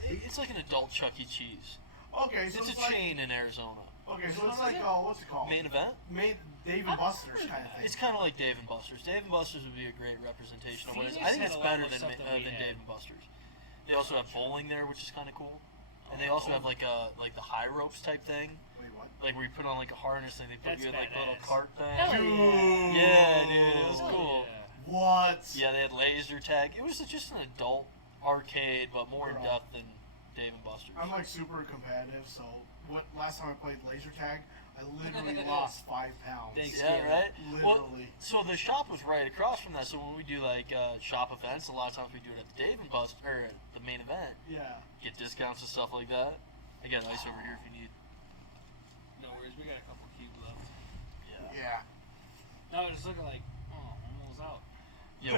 it's like an adult Chuck E. Cheese. Okay, so It's a it's like, chain in Arizona. okay, so it's like what's it called? Main event? Dave and Buster's kind of thing. It's kind of like Dave and Buster's. Dave and Buster's would be a great representation of what it is. Phoenix I think had it's a lot better more than stuff than we than had. Dave and Buster's. They also have bowling there, which is kind of cool. And they also have like the high ropes type thing, Wait, what? like where you put on like a harness and they put That's you in like a little badass. cart thing. Hell Dude. Yeah, dude, it was Hell cool. yeah. What? Yeah, they had laser tag. It was just an adult arcade, but more in depth than Dave and Buster's. I'm like super competitive, so last time I played laser tag, I literally lost 5 pounds. Thanks. Yeah, right. Well, Literally. so the shop was right across from that. So when we do like shop events, a lot of times we do it at the Dave and Buster or at the main event. Yeah. Get discounts and stuff like that. I got ice over here if you need. No worries, we got a couple cubes left. Yeah. No, it's looking like almost out. Yeah,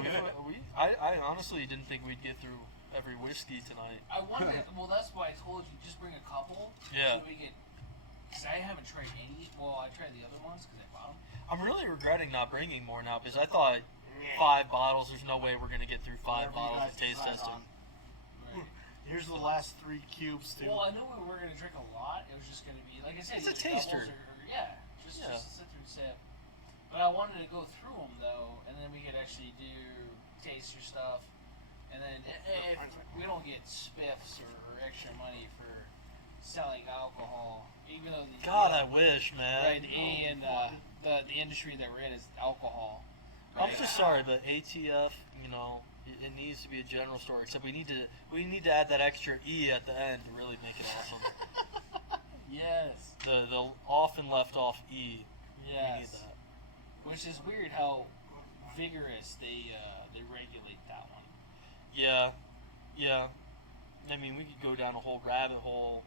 I honestly didn't think we'd get through every whiskey tonight. I wanted. Well, that's why I told you just bring a couple. Yeah. So we could. Cause I haven't tried any. Well, I tried the other ones because I bought them. I'm really regretting not bringing more now because I thought 5 bottles. There's no way we're gonna get through 5 Whatever you bottles guys of taste decide testing. on. Right. Here's the last 3 cubes, too. Well, I knew we were gonna drink a lot. It was just gonna be like I said. It's a either taster. doubles Or, yeah, just Yeah. sit through and sip. But I wanted to go through them though, and then we could actually do taster stuff. And then if we don't get spiffs or extra money for selling alcohol, even though the God, I wish, man. right and the industry that we're in is alcohol. I'm Right? just sorry, but ATF, it needs to be a general store. Except we need to add that extra E at the end to really make it awesome. Yes. the often left off E. We need Yes. that. Which is weird how vigorous they regulate that one. Yeah. I mean, we could go down a whole rabbit hole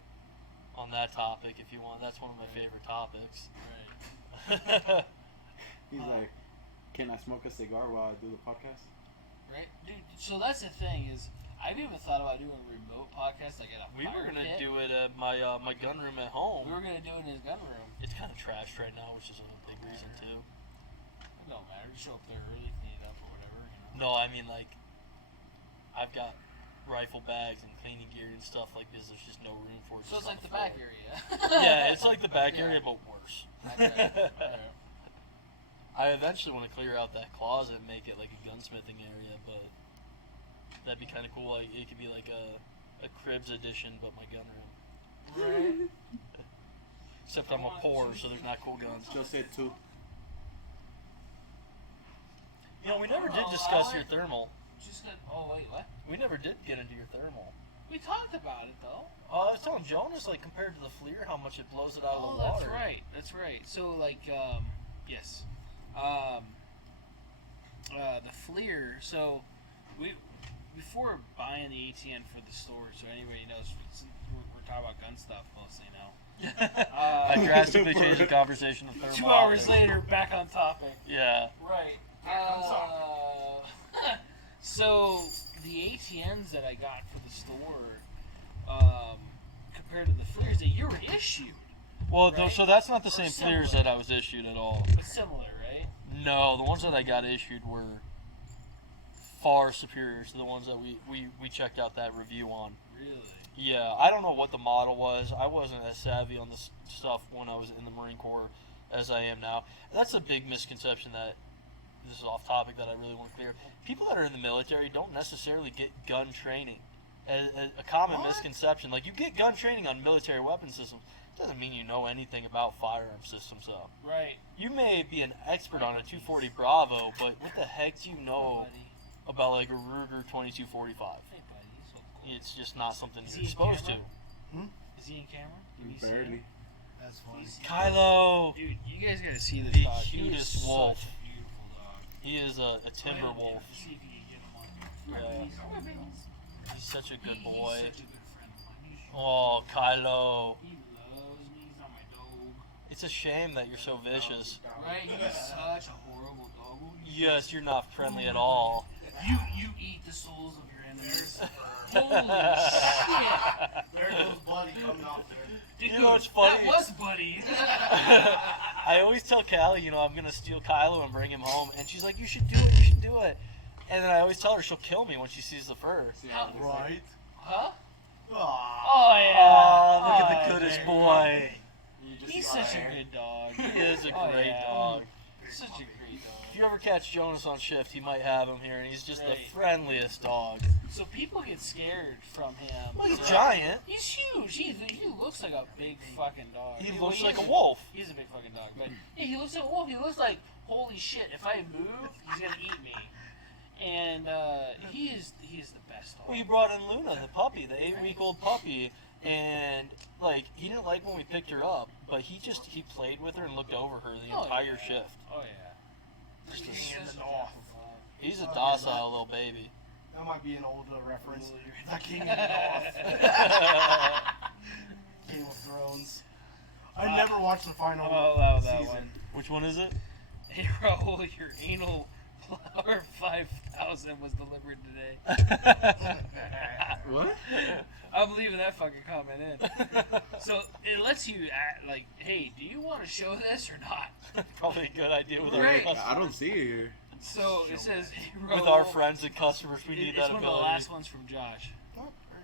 on that topic if you want. That's one of my favorite topics. Right. He's like, can I smoke a cigar while I do the podcast? Right, dude. So that's the thing is, I've even thought about doing a remote podcast, like at a We were fire gonna pit. do it at my gun room at home. We were gonna do it in his gun room. It's kind of trashed right now, which is a big reason too. It don't matter. Just show up there early, clean it up or whatever. No, I mean like, I've got rifle bags and cleaning gear and stuff like this. There's just no room for it. So it's just on like the floor. back area. Yeah, it's like the back Yeah. area, but worse. Okay. I eventually want to clear out that closet and make it like a gunsmithing area, but that'd be kind of cool. Like it could be like a Cribs edition, but my gun room. Right. Except I'm a poor, so there's not cool guns. Just say 2. We never did Oh, discuss I your thermal. Just got. Oh wait, what? We never did get into your thermal. We talked about it though. I was telling Jonas, like, compared to the FLIR, how much it blows it out of the water. That's right. That's right. So like, yes, the FLIR. So we before buying the ATN for the store. So anybody knows, we're talking about gun stuff mostly now. I drastically changed the conversation of thermal. 2 hours later, back on topic. Yeah. Right. So the ATNs that I got for the store, compared to the FLIRs that you were issued, Well, Right. so that's not the Or same similar. FLIRs that I was issued at all. but similar, right? No, the ones that I got issued were far superior to the ones that we checked out that review on. Really? Yeah, I don't know what the model was. I wasn't as savvy on this stuff when I was in the Marine Corps as I am now. That's a big misconception that, this is off topic, that I really want to clear. People that are in the military don't necessarily get gun training. A common What? misconception. Like, you get gun training on military weapon systems. Doesn't mean you know anything about firearm systems, though. Right. You may be an expert on a 240 Bravo, but what the heck do you know Hey, buddy. about, like, a Ruger 2245? Hey, buddy. So cool. It's just not something Is you're he in exposed to. camera? Is he in camera? Did you see him? Barely. That's funny. Kylo! Dude, you guys gotta see this The dog. He is cutest such wolf. a beautiful dog. He is a timber wolf. See if you can get him on here. Yeah. He's such a good He's boy. such a good friend of mine. Oh, Kylo. He loves me. He's not my dog. It's a shame that you're so vicious. Right? He's such a horrible dog. Yes, you're not friendly at all. You eat the souls of your enemies. Holy shit! There goes Buddy coming off there. Dude, You know what's funny? That was Buddy. I always tell Callie, you know, I'm gonna steal Kylo and bring him home, and she's like, "You should do it. You should do it." And then I always tell her she'll kill me when she sees the fur. Right. Huh? Aw. Oh yeah. Oh, look at the goodest boy. He's such a good dog. He is a Oh, great yeah. dog. Such a great If you ever catch Jonas on shift, he might have him here, and he's just Right. the friendliest dog. dog. So people get scared from him. Well, he's So- giant. He's huge. He looks like a big fucking dog. He Well, looks like is a wolf. He's a big fucking dog, but yeah, he looks like a wolf. He looks like, holy shit, if I move, he's gonna eat me. And he is the best dog. Well, you brought in Luna, the puppy, the 8-week-old puppy, and like he didn't like when we picked her up, but he played with her and looked over her the Oh, entire yeah. shift. Oh yeah. Just a He's in such the a north. gentle dog. He's a docile little baby. That might be an old reference. Well, you're- The King of the North. Game of Thrones. I never watched the final Oh, that season. one. Which one is it? Hey Raul, your anal flower 5000 was delivered today. What? I'm leaving that fucking comment in. So it lets you act like, hey, do you want to show this or not? Probably a good idea with Right. our I don't see it here. So it says, hey, Raul, with our friends and customers. We need It's that one of the ability. last ones from Josh.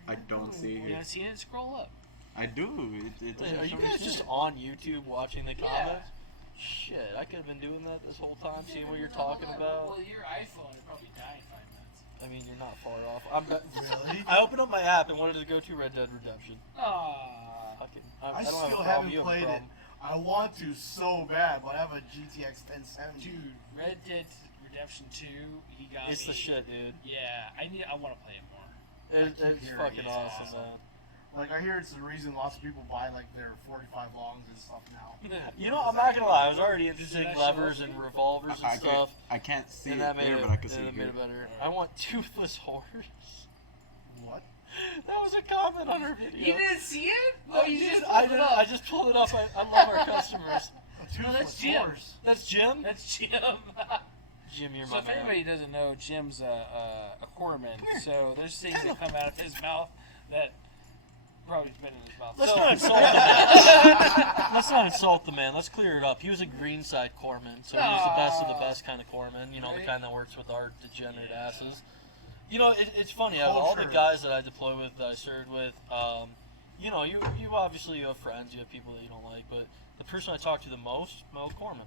I don't see it You here. haven't seen it? Scroll up. I do. It doesn't Are you show me guys shit. just on YouTube watching the Yeah. comments? Shit, I could have been doing that this whole time, seeing what you're talking about. Well, your iPhone would probably die in 5 minutes. I mean, you're not far off. Really? I opened up my app and what did it go to? Red Dead Redemption. Aww. Fucking, I don't have still a problem. haven't You have a played it. problem. I want to so bad, but I have a GTX 1070. Dude, Red Dead Redemption 2, he got It's me. the shit, dude. Yeah, I want to play it more. It's hearing fucking it's awesome, awesome. man. Like, I hear it's the reason lots of people buy, like, their 45 longs and stuff now. You know, I'm not gonna lie. I was already interested in Should I show levers it? and revolvers and I stuff. can't see And it that made here, it, but I can see and it it made here. it better. I want toothless horse. What? That was a comment on our video. You didn't see it? Oh, you dude, just I pulled it didn't. up. I just pulled it up. I love our customers. No, that's Jim. That's Jim. That's Jim. Jim, you're So my if man. anybody doesn't know, Jim's a corpsman. Come here. So there's things that come out of his mouth that probably been in his mouth. Let's So- not insult the man. Let's not insult the man. Let's clear it up. He was a Greenside corpsman, so he was the best of the best kind of corpsman. You know, the Right. kind that works with our degenerate asses. You know, it's funny. Out of all the Culture. guys that I deploy with, that I served with, you know, you obviously you have friends, you have people that you don't like, but the person I talk to the most, my old corpsman.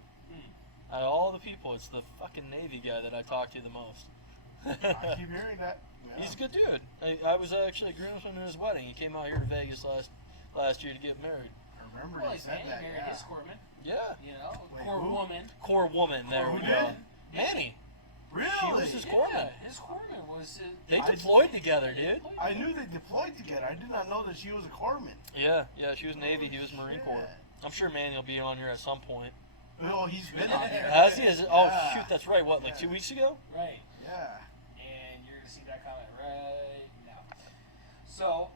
Out of all the people, it's the fucking Navy guy that I talk to the most. I keep hearing that. Yeah. He's a good dude. I was actually a groomsman in his wedding. He came out here to Vegas last year to get married. I remember Well, he he's said that. married Yeah. his corpsman. Yeah. You know, Wait, core who? woman. Core woman, there Who we did? go. Manny. Really? She was his corpsman. Yeah, his corpsman was his. They I- deployed together, dude. I knew they deployed together. I did not know that she was a corpsman. Yeah, she was Navy, he was Marine Corps. I'm sure Manny will be on here at some point. Well, he's been on there. Has he? Oh, Yeah. shoot, that's right. What, like 2 weeks ago? Right. Yeah. And you're gonna see that comment right now. So,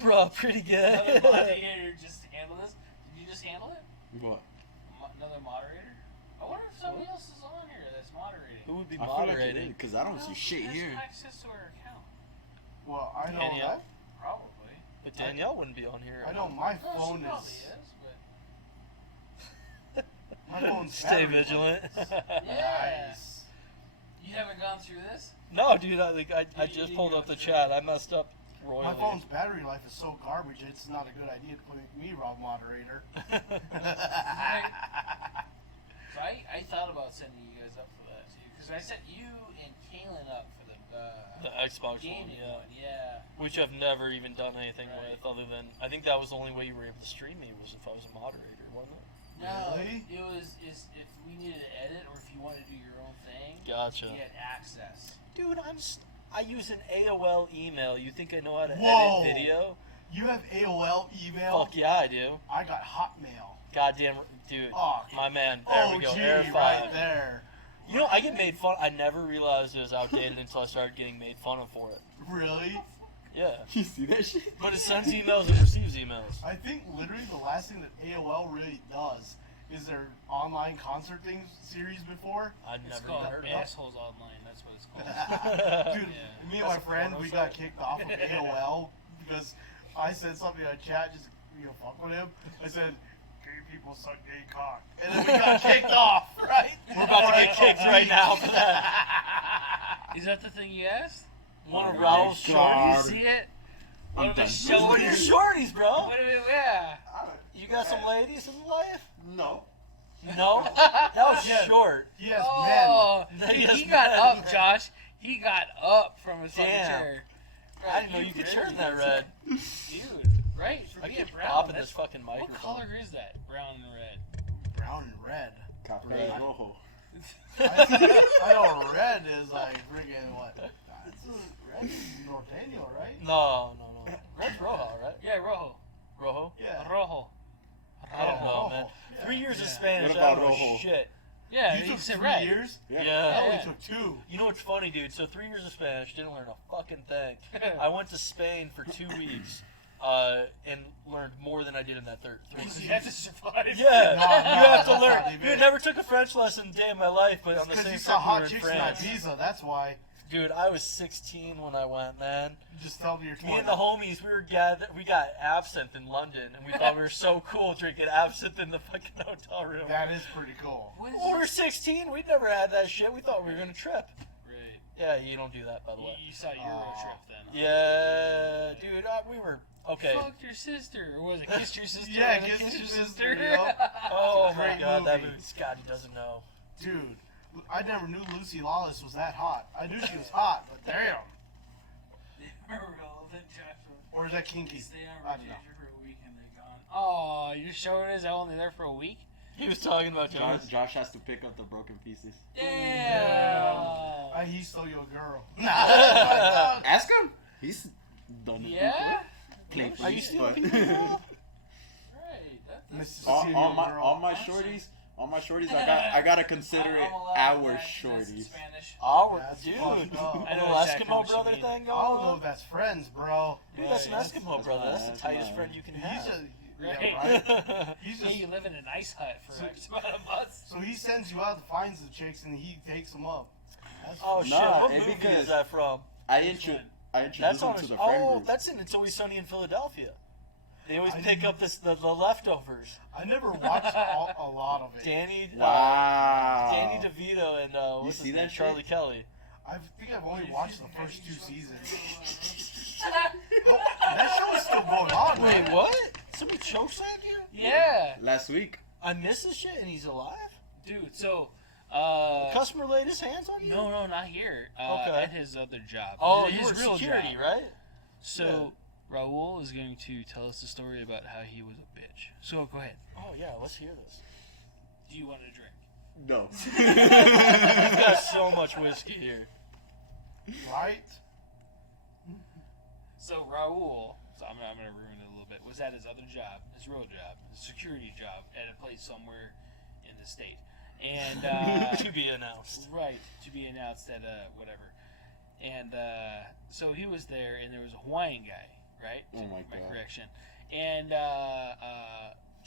Bro, pretty another good. moderator just handle this. Did you just handle it? What? Another moderator? I wonder if somebody else is on here that's moderating. Who would be I feel like it moderating? because I don't see Well, shit she has here. access to her account. Well, I know Danielle. that. Probably. But Danielle wouldn't be on here. I know my No, phone she probably is. but My phone's Stay battery vigilant. yeah. Nice. You haven't gone through this? No, dude, I just pulled up the chat. I messed up royally. My phone's battery life is so garbage. It's not a good idea to put me Rob moderator. So I thought about sending you guys up for that too, because I sent you and Kaylin up for The Xbox One, gaming yeah. one. Yeah. Which I've never even done anything Right. with, other than I think that was the only way you were able to stream me was if I was a moderator, wasn't it? No, Really? it was if we needed to edit or if you wanted to do your own thing, Gotcha. you had access. Dude, I use an AOL email. You think I know how to Whoa. edit video? You have AOL email? Fuck yeah, I do. I got Hotmail. Goddamn, dude, Oh, my man. There we go. gee, Air 5. right there. You know, I get made fun. I never realized it was outdated until I started getting made fun of for it. Really? Yeah, You see that shit? but it sends emails and receives emails. I think literally the last thing that AOL really does is their online concert things series before. I'd It's never called even heard of it. Assholes Online. That's what it's called. Dude, Yeah. me and my friend, we got kicked off of AOL because I said something on chat, just fuck with him. I said, gay people suck gay cock. And then we got kicked off, right? We're about to get kicked right now for that. Is that the thing you asked? One of Oh, Raul's You shorties. see it? I'm One of the done. Which one of your shorties, bro? What do we, yeah. You got some ladies in life? No. No? That was Yeah. short. He has Oh, men. dude, Yes, he got men. up, Josh. He got up from his fucking Damn. chair. I didn't know you could turn that red. Dude, right? For I being keep brown. popping That's, this fucking what microphone. color is that? Brown and red. brown and red. Café rojo. I know red is like freaking what? Red is norteño, right? No. Red's rojo, right? Yeah, rojo. Rojo? Yeah. Rojo. I don't know, Rojo. man. Yeah. 3 years of Yeah. Spanish, What I about don't know rojo? shit. Yeah, You he took said 3 red. years? Yeah. I Yeah. only took 2. You know what's funny, dude? So 3 years of Spanish, didn't learn a fucking thing. I went to Spain for 2 weeks and learned more than I did in that 3 weeks. You have to survive. Yeah, No, you have to that's learn. not even Dude, it. never took a French lesson a day in my life, but on the Because same you saw time we hot were in chicks in France. Ibiza, that's why. Dude, I was 16 when I went, man. You just tell me you're 20. Me and the homies, we got absinthe in London, and we thought we were so cool drinking absinthe in the fucking hotel room. That is pretty cool. What is Well, we were 16. We'd never had that shit. We thought we were gonna trip. Right. Yeah, you don't do that, by the way. You saw Euro trip then. Yeah, dude, we were okay. Fucked your sister. Or was it kissed your sister? Yeah, Was it Kissed Your Sister? Sister, you know? Oh It's a my great god, that movie. movie. Scotty doesn't know. Dude, I never knew Lucy Lawless was that hot. I knew she was hot, but damn. Irrelevant, Josh. Or is that kinky? Stay on I don't know. rotation for a week and they're gone. Oh, your show is only there for a week? He was talking about Jonas. Josh has to pick up the broken pieces. Yeah. He stole your girl. Ask him. He's done it Yeah? before. Are you Playfully, stealing but- people now? Right. That's Mrs. all, Steal all Your my Girl. all my shorties, I gotta consider it our shorties. Spanish. Oh, That's dude. fucked up. I know Little exactly Eskimo what you brother mean. thing I going don't know on. if that's friends, bro. Dude, that's an Right. Eskimo brother. That's the That's tightest mine. friend you can He's have. just, Right. yeah, right? He's Yeah, just, you live in an ice hut for So- X amount of months. so he sends you out to find some chicks and he takes them up. That's Oh shit! Nah, What it movie because- is that from? I one? introduced That's him on. to the friend Oh, group. that's in It's Always Sunny in Philadelphia. They always I pick didn't- up the leftovers. I never watched a lot of it. Danny. Wow. Danny DeVito and what's see his name? that shit? Charlie Kelly. I think I've only watched the first 2 seasons. Oh, that show is still going on. Wait, man. what? Somebody chokeslammed you? Yeah. Last week. I missed this shit and he's alive? Dude, so, Customer laid his hands on you? no, not here. Okay. At his other job. Oh, his you were real security, job. right? So, Raul is going to tell us the story about how he was a bitch. So, go ahead. Oh, yeah, let's hear this. Do you want a drink? No. We've got so much whiskey here. Right? So, Raul, so I'm going to ruin it a little bit, was at his other job, his real job, his security job, at a place somewhere in the state. And, To be announced. right, to be announced at whatever. And so he was there, and there was a Hawaiian guy, right? Oh my God. correction. And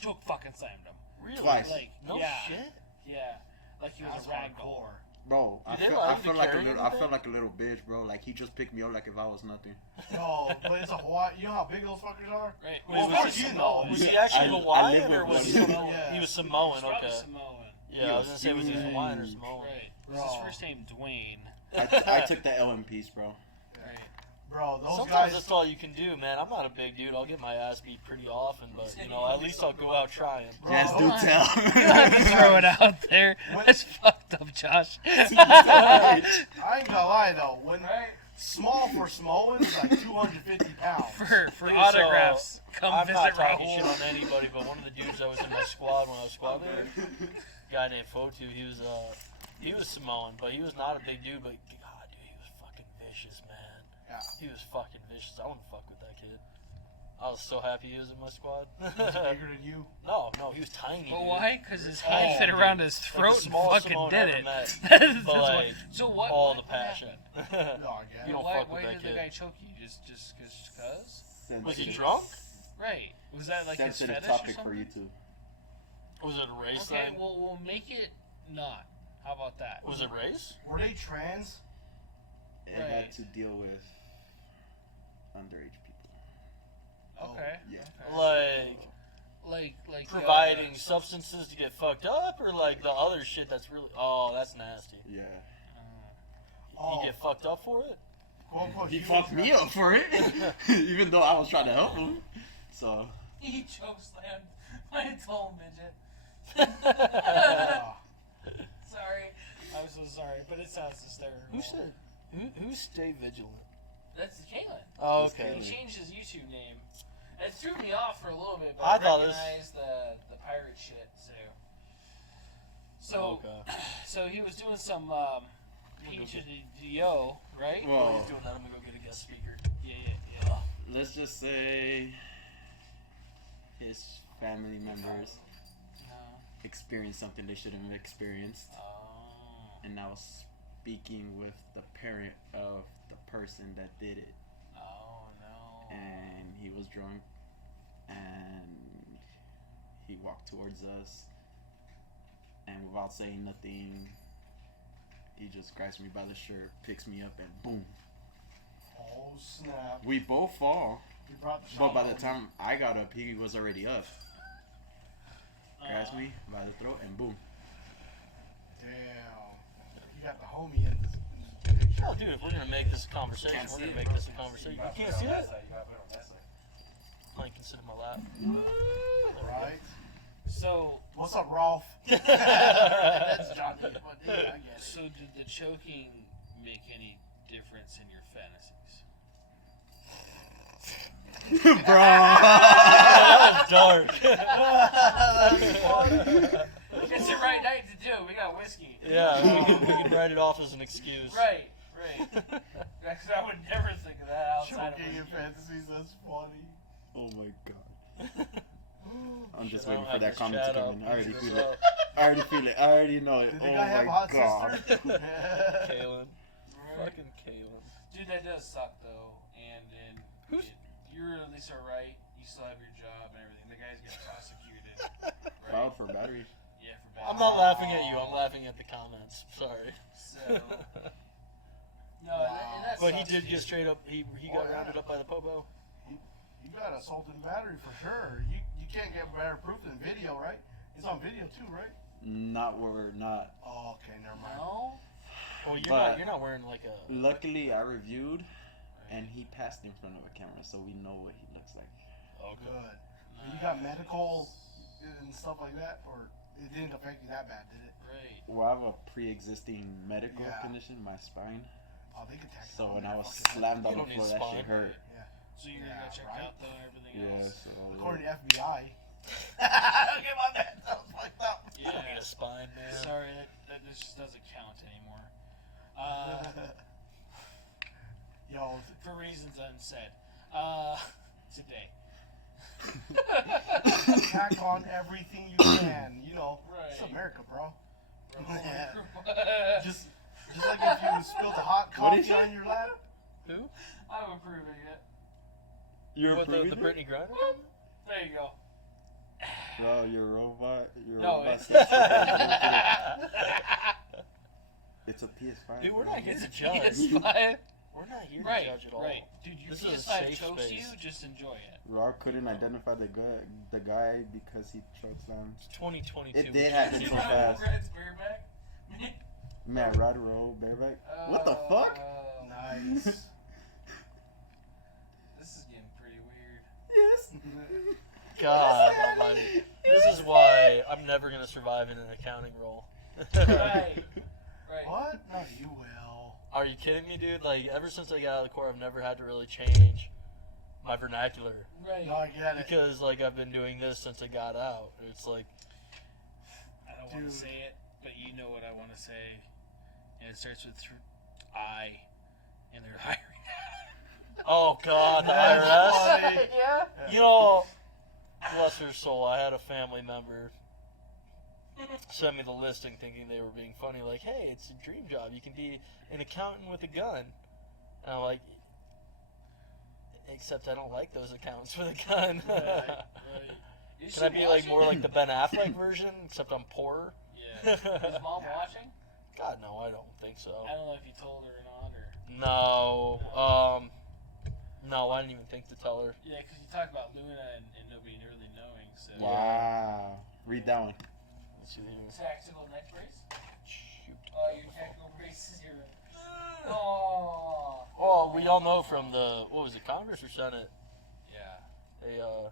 choke fucking slammed him. Really? Twice. Like, No yeah, shit? yeah, like he was That's a ragdoll. hardcore. Bro, I Did they felt, allow I you to felt like a carry little. I anything? felt like a little bitch, bro. Like he just picked me up like if I was nothing. No, but it's a Hawaii. You know how big those fuckers are? Right. Wait, Well, was of he course you Samoan? know. Was he actually I Hawaiian live or with was one. he Samoan. Yeah. He was He's Samoan, probably okay. Samoan. Yeah, I was gonna say was he huge. Hawaiian or Samoan? Right. Was his Bro. first name Dwayne? I took the LMPs, bro. Right. Bro, those Sometimes guys. that's all you can do, man. I'm not a big dude. I'll get my ass beat pretty often, but you know, at least I'll go out trying. Bro, Yes, do on. tell. You don't have to throw it out there. What? That's fucked up, Josh. I ain't gonna lie though. When Right. small for Samoans, like 250 pounds. For Dude, autographs, come I'm visit not talking Raul. shit on anybody, but one of the dudes that was in my squad when I was squad leader, a guy named Fotu, he was Samoan, but he was not a big dude, but God, dude, he was fucking vicious, man. Yeah. He was fucking vicious. I wouldn't fuck with that kid. I was so happy he was in my squad. Is he bigger than you? No, he was tiny. But dude. why? Because his hand fit dude. around his Like throat the smallest and Samoan fucking I did ever it. met. That's But why. like, So what? all what the passion. happened? No, I guess. You don't why fuck with why that did the kid. guy choke you? Just cause? Was he drunk? Right. Was that like his Sensitive fetish or topic something? for you two. Was it a race Okay, thing? well we'll make it not. How about that? Was it race? Were they trans? It Right. had to deal with underage people. Okay. Yeah. Like, like providing substances to get fucked up, or like the other shit that's really? Oh, that's nasty. Yeah. You get fucked up for it? Quote, unquote, He fucked me up for it, even though I was trying to help him. So. He chokeslammed my tall midget. Sorry, I'm so sorry, but it sounds hysterical. Who said? Who stay vigilant? That's Kalen. Oh, okay. He changed his YouTube name. It threw me off for a little bit, but I I thought recognized the pirate shit. So so he was doing some P2DO, right? While Well, he's doing that, I'm gonna go get a guest speaker. Yeah. let's just say his family members experienced something they shouldn't have experienced, Oh. and I was speaking with the parent of the person that did it, Oh no. and he was drunk, and he walked towards us, and without saying nothing, he just grabs me by the shirt, picks me up, and boom, Oh, snap. we both fall. You brought the But shot by the home. time I got up, he was already up. Grabs me by the throat, and boom. Damn. You got the homie in this picture. Oh, dude, if we're gonna make this a conversation, Can't we're see gonna it. make this a conversation. You can't see that? I can sit in my lap. Right? So What's up, Rolf? That's Johnny. But yeah, I get it. so did the choking make any difference in your fantasies? Bro! That was dark. It's the right night to do. We got whiskey. Yeah, we can write it off as an excuse. Right. I would never think of that outside Choking of your whiskey. fantasies, that's funny. Oh my god. I'm just I don't waiting for have that this comment to shadow. come in. I already This feel is it. up. I already feel it. I already know it. Did Oh the guy have a my hot god. sister? Kaylin. Right. Fucking Kaylin. Dude, that does suck though. And Who's- you're at least alright. You still have your job and everything. The guy's getting prosecuted. Filed for battery. Yeah, for bad. I'm not laughing at you. I'm laughing at the comments. Sorry. So. No, and that But he sucks, did dude. get straight up. He got rounded up by the popo. You got assaulted and battery for sure. You can't get better proof than video, right? It's on video too, right? Not where we're not. Oh, okay, never mind. No. Well, But- you're not wearing like a. Luckily, I reviewed, and he passed in front of a camera, so we know what he looks like. Oh, Good. You got medical and stuff like that, or it didn't affect you that bad, did it? Right. Well, I have a pre-existing medical Yeah. condition, my spine. Oh, they could tack it So on when there, I was fucking- slammed You on the don't floor, need that spine. shit hurt. So you're gonna Yeah, go check right? out though and everything Yeah, else. so According to FBI. Okay, my bad. That was fucked up. You don't need a spine, man. Sorry, that just doesn't count anymore. Yo, For reasons unsaid. Today. tack on everything you can. You know, it's Right. America, bro. Just, Just like if you spilled a hot What did coffee you say? on your lap. Who? I'm approving it. You're What, the approving it? Brittany Griner? There you go. No, you're a robot. You're a No, robot. it's It's a PS5. Dude, we're not here to It's judge. PS5. We're not here to Right, judge at all. right. Dude, your This is a PS5 safe chokes space. you, just enjoy it. Raw couldn't identify the guy because he chokes on. It's 2022. It did happen so fast. Red's bareback. Man, Rod roll bareback. What the fuck? Nice. This is getting pretty weird. Yes. God almighty. This is why I'm never going to survive in an accounting role. Right. Right. What? No, you will. Are you kidding me, dude? Like, ever since I got out of the Corps, I've never had to really change my vernacular. Right. No, I get it. Because, like, I've been doing this since I got out. It's like, I don't want Dude. to say it, but you know what I want to say. And it starts with I, and they're hiring. oh, God, the That's IRS? funny. Yeah. You know, bless her soul, I had a family member send me the listing thinking they were being funny, like, hey, it's a dream job. You can be an accountant with a gun. And I'm like, except I don't like those accountants with a gun. Right. You Can I should be watch like it. more like the Ben Affleck version, except I'm poorer? Yeah. Is mom watching? God, no, I don't think so. I don't know if you told her or not, or. No, no, I didn't even think to tell her. Yeah, because you talk about Luna and nobody really knowing, So. Wow. Read that one. Let's see here. Tactical neck brace. Shoot. Oh, your tactical brace is your. Oh. Well, we all know from what was it, Congress or Senate? Yeah.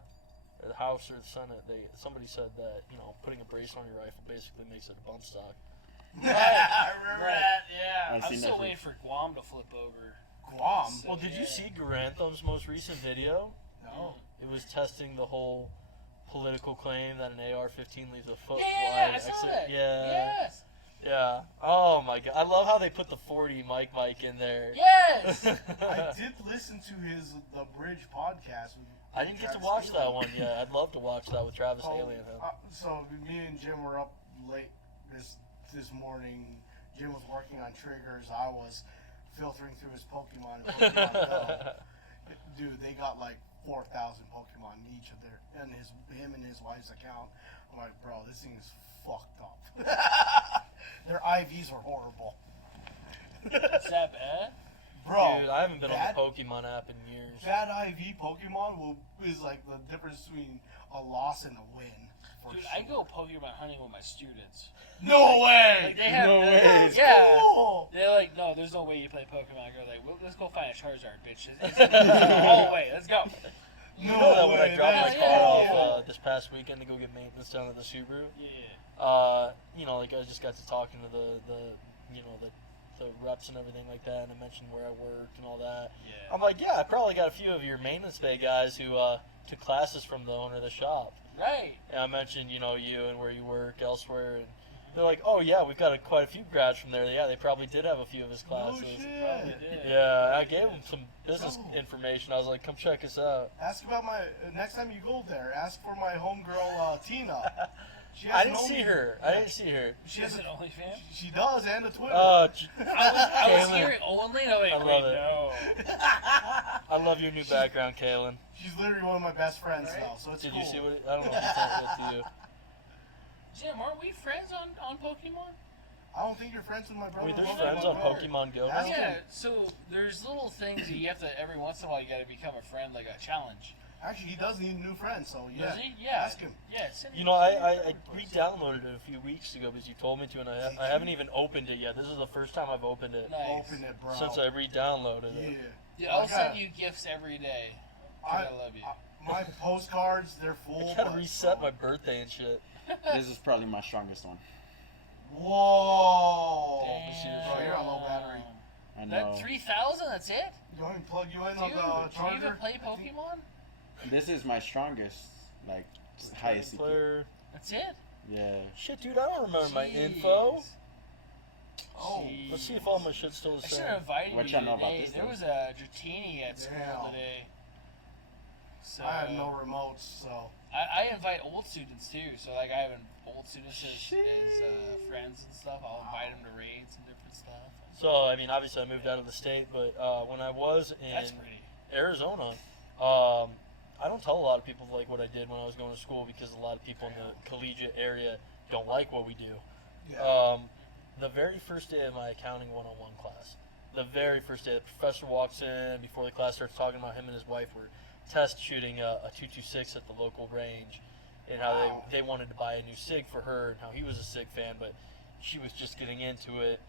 The House or the Senate, somebody said that, putting a brace on your rifle basically makes it a bump stock. I remember Right. that. Yeah. I've I'm seen still that. waiting for Guam to flip over. Guam. So, Well, did you yeah. see Garantham's most recent video? No. It was testing the whole political claim that an AR-15 leaves a foot Yeah, wide I saw exit. that. Yeah. Yes. Yeah. Oh my god. I love how they put the 40 mic in there. Yes. I did listen to the Bridge podcast. With I didn't get to Travis watch that Haley. one yet. I'd love to watch that with Travis Oh, Haley and him. so me and Jim were up late this morning. Jim was working on triggers. I was filtering through his Pokemon. Go. Dude, they got like 4,000 Pokemon in each of him and his wife's account. I'm like, bro, this thing is fucked up. Their IVs are horrible. Is that bad? Bro, Dude, I haven't been bad- on the Pokemon app in years. Bad IV Pokemon is like the difference between a loss and a win. For Dude, sure. I go Pokemon hunting with my students. No way! Like, they have No way. Yeah. Cool. They're like, no, there's no way you play Pokemon. I go like, well, let's go find a Charizard, bitch. It's in the hallway. Let's go. You know that when I way, dropped my man. car Yeah. off this past weekend to go get maintenance down at the Subaru, Yeah. I just got to talking to the reps and everything like that, and I mentioned where I worked and all that. Yeah. I'm like, yeah, I probably got a few of your maintenance bay guys who took classes from the owner of the shop. Right. And I mentioned, you and where you work elsewhere, and they're like, oh yeah, we've got quite a few grads from there. Yeah, they probably did have a few of his classes. No shit. Probably did. Yeah, I gave them some business Oh. information. I was like, come check us out. Ask about next time you go there. Ask for my homegirl Tina. She I has didn't an see only- her. I didn't see her. She Is has it OnlyFans? She does, and a Twitter. Oh, I was Kaylin. hearing only. And I'm like, I love wait, it. no. I love your new background, Kaylin. She's literally one of my best friends Right? now, so it's Did cool. you see what? I don't know if you told me what to do. Jim, aren't we friends on Pokemon? I don't think you're friends with my brother. Wait, there's Pokemon friends on brother. Pokemon Go Ask now? him. Yeah. So there's little things that you have to every once in a while. You got to become a friend, like a challenge. Actually, he does need new friends, so yeah. Does he? Yeah. Ask him. Yeah. Send You him- know, send him I friend request. re-downloaded it a few weeks ago because you told me to, and I haven't even opened it yet. This is the first time I've opened it Nice. Open it, bro. since I re-downloaded Yeah. it. Dude, I'll I send gotta- you gifts every day. 'Cause I love you. My postcards, they're full. I gotta but- reset my birthday and shit. This is probably my strongest one. Whoa. Damn. Bro, you're on low battery. I know. That 3,000. That's it. You want me to plug you in Dude, on the do you charger? even play Pokemon? This is my strongest, like, highest CP. Player. That's it. Yeah. Shit, dude, I don't remember my Jeez. info. Oh, Jeez. Let's see if all my shit's still the I should same. have invited What you y'all know about today. this, There though? was a Dratini at school Damn. today. So I have no remotes, so. I invite old students too. So like I have old students as friends and stuff. I'll invite them to raids and different stuff. So, I mean, obviously I moved out of the state, but when I was That's in pretty. Arizona, I don't tell a lot of people like what I did when I was going to school because a lot of people in the collegiate area don't like what we do. Yeah. The very first day of my accounting 101 class, the very first day, the professor walks in before the class starts talking about him and his wife were test shooting a 226 at the local range, and how Wow. they wanted to buy a new SIG for her, and how he was a SIG fan, but she was just getting into it.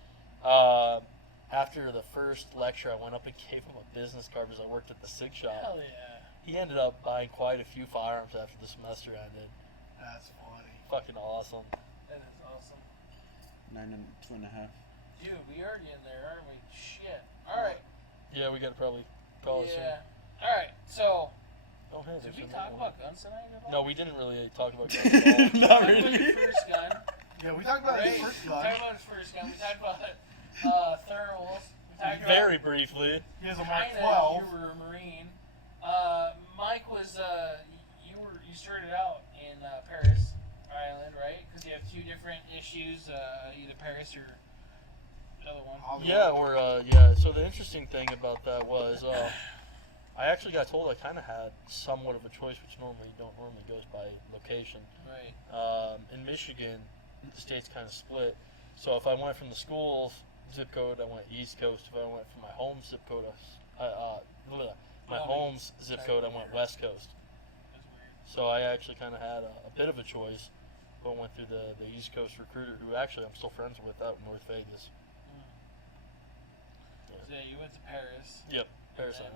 After the first lecture, I went up and gave him a business card because I worked at the SIG shop. Hell yeah. He ended up buying quite a few firearms after the semester ended. That's funny. Fucking awesome. That is awesome. 9 and 2.5. Dude, we are getting there, aren't we? Shit. All right. Yeah, we gotta probably call it soon. Yeah. All right. So, Oh, hey, did there's we another talk one. about guns tonight at all? No, we didn't really talk about guns at all. Not We talked about really. your first gun. Yeah, we talked about Right? his first We gun. talked about his first gun. We talked about thermals. We talked about Very briefly. He has a Mark kinda, 12. You were a Marine. Mike was you started out in Paris Island, right? Because you have two different issues, either Paris or the other one. Yeah, yeah. So the interesting thing about that was, I actually got told I kind of had somewhat of a choice, which normally goes by location. Right. In Michigan, the state's kind of split. So if I went from the school zip code, I went East Coast. If I went from my home zip code, my home's zip code, I went West Coast. That's weird. So I actually kind of had a bit of a choice, but went through the East Coast recruiter, who actually I'm still friends with out in North Vegas. So you went to Paris. Yep, Paris. And,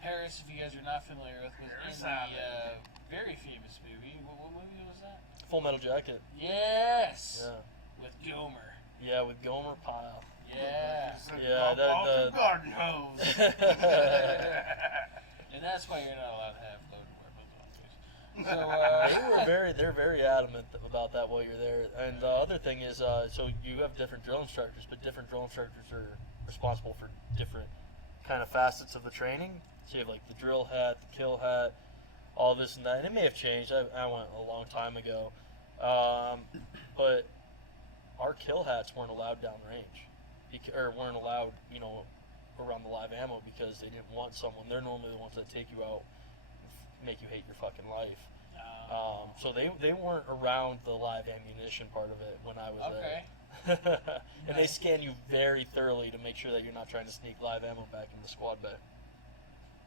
Paris, if you guys are not familiar with, was in the very famous movie. What movie was that? Full Metal Jacket. Yes. Yeah. With Gomer. Yeah, with Gomer Pyle. Yeah. Yeah, the garden hose. And that's why you're not allowed to have load wear. So they're very adamant about that while you're there. And the other thing is, so you have different drill instructors, but different drill instructors are responsible for different kind of facets of the training. So you have like the drill hat, the kill hat, all this and that. And it may have changed. I went a long time ago, but our kill hats weren't allowed downrange, or weren't allowed, around the live ammo, because they didn't want someone. They're normally the ones that take you out, and make you hate your fucking life. So they weren't around the live ammunition part of it when I was there. And they scan you very thoroughly to make sure that you're not trying to sneak live ammo back in the squad bay.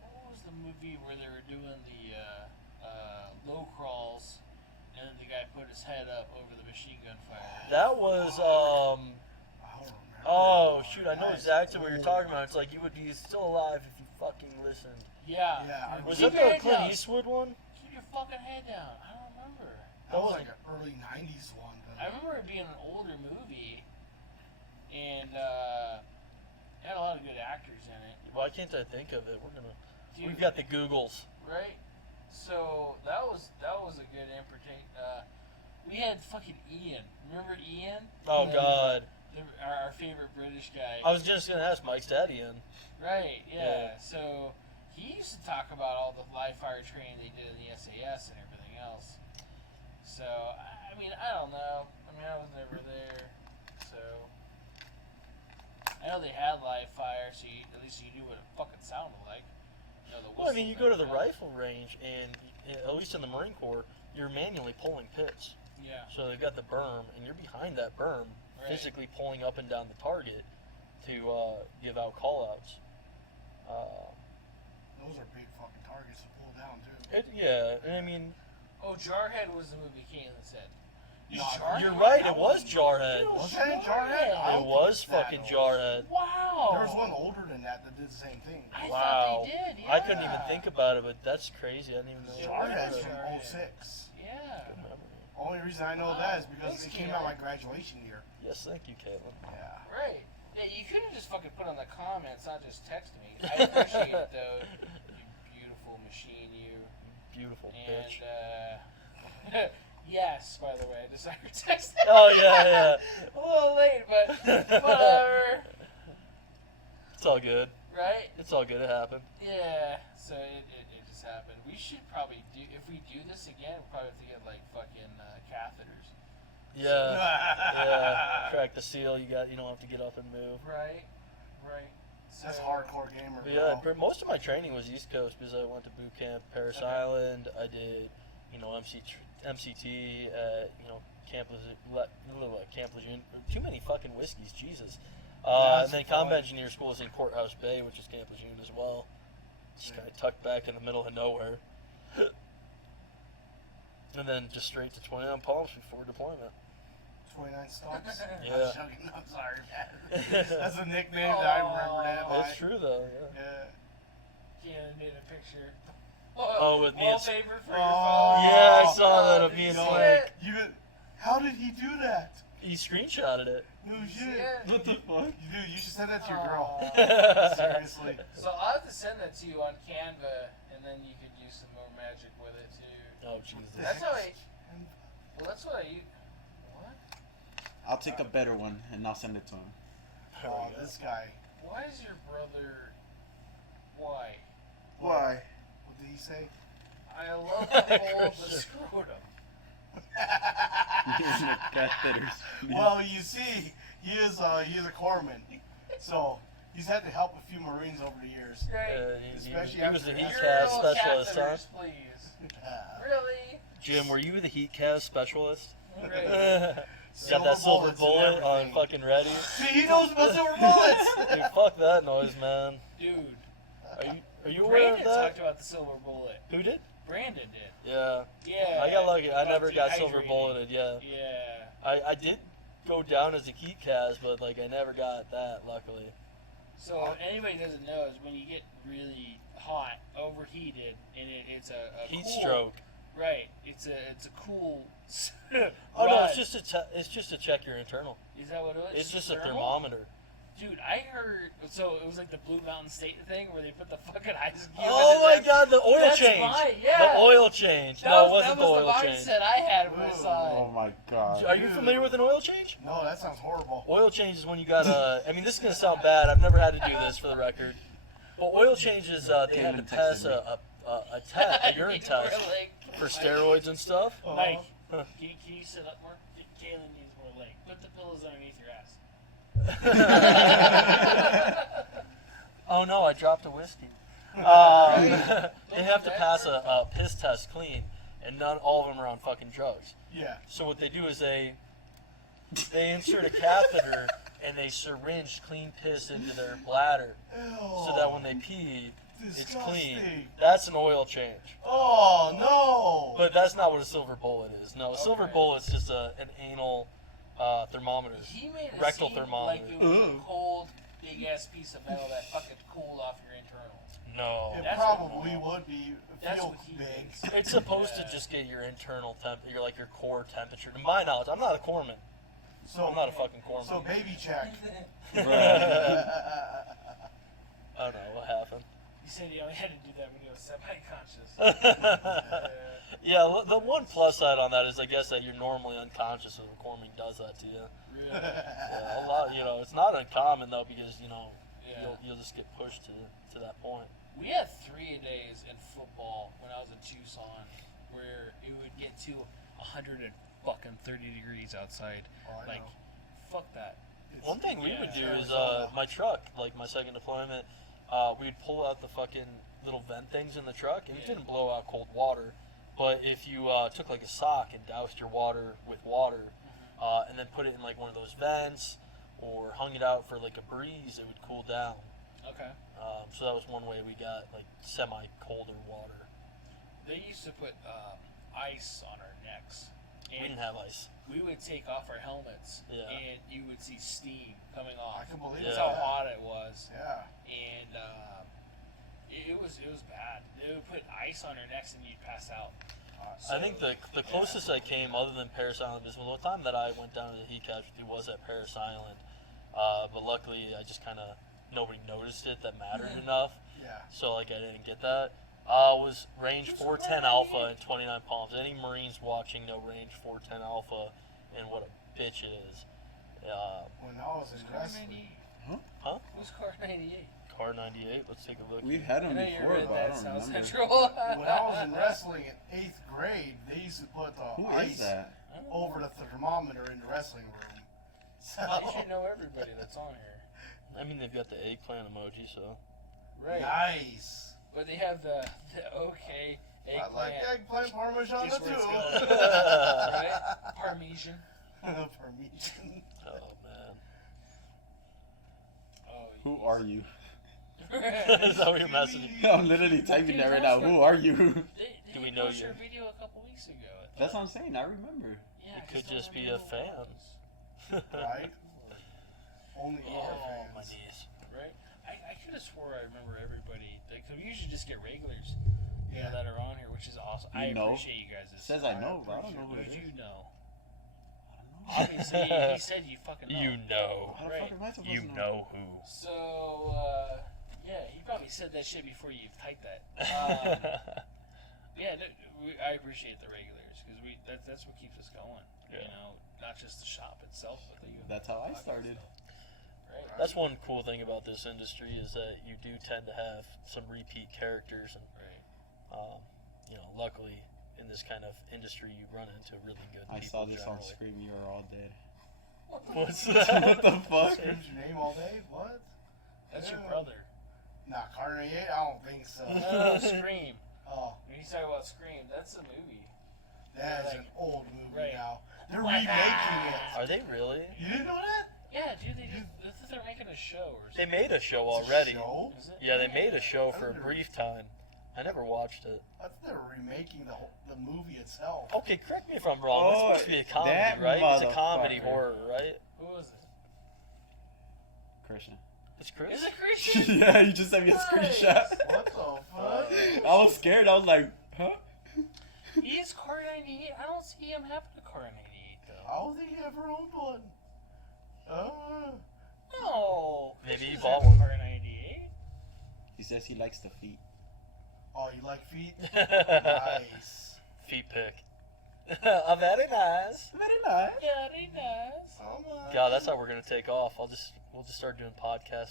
What was the movie where they were doing the low crawls, and then the guy put his head up over the machine gun fire? That was oh shoot, I know exactly what you're talking about. It's like you would be still alive if you fucking listened. Yeah. Was Keep that your the head Clint down. Eastwood one? Keep your fucking head down. I don't remember. That was like an early 90s one. I remember it being an older movie, and it had a lot of good actors in it. Why can't I think of it? Dude, We've got the Googles. right? So that was a good we had fucking Ian. Remember Ian? Oh God. Our favorite British guy. I was just gonna ask Mike's daddy in. Right, yeah. Yeah. So he used to talk about all the live fire training they did in the SAS and everything else. So, I mean, I don't know. I mean, I was never there. So, I know they had live fire, so at least you knew what it fucking sounded like. Well, I mean, you go to the rifle range, and at least in the Marine Corps, you're manually pulling pits. Yeah. So they've got the berm, and you're behind that berm, Right. physically pulling up and down the target to give out call-outs. Those are big fucking targets to pull down, too. Yeah, and I mean, Oh, Jarhead was the movie Caitlin said. No, Jarhead? you're right, it was Jarhead. Was that in Jarhead? I It don't was think it's that fucking old. Jarhead. Wow. There was one older than that did the same thing. I Wow. thought they did, yeah. I couldn't even think about it, but that's crazy. I didn't even know. Jarhead's Jarhead. from 06. Yeah. Good memory. Only reason I know that is because Thanks, it came out Caitlin. my graduation year. Yes, thank you, Caitlin. Yeah. Right. Yeah, you could have just fucking put on the comments, not just text me. I appreciate it, though. You beautiful machine, you. Beautiful And, bitch. yes, by the way, I just saw your text. Oh, yeah. A little late, but whatever. It's all good. Right? It's all good. It happened. Yeah. So it just happened. We should probably do, if we do this again, we'll probably have to get, like, fucking catheters. Yeah. Crack the seal. You don't have to get up and move. Right. So, That's hardcore gamer. But yeah, bro. most of my training was East Coast because I went to boot camp Paris Island. I did, MCT at Camp Lejeune. Too many fucking whiskeys, Jesus. And then Combat Engineer School is in Courthouse Bay, which is Camp Lejeune as well. Just kind of tucked back in the middle of nowhere. And then just straight to 29 Palms before deployment. 29 stumps. Yeah. I'm sorry, man. That's a nickname that I remember that by. It's true though. Yeah. Yeah. Jan made a picture. Oh, with me and- wallpaper for your Oh. phone. Yeah, I saw that of did me you and see Blake. it? How did he do that? He screenshotted it. No Did you see shit. it? What the fuck? Dude, you should send that to your girl. Aw. Seriously. So I'll have to send that to you on Canva, and then you could use some more magic with it too. Oh Jesus. That's how I. Well, that's what I use. What? I'll take a better one and I'll send it to him. Oh, this guy. Why is your brother? Why? Why? What did he say? I love the hole of the scrotum. Catheters. Well, you see, he is a corpsman, so he's had to help a few Marines over the years. Right. Especially he was the after heat that. cast Urinal specialist, huh? catheters, please. Really? Jim, were you the heat cast specialist? Right. Got that silver bullets and bullet on everything. fucking ready? See, he knows about silver bullets. Dude, fuck that noise, man. Dude. Are you aware of Brandon that? talked about the silver bullet. Who did? Brandon did. Yeah. Yeah. I got lucky. I Oh, never got dehydrated. silver bulleted. Yeah. Yeah. I did go down as a heat cast, but like I never got that. Luckily. So if anybody doesn't know is when you get really hot, overheated, and it's a Heat cool, stroke. Right. It's a cool. Oh no, rod. it's just to check your internal. Is that what it was? It's just a Thermal? thermometer. Dude, I heard. So it was like the Blue Mountain State thing where they put the fucking ice cube. Oh in my it. God, the oil That's change. mine, yeah. The oil change. That No, it was wasn't the oil the change. mindset I had when I saw Oh it. my god. Are you familiar with an oil change? No, that sounds horrible. Oil change is when you got a. I mean, this is gonna sound bad. I've never had to do this for the record. But oil change is they had to Caitlin pass texted a urine test for steroids and stuff. Mike, Huh. can you sit up more? Kaylin needs more leg. Put the pillows underneath your ass. Oh no, I dropped a whiskey. They have to pass a piss test clean, and not all of them are on fucking drugs. Yeah. So what they do is they insert a catheter and they syringe clean piss into their bladder, so that when they pee, it's clean. Disgusting. That's an oil change. Oh no. But that's not what a silver bullet is. No, a silver Okay. bullet's just an anal thermometer. He made it Rectal seem thermometer. like it was a cold, big ass piece of metal that fucking cooled off your internals. No. It That's probably what- would be That's feel what he big. thinks. It's supposed Yeah. to just get your internal temp, your core temperature. To my knowledge, I'm not a corpsman. So I'm not a fucking corpsman. So baby check. I don't know what happened. He said he only had to do that when he was semi-conscious. Yeah, the one plus side on that is I guess that you're normally unconscious, so the corpsman does that to you. Really? Yeah, a lot. It's not uncommon though because Yeah. you'll just get pushed to that point. We had 3-a-days in football when I was in Tucson, where it would get to 130 degrees outside. Oh, I Like, know. fuck that. One thing we Yeah. would do is Arizona. my truck, like my second deployment, we'd pull out the fucking little vent things in the truck, and it Yeah. didn't blow out cold water. But if you took like a sock and doused your water with water, and then put it in like one of those vents, or hung it out for like a breeze, it would cool down. Okay. So that was one way we got like semi-colder water. They used to put ice on our necks. We didn't have ice. We would take off our helmets, Yeah. and you would see steam coming off. I can believe That's Yeah. how hot it was, Yeah. and it was bad. They would put ice on our necks, and you'd pass out. I think the closest I came, other than Paris Island, is the one time that I went down to the heat casualty was at Paris Island. But luckily, I just kind of nobody noticed it that mattered enough. Yeah. So like I didn't get that. Was range 410 Alpha and 29 Palms. Any Marines watching know range 410 Alpha and what a bitch it is. When I was in Car wrestling, 98. Huh? Who's car 98? Car 98. Let's take a look. We've had I them know you before, read but I that don't South remember. Central. when I was in wrestling in 8th grade, they used to put the Who ice is that? over the thermometer in the wrestling room. So, You should know everybody that's on here. I mean, they've got the eggplant emoji, so. Right. nice. But they have the okay I like eggplant. eggplant parmesan Just too. where it's going. Right? Parmesan. Parmesan. Oh man. Oh, Who are you? Is that what you're messaging? I'm literally typing that right now. Who are you? They Do we know posted you? a video a couple weeks ago. I That's thought. what I'm saying. I remember. Yeah, It could I just don't be a remember who it fan. was. Right? Only Oh, our my fans. knees. Right? I could have swore I remember everybody. Like, 'cause we usually just get regulars Yeah. that are on here, which is awesome. You I know? appreciate you guys. It says I know, but I don't know who Who it do is. you know? I don't know. Obviously, he said you fucking know. You know. How the Right. fuck am I supposed You to know who. So, yeah, he probably said that shit before you typed that. Yeah, no, I appreciate the regulars because that's what keeps us going. You Yeah. know, not just the shop itself, but the That's how I podcast started. stuff. Right. That's one cool thing about this industry is that you do tend to have some repeat characters, and Right. luckily in this kind of industry you run into really good I people saw this on generally. Scream. You are all dead. What's What that? the fuck? Screams your name all day? What? That's your Yeah. brother. Nah, Car 98? I don't think so. No, Scream. Oh, When you talk about Scream, that's a movie. that is Like- an old movie right. now. They're remaking it. Are they really? You didn't know that? Yeah, dude, I thought they're making a show or They something. made a show It's a already. show? Is it? Yeah, they made a show for a Thunder. brief time, I never watched it. I think they're remaking the movie itself. Okay, correct me if I'm wrong. It's supposed to be a comedy, that right? It's a comedy motherfucker. horror, right? Who was it? Christian. It's Chris. Is it Christian? Yeah, you just sent me a screenshot. What the fuck? I was scared. I was like, huh? He's car 98. I don't see him having a car 98 though. I don't think he ever owned one. No. Maybe he Christian's bought having a one. car 98. He says he likes the feet. Oh, you like feet? Nice. Feet pick. Very nice. Very nice. Very nice. Oh my. God, that's how we're gonna take off. We'll just start doing podcast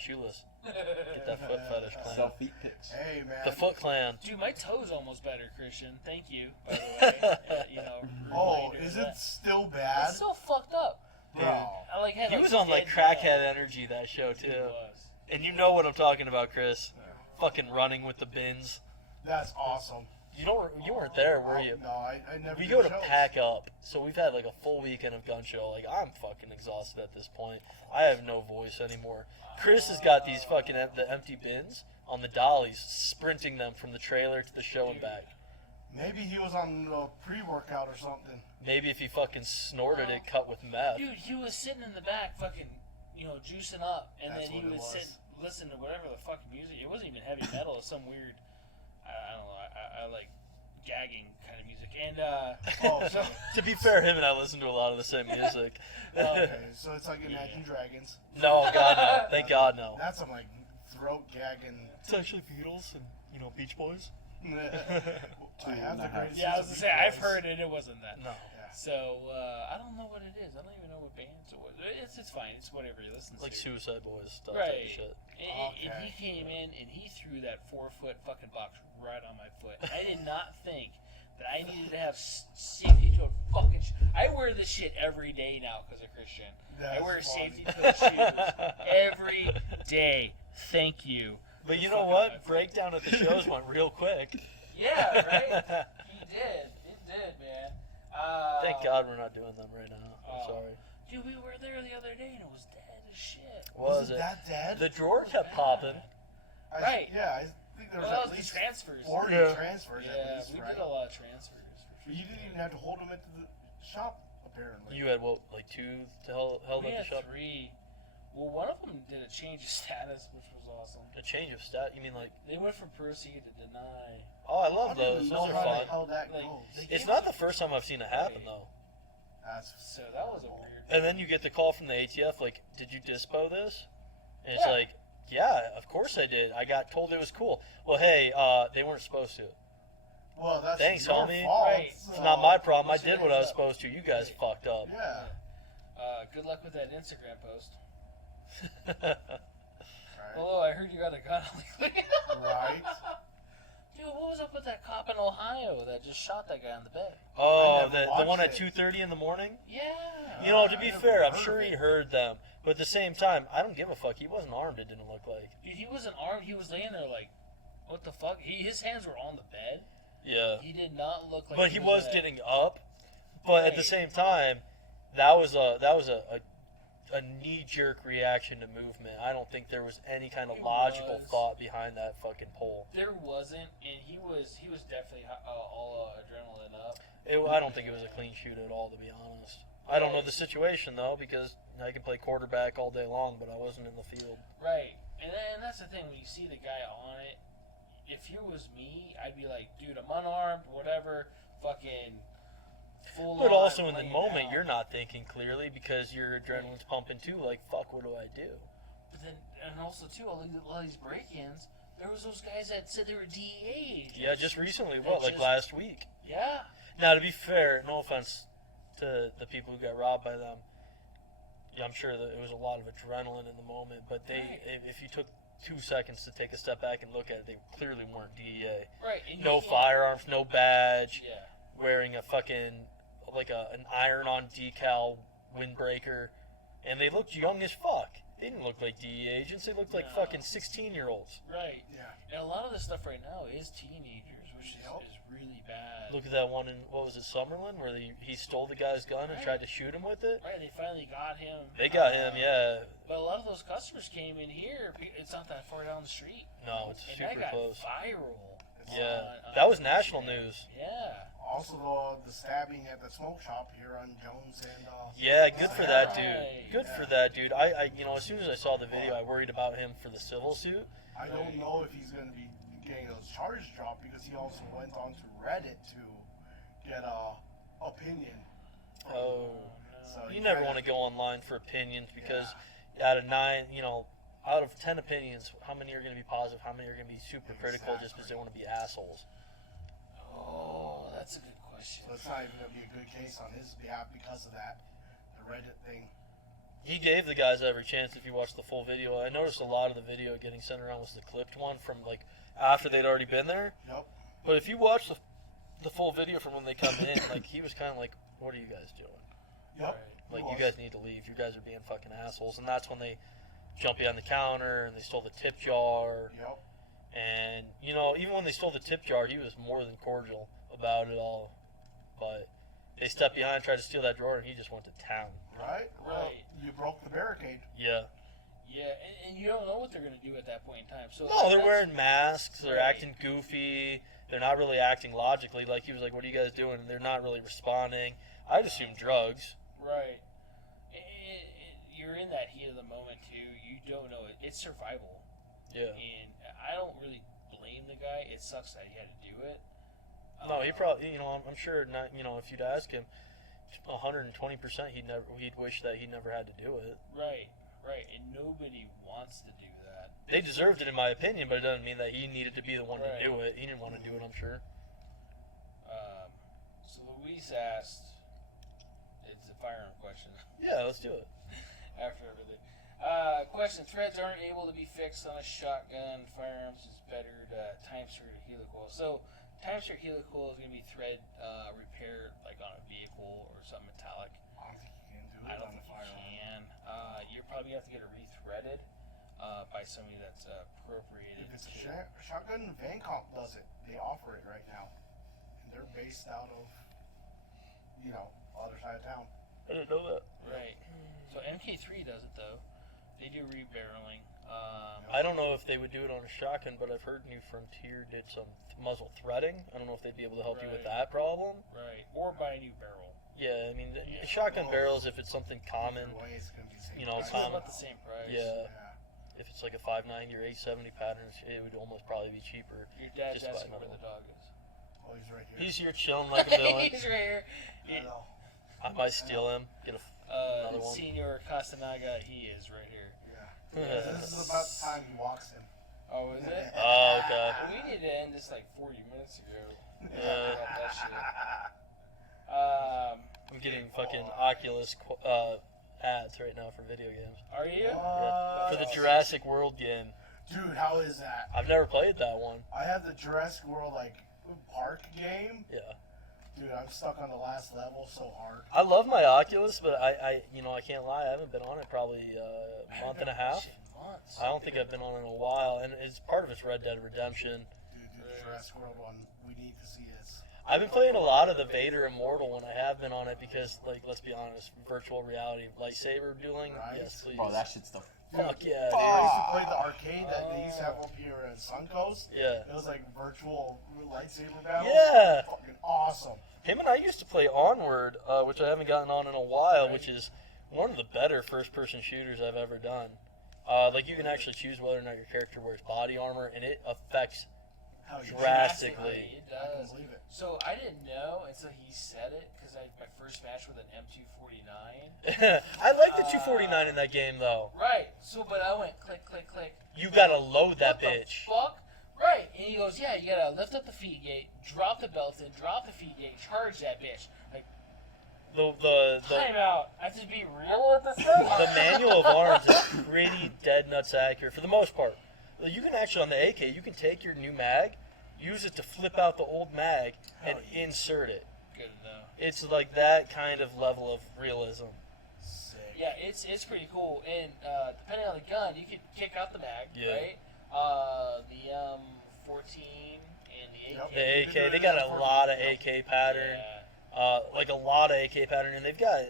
shoeless. Get that foot fetish clan. Sell feet pics. Hey, man. The Foot Clan. Dude, my toe's almost better, Christian. Thank you, by the way. Oh, reminder is of it that. still bad? It's so fucked up. Bro. I like had He like was on like dead crackhead nail. energy that show He too. was. And you know what I'm talking about, Chris. Fucking running with the bins. That's awesome. You weren't there, were you? No, I never We did go to shows. pack up, so we've had like a full weekend of gun show. Like I'm fucking exhausted at this point. I have no voice anymore. Chris has got these fucking the empty bins on the dollies, sprinting them from the trailer to the show and back. Maybe he was on pre-workout or something. Maybe if he fucking snorted it, cut with meth. Dude, he was sitting in the back, fucking, juicing up, and That's then he what it would was. sit, listen to whatever the fucking music. It wasn't even heavy metal. It was some weird, I don't know. I like gagging kind of music, and Oh, so, To be fair, him and I listen to a lot of the same music. okay, so it's like Imagine Dragons. No, God no. Thank God no. That's some like throat gagging. It's actually Beatles and Beach Boys. I have the greatest. yeah, I was hits gonna of say I've Beatles. heard it. It wasn't that. No. So I don't know what it is. I don't even know what bands it was. It's fine. It's whatever he listens Like to. Suicide Boys stuff type Right. of shit. And Okay. he came in and he threw that 4-foot fucking box right on my foot. I did not think that I needed to have safety toe fucking. I wear this shit every day now because of Christian. That's I wear funny. safety toe shoes every day. Thank you. But you for know fucking what? my foot. Breakdown at the shows went real quick. Yeah, right. He did. It did, man. Thank God we're not doing them right now. I'm Oh. sorry. Dude, we were there the other day and it was dead as shit. Was it it? that dead? The drawer kept popping. Right. Yeah, I think there was Well, at that was least the transfers. 40 Yeah. transfers Yeah, at least, we right? did a lot of transfers. For But you didn't even have to hold them at the shop, apparently. You had what, like two held we at had the shop? 3. Well, one of them did a change of status, which was awesome. A change of stat? You mean like? They went from proceed to deny. Oh, I I love don't even those. know Those how are the fun. hell that Like, goes. they- It's not the first time I've seen it happen though. That's So that was a weird. And then you get the call from the ATF, like, did you dispo this? And it's Yeah. like, yeah, of course I did. I got told it was cool. Well, hey, they weren't supposed to. well, that's Thanks, your homie. fault. Right. It's not my problem. I What's your did what I was hands up? supposed to. You guys Right. fucked up. Yeah. Good luck with that Instagram post. Right. Although I heard you got a gun lately. Right. Dude, what was up with that cop in Ohio that just shot that guy in the bay? Oh, I never the watched one at it. 2:30 in the morning? Yeah. You know, to I be never fair, I'm heard sure of he it. heard them. But at the same time, I don't give a fuck. He wasn't armed, it didn't look like. Dude, he wasn't armed. He was laying there like, what the fuck? His hands were on the bed. Yeah. He did not look like. But he was at- getting up. But at the Right. same time, that was a knee-jerk reaction to movement. I don't think there was any kind of It logical was. thought behind that fucking pole. There wasn't, and he was definitely all adrenaline up. I don't think it was a clean shoot at all, to be honest. I don't know the situation though, because I could play quarterback all day long, but I wasn't in the field. Right, and that's the thing when you see the guy on it. If it was me, I'd be like, dude, I'm unarmed, whatever, fucking full. But on, also in the laying moment, down. you're not thinking clearly because your adrenaline's pumping too. Like, fuck, what do I do? But then, and also too, all these break-ins. There was those guys that said they were DEA agents. Yeah, just recently, That like just- last week. Yeah. Now, to be fair, no offense to the people who got robbed by them. Yeah, I'm sure that it was a lot of adrenaline in the moment, but Right. if you took 2 seconds to take a step back and look at it, they clearly weren't DEA. Right. And you No can't- firearms, no badge, Yeah. wearing a fucking, like an iron-on decal windbreaker, and they looked young as fuck. They didn't look like DEA agents, they looked like No. fucking 16-year-olds. Right. Yeah. And a lot of this stuff right now is teenagers, which Yep. is really bad. Look at that one in, what was it, Summerlin, where he stole the guy's gun and Right. tried to shoot him with it? Right, they finally got him. They got him, yeah. But a lot of those customers came in here. It's not that far down the street. No, it's And super that got close. viral. That was national news. Yeah. Also, the stabbing at the smoke shop here on Jones and. Yeah, good for that dude. Right. Good for that dude. I as soon as I saw the video, I worried about him for the civil suit. I don't know if he's going to be getting those charges dropped because he also went on to Reddit to get a opinion. Oh, So you never want to go online for opinions because out of 9, out of 10 opinions, how many are going to be positive? How many are going to be super critical just because they want to be assholes? Oh, that's a good question. So it's not even going to be a good case on his behalf because of that, the Reddit thing. He gave the guys every chance if you watch the full video. I noticed a lot of the video getting sent around was the clipped one from after they'd already been there. Yep. But if you watch the full video from when they come in, he was kind of like, "What are you guys doing? Yep. You guys need to leave. You guys are being fucking assholes." And that's when they jump behind the counter and they stole the tip jar. Yep. And even when they stole the tip jar, he was more than cordial about it all. But they stepped behind, tried to steal that drawer, and he just went to town. Right? Well, Right. you broke the barricade. Yeah. Yeah, and you don't know what they're going to do at that point in time. So No, they're that's- wearing masks. They're Right. acting goofy. They're not really acting logically. Like, he was like, "What are you guys doing?" And they're not really responding. I'd assume drugs. Right. You're in that heat of the moment, too. You don't know. It's survival. Yeah. And I don't really blame the guy. It sucks that he had to do it. No, he probably, I'm sure not, if you'd ask him, 120%, he'd wish that he never had to do it. Right. And nobody wants to do that. They deserved it, in my opinion, but it doesn't mean that he needed to be the one Right. to do it. He didn't want to do it, I'm sure. So Luis asked, it's a firearm question. Yeah, let's do it. After everything. Question: threads aren't able to be fixed on a shotgun. Firearms is better to time skirt or helicoil. So time skirt helicoil is going to be thread repaired like on a vehicle or something metallic. I don't think you can do it I don't on the think you firearm. can. You're probably going to have to get it rethreaded by somebody that's appropriated. If it's a to- shotgun, Vancomp does it. They offer it right now. And they're based out of, other side of town. I didn't know that. Right. So MK3 does it though. They do rebarreling. I don't know if they would do it on a shotgun, but I've heard New Frontier did some muzzle threading. I don't know if they'd be able to help you with Right. that problem. Right. Or buy a new barrel. Yeah, I mean, Yeah. shotgun Well, barrels, if it's something common, Either way, it's going to be the same You know, price. It's common. about the same price. yeah, Yeah. if it's like a 590 or 870 pattern, it would almost probably be cheaper. Your dad's Just buy asking where another the dog is. Oh, he's right here. He's here chilling like a villain. He's right here. I know. I might steal him. Get another one. Senior Castanaga, he is right here. Yeah. This is about the time he walks in. Oh, is it? Oh, okay. Well, we need to end this like 40 minutes ago. Yeah. About that shit. I'm getting fucking Oculus ads right now for video games. Are you? Yeah. For the Jurassic World game. Dude, how is that? I've never played that one. I have the Jurassic World, park game. Yeah. Dude, I'm stuck on the last level so hard. I love my Oculus, but I can't lie. I haven't been on it probably a month and a half. Shit, months. I don't think I've been on it in a while, and it's part of it's Red Dead Redemption. Dude, the Jurassic World one, we need to see this. I've been playing a lot of the Vader Immortal when I have been on it because, let's be honest, virtual reality, lightsaber dueling, Right. yes, please. Bro, that shit's the Fuck yeah, I dude. used to play the arcade that they used to have up here in Suncoast. Yeah. It was like virtual lightsaber battles. Yeah. Fucking awesome. Him and I used to play Onward, which I haven't gotten on in a while, which is one of the better first-person shooters I've ever done. You can actually choose whether or not your character wears body armor, and it affects Hell, you drastically. It I can does. believe it. So I didn't know until he said it because my first match with an M249. I like the 249 in that game, though. Right. So, but I went click, click, click. You gotta load that What the bitch. fuck? Right. And he goes, yeah, you gotta lift up the feed gate, drop the belt in, drop the feed gate, charge that bitch. Like, The time out. I have to be real with this thing. the manual of arms is pretty dead nuts accurate for the most part. You can actually, on the AK, you can take your new mag, use it to flip out the old mag, and insert it. Good to know. It's like that kind of level of realism. Sick. Yeah, it's pretty cool. And depending on the gun, you could kick out the mag, Yeah. right? The 14 and the AK. Yep. The AK, they got a lot of AK pattern, Yeah. like a lot of AK pattern, and they've got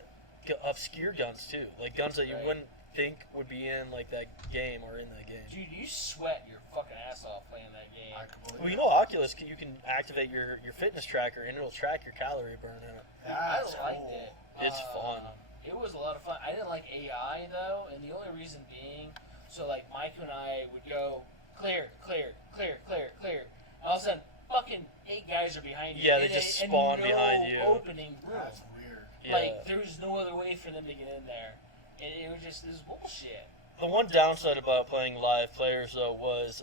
obscure guns too, like guns that you Right. wouldn't think would be in like that game are in that game. Dude, you sweat your fucking ass off playing that game. Well, you know, Oculus, you can activate your fitness tracker and it'll track your calorie burn in it. I That's liked cool. it. It's fun. It was a lot of fun. I didn't like AI though, and the only reason being, so like Mike and I would go clear, and all of a sudden, fucking 8 guys are behind you. Yeah, they just spawn behind you. Opening room. That's weird. Yeah. Like there was no other way for them to get in there, and it was just this bullshit. The one downside about playing live players, though, was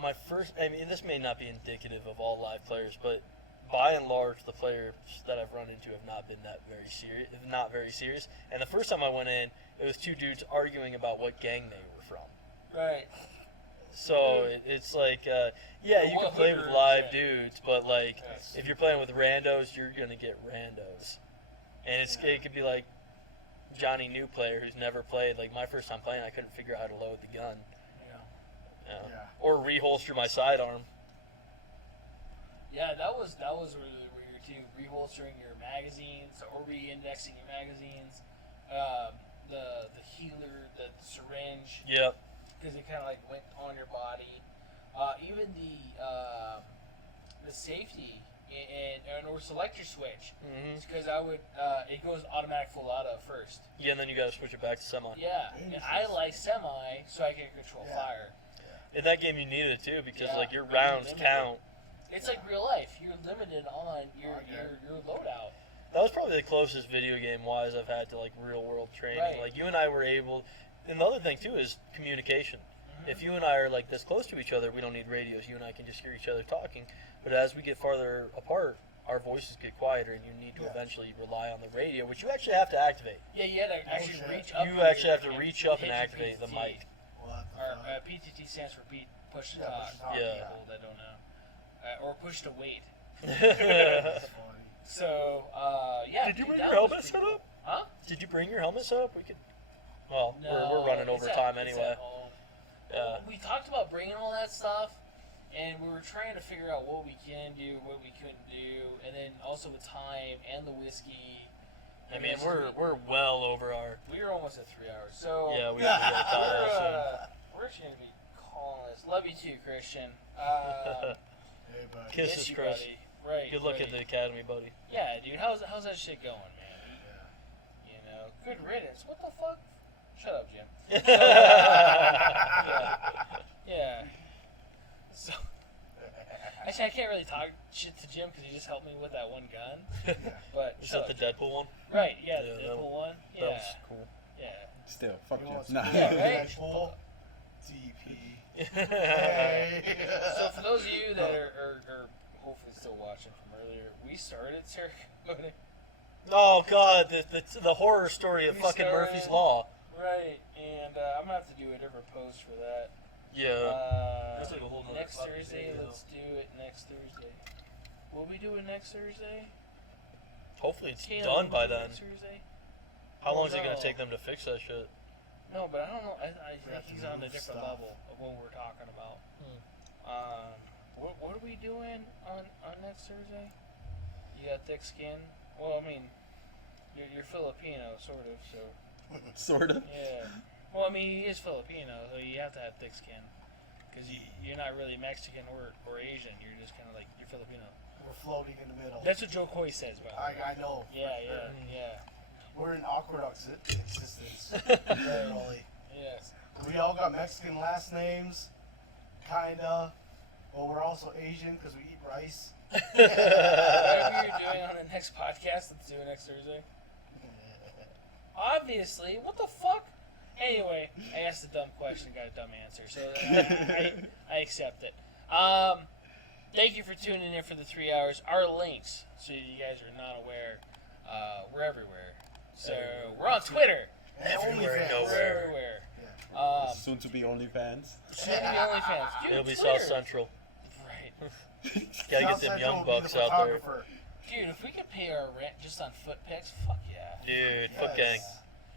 my first. I mean, this may not be indicative of all live players, but by and large, the players that I've run into have not been not very serious. And the first time I went in, it was 2 dudes arguing about what gang they were from. Right. So it's like, yeah, you can play with 100%. live dudes, but like, Yes. if you're playing with randos, you're gonna get randos, and it could be like Johnny new player who's never played. Like my first time playing, I couldn't figure out how to load the gun, Yeah. Yeah. or reholster my sidearm. Yeah, that was really weird too. Reholstering your magazines or re-indexing your magazines. The healer, the syringe, Yep. because it kind of like went on your body. Even the safety or selector switch, hmm because I would it goes automatic full auto first. Yeah, and then you gotta switch it back to semi. Yeah, and I like semi so I can control Yeah. fire. In that game, you needed it too because Yeah. like your rounds Limited. count. It's like real life. You're limited on your loadout. That was probably the closest video game wise I've had to like real world training. Right. Like you and I were able. And the other thing too is communication. If you and I are like this close to each other, we don't need radios. You and I can just hear each other talking. But as we get farther apart, our voices get quieter, and you need to Yeah. eventually rely on the radio, which you actually have to activate. Yeah, you had to actually shit. reach up. You actually have to and reach up hit and your activate the PTT. mic. What the Or fuck? PTT stands for push to Yeah, talk. push to talk, Yeah. People that don't know, or push to wait. That's funny. So yeah. Did you dude, bring that your was helmet pretty set up? Huh? Did you bring your helmet set up? We could. Well, No, we're running it's over at- time it's anyway. at home. Yeah. We talked about bringing all that stuff, and we were trying to figure out what we can do, what we couldn't do, and then also with time and the whiskey. I mean, we're well over our. We were almost at 3 hours, so Yeah, we gotta get it done real soon. we're actually gonna be calling this. Love you too, Christian. Hey, buddy. Kisses, miss you, Chris. buddy. Right. Good luck buddy. at the academy, buddy. Yeah, dude. How's that shit going, man? Yeah. You know, good riddance. What the fuck? Shut up, Jim. Yeah. So, actually, I can't really talk shit to Jim because he just helped me with that one gun. But Is shut that up, the Jim. Deadpool one? Right? Yeah, Yeah, the that Deadpool one. That Yeah, was cool. yeah. Still, fuck You you. know what's Nah. cool? Yeah, right? Deadpool, DP. Hey. So for those of you that are hopefully still watching from earlier, we started ceremony. Oh God, the horror story of We fucking started- Murphy's Law. Right, and I'm gonna have to do a different post for that. Yeah. That's like a whole nother Next fucking Thursday, video. let's do it next Thursday. Will we do it next Thursday? Hopefully it's Caleb, done will by we do it then. Next Thursday? How long is it No. gonna take them to fix that shit? No, but I don't know. I We think have to he's on a move different stuff. level of what we're talking about. Hmm. What are we doing on next Thursday? You got thick skin. Well, I mean, you're Filipino, sort of. So Sort of. yeah. Well, I mean, he is Filipino, so you have to have thick skin. Because you're not really Mexican or Asian. You're just kind of like, you're Filipino. We're floating in the middle. That's what Joe Coy says, by the way. I know. Yeah, for sure. yeah. We're in awkward existence. Literally. Yes. We all got Mexican last names, kinda, but we're also Asian because we eat rice. Whatever you're doing on the next podcast, let's do it next Thursday. Obviously. What the fuck? Anyway, I asked a dumb question, got a dumb answer, so I accept it. Thank you for tuning in for the 3 hours. Our links, so you guys are not aware, we're everywhere. So we're on Twitter. Everywhere and OnlyFans. We're nowhere. everywhere. Soon to be OnlyFans. Soon to be OnlyFans. Dude, It'll be Twitter. South Central. Right. Gotta get South them Central young will be bucks the out there. photographer. Dude, if we could pay our rent just on foot pics, fuck yeah. Dude, foot Yes. gang.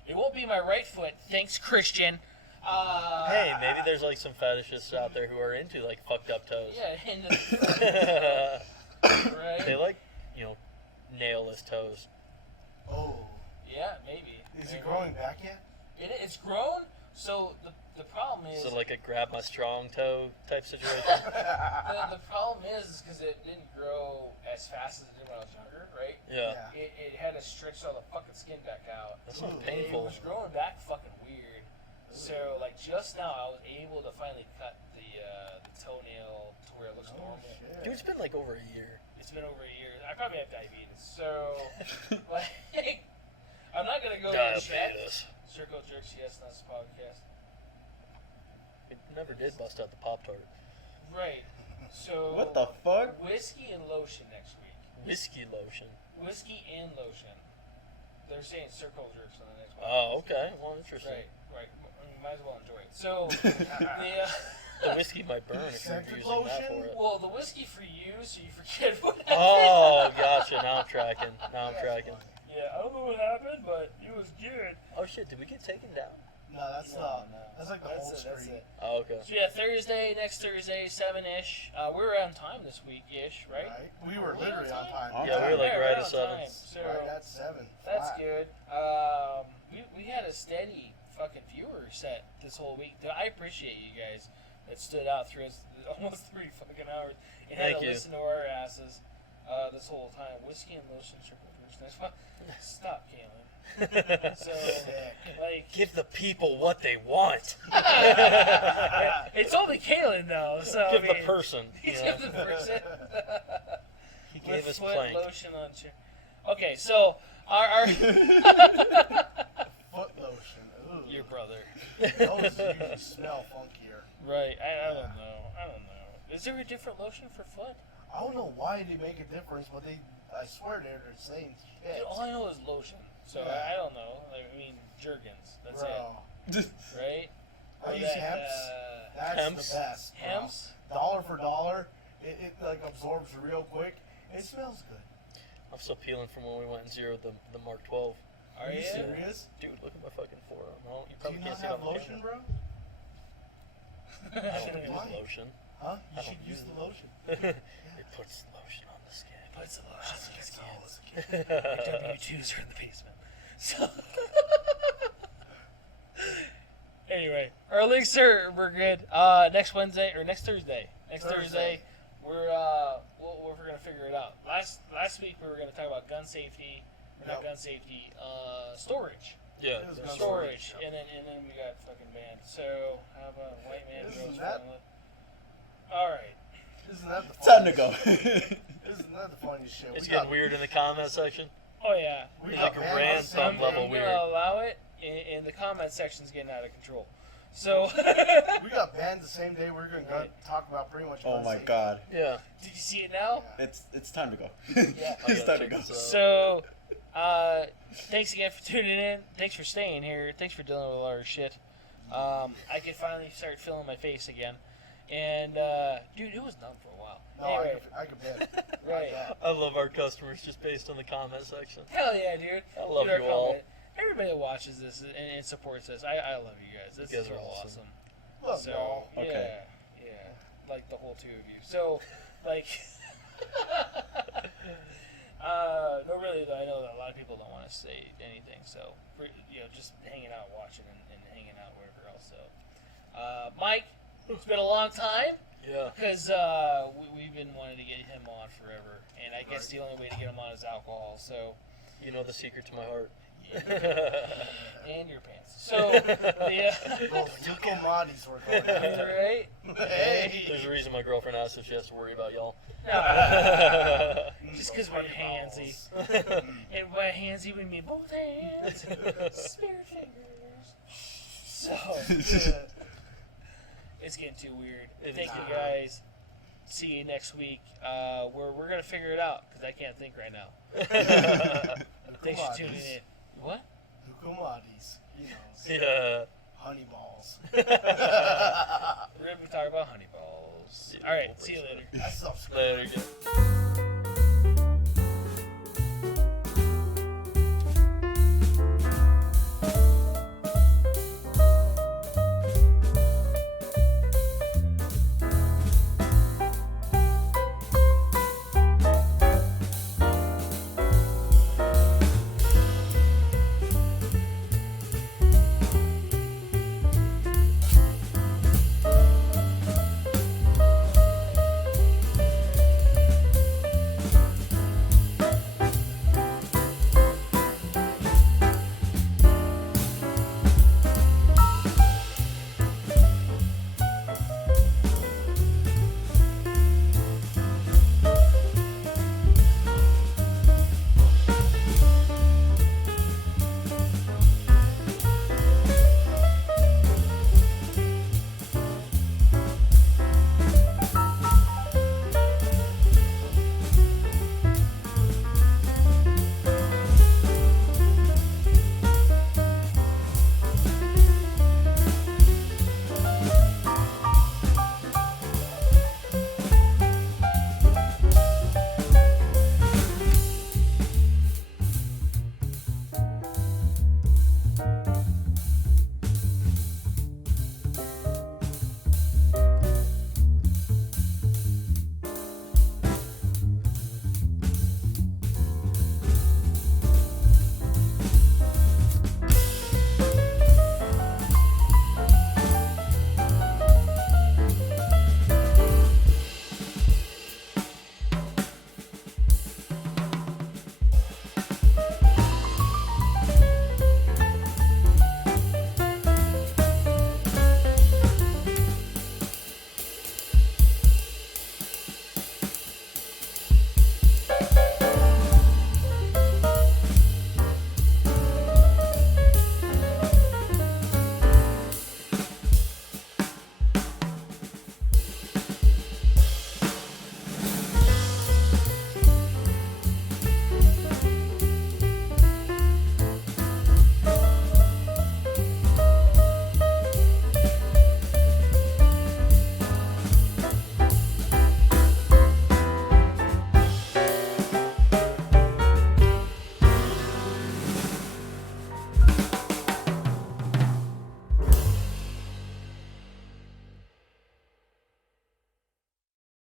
It won't be my right foot. Thanks, Christian. Hey, maybe there's like some fetishists out there who are into like fucked up toes. Yeah, into the right? They like, nailless toes. Oh, Yeah, maybe. is Maybe. it growing back yet? It's grown. So the problem is. So like a grab my strong toe type situation. the problem is because it didn't grow as fast as it did when I was younger, right? Yeah. It had to stretch all the fucking skin back out. That sounds It painful. was growing back fucking weird. So like just now I was able to finally cut the toenail to where it looks normal. Dude, it's been like over a year. It's been over a year. I probably have diabetes. So like I'm not gonna go and check. Diabetes. Circle Jerks, yes, that's a podcast. We never did bust out the Pop-Tart. Right. So What the fuck? whiskey and lotion next week. Whiskey lotion. Whiskey and lotion. They're saying circle jerks on the next one. Oh, okay. Well, interesting. Right. Might as well enjoy it. So The whiskey might burn if you're Scented using that lotion? for it. well, the whiskey for you, so you forget what happened. Oh, gotcha. Now I'm tracking. Yeah, I don't know what happened, but it was good. Oh shit! Did we get taken down? No, that's like the whole That's screen. it. Oh, okay. So yeah, next Thursday, 7-ish. We're on time this week-ish, right? We were literally on time. Yeah, we were like right on at 7. time. So Right at 7. that's Flat. good. We had a steady fucking viewer set this whole week. I appreciate you guys that stood out through us almost 3 fucking hours and had Thank to you. listen to our asses this whole time. Whiskey and lotion triple first. Next one. Stop, Caitlin. So, like, Give the people what they want. it's only Caitlin though. So Give I the mean, person. Give You know? the person. He gave us foot plank. lotion on chair. Okay, so our Foot lotion. Ooh. your brother. Those usually smell funkier. Right. I don't know. Is there a different lotion for foot? I don't know why they make a difference, but I swear they're saying shit. Dude, all I know is lotion. So Yeah. I don't know. I mean, Jergens. That's Bro. it. Right? I Or use that, Hemp's. That's Hemp's? the best. bro. Hemp's? Dollar for dollar. It like absorbs real quick. It smells good. I'm still peeling from when we went and zeroed the Mark 12. Are you? serious? Dude, look at my fucking forearm. No, you Do probably you can't not see it have on the lotion, camera. bro? I don't Why? use lotion. Huh? You I should don't use use the lotion. It puts lotion on the skin. Puts the lotion on his skin. That's W2s are in the basement. So anyway, our links we're good. Next Wednesday or next Thursday. Thursday, we're gonna figure it out. Last week we were gonna talk about gun safety, or not Yep. gun safety, storage. Yeah. It was that's gun Storage, Yep. and then we got fucking banned. So how about white man Isn't goes that- front? All right. Isn't that the Time to funniest- go. Isn't that the funniest shit? It's We getting got- weird in the comment section. Oh yeah. we It's got like banned ran on thumb Sunday. level I'm weird. gonna allow it, and the comment section's getting out of control. So We got banned the same day we were going to talk about pretty much. Oh gun my safety. god. Yeah. did you see it now? It's time to go. Yeah. I It's gotta time to check go. this out. So, thanks again for tuning in. Thanks for staying here. Thanks for dealing with all our shit. I can finally start feeling my face again. And, dude, it was numb for a while. No, Anyway, I could bet. right. I love our customers just based on the comment section. Hell yeah, dude. I love Dude, our you all. comment- Everybody that watches this and supports us, I love you guys. This You guys is are real awesome. Love So, y'all. Okay. yeah, like the whole two of you. So, like, no, really though, I know that a lot of people don't want to say anything. So, just hanging out, watching, and hanging out, whatever else. So, Mike, it's been a long time Yeah. because we've been wanting to get him on forever, and I guess the only way to get him on is alcohol. So, You know the secret to my heart. and your pants. So, the Those Nico Moddies were going after. right. Hey. There's a reason my girlfriend asked if she has to worry about y'all. Just because we're handsy. And by handsy, we mean both hands. Spirit fingers. So, it's getting too weird. It Thank is. you guys. See you next week. We're going to figure it out because I can't think right now. Thanks for tuning in. What? Nico Moddies. You know, Yeah. honey balls. We're going to be talking about honey balls. Yeah, All right. we'll See you later. That stuff's good. Later, again.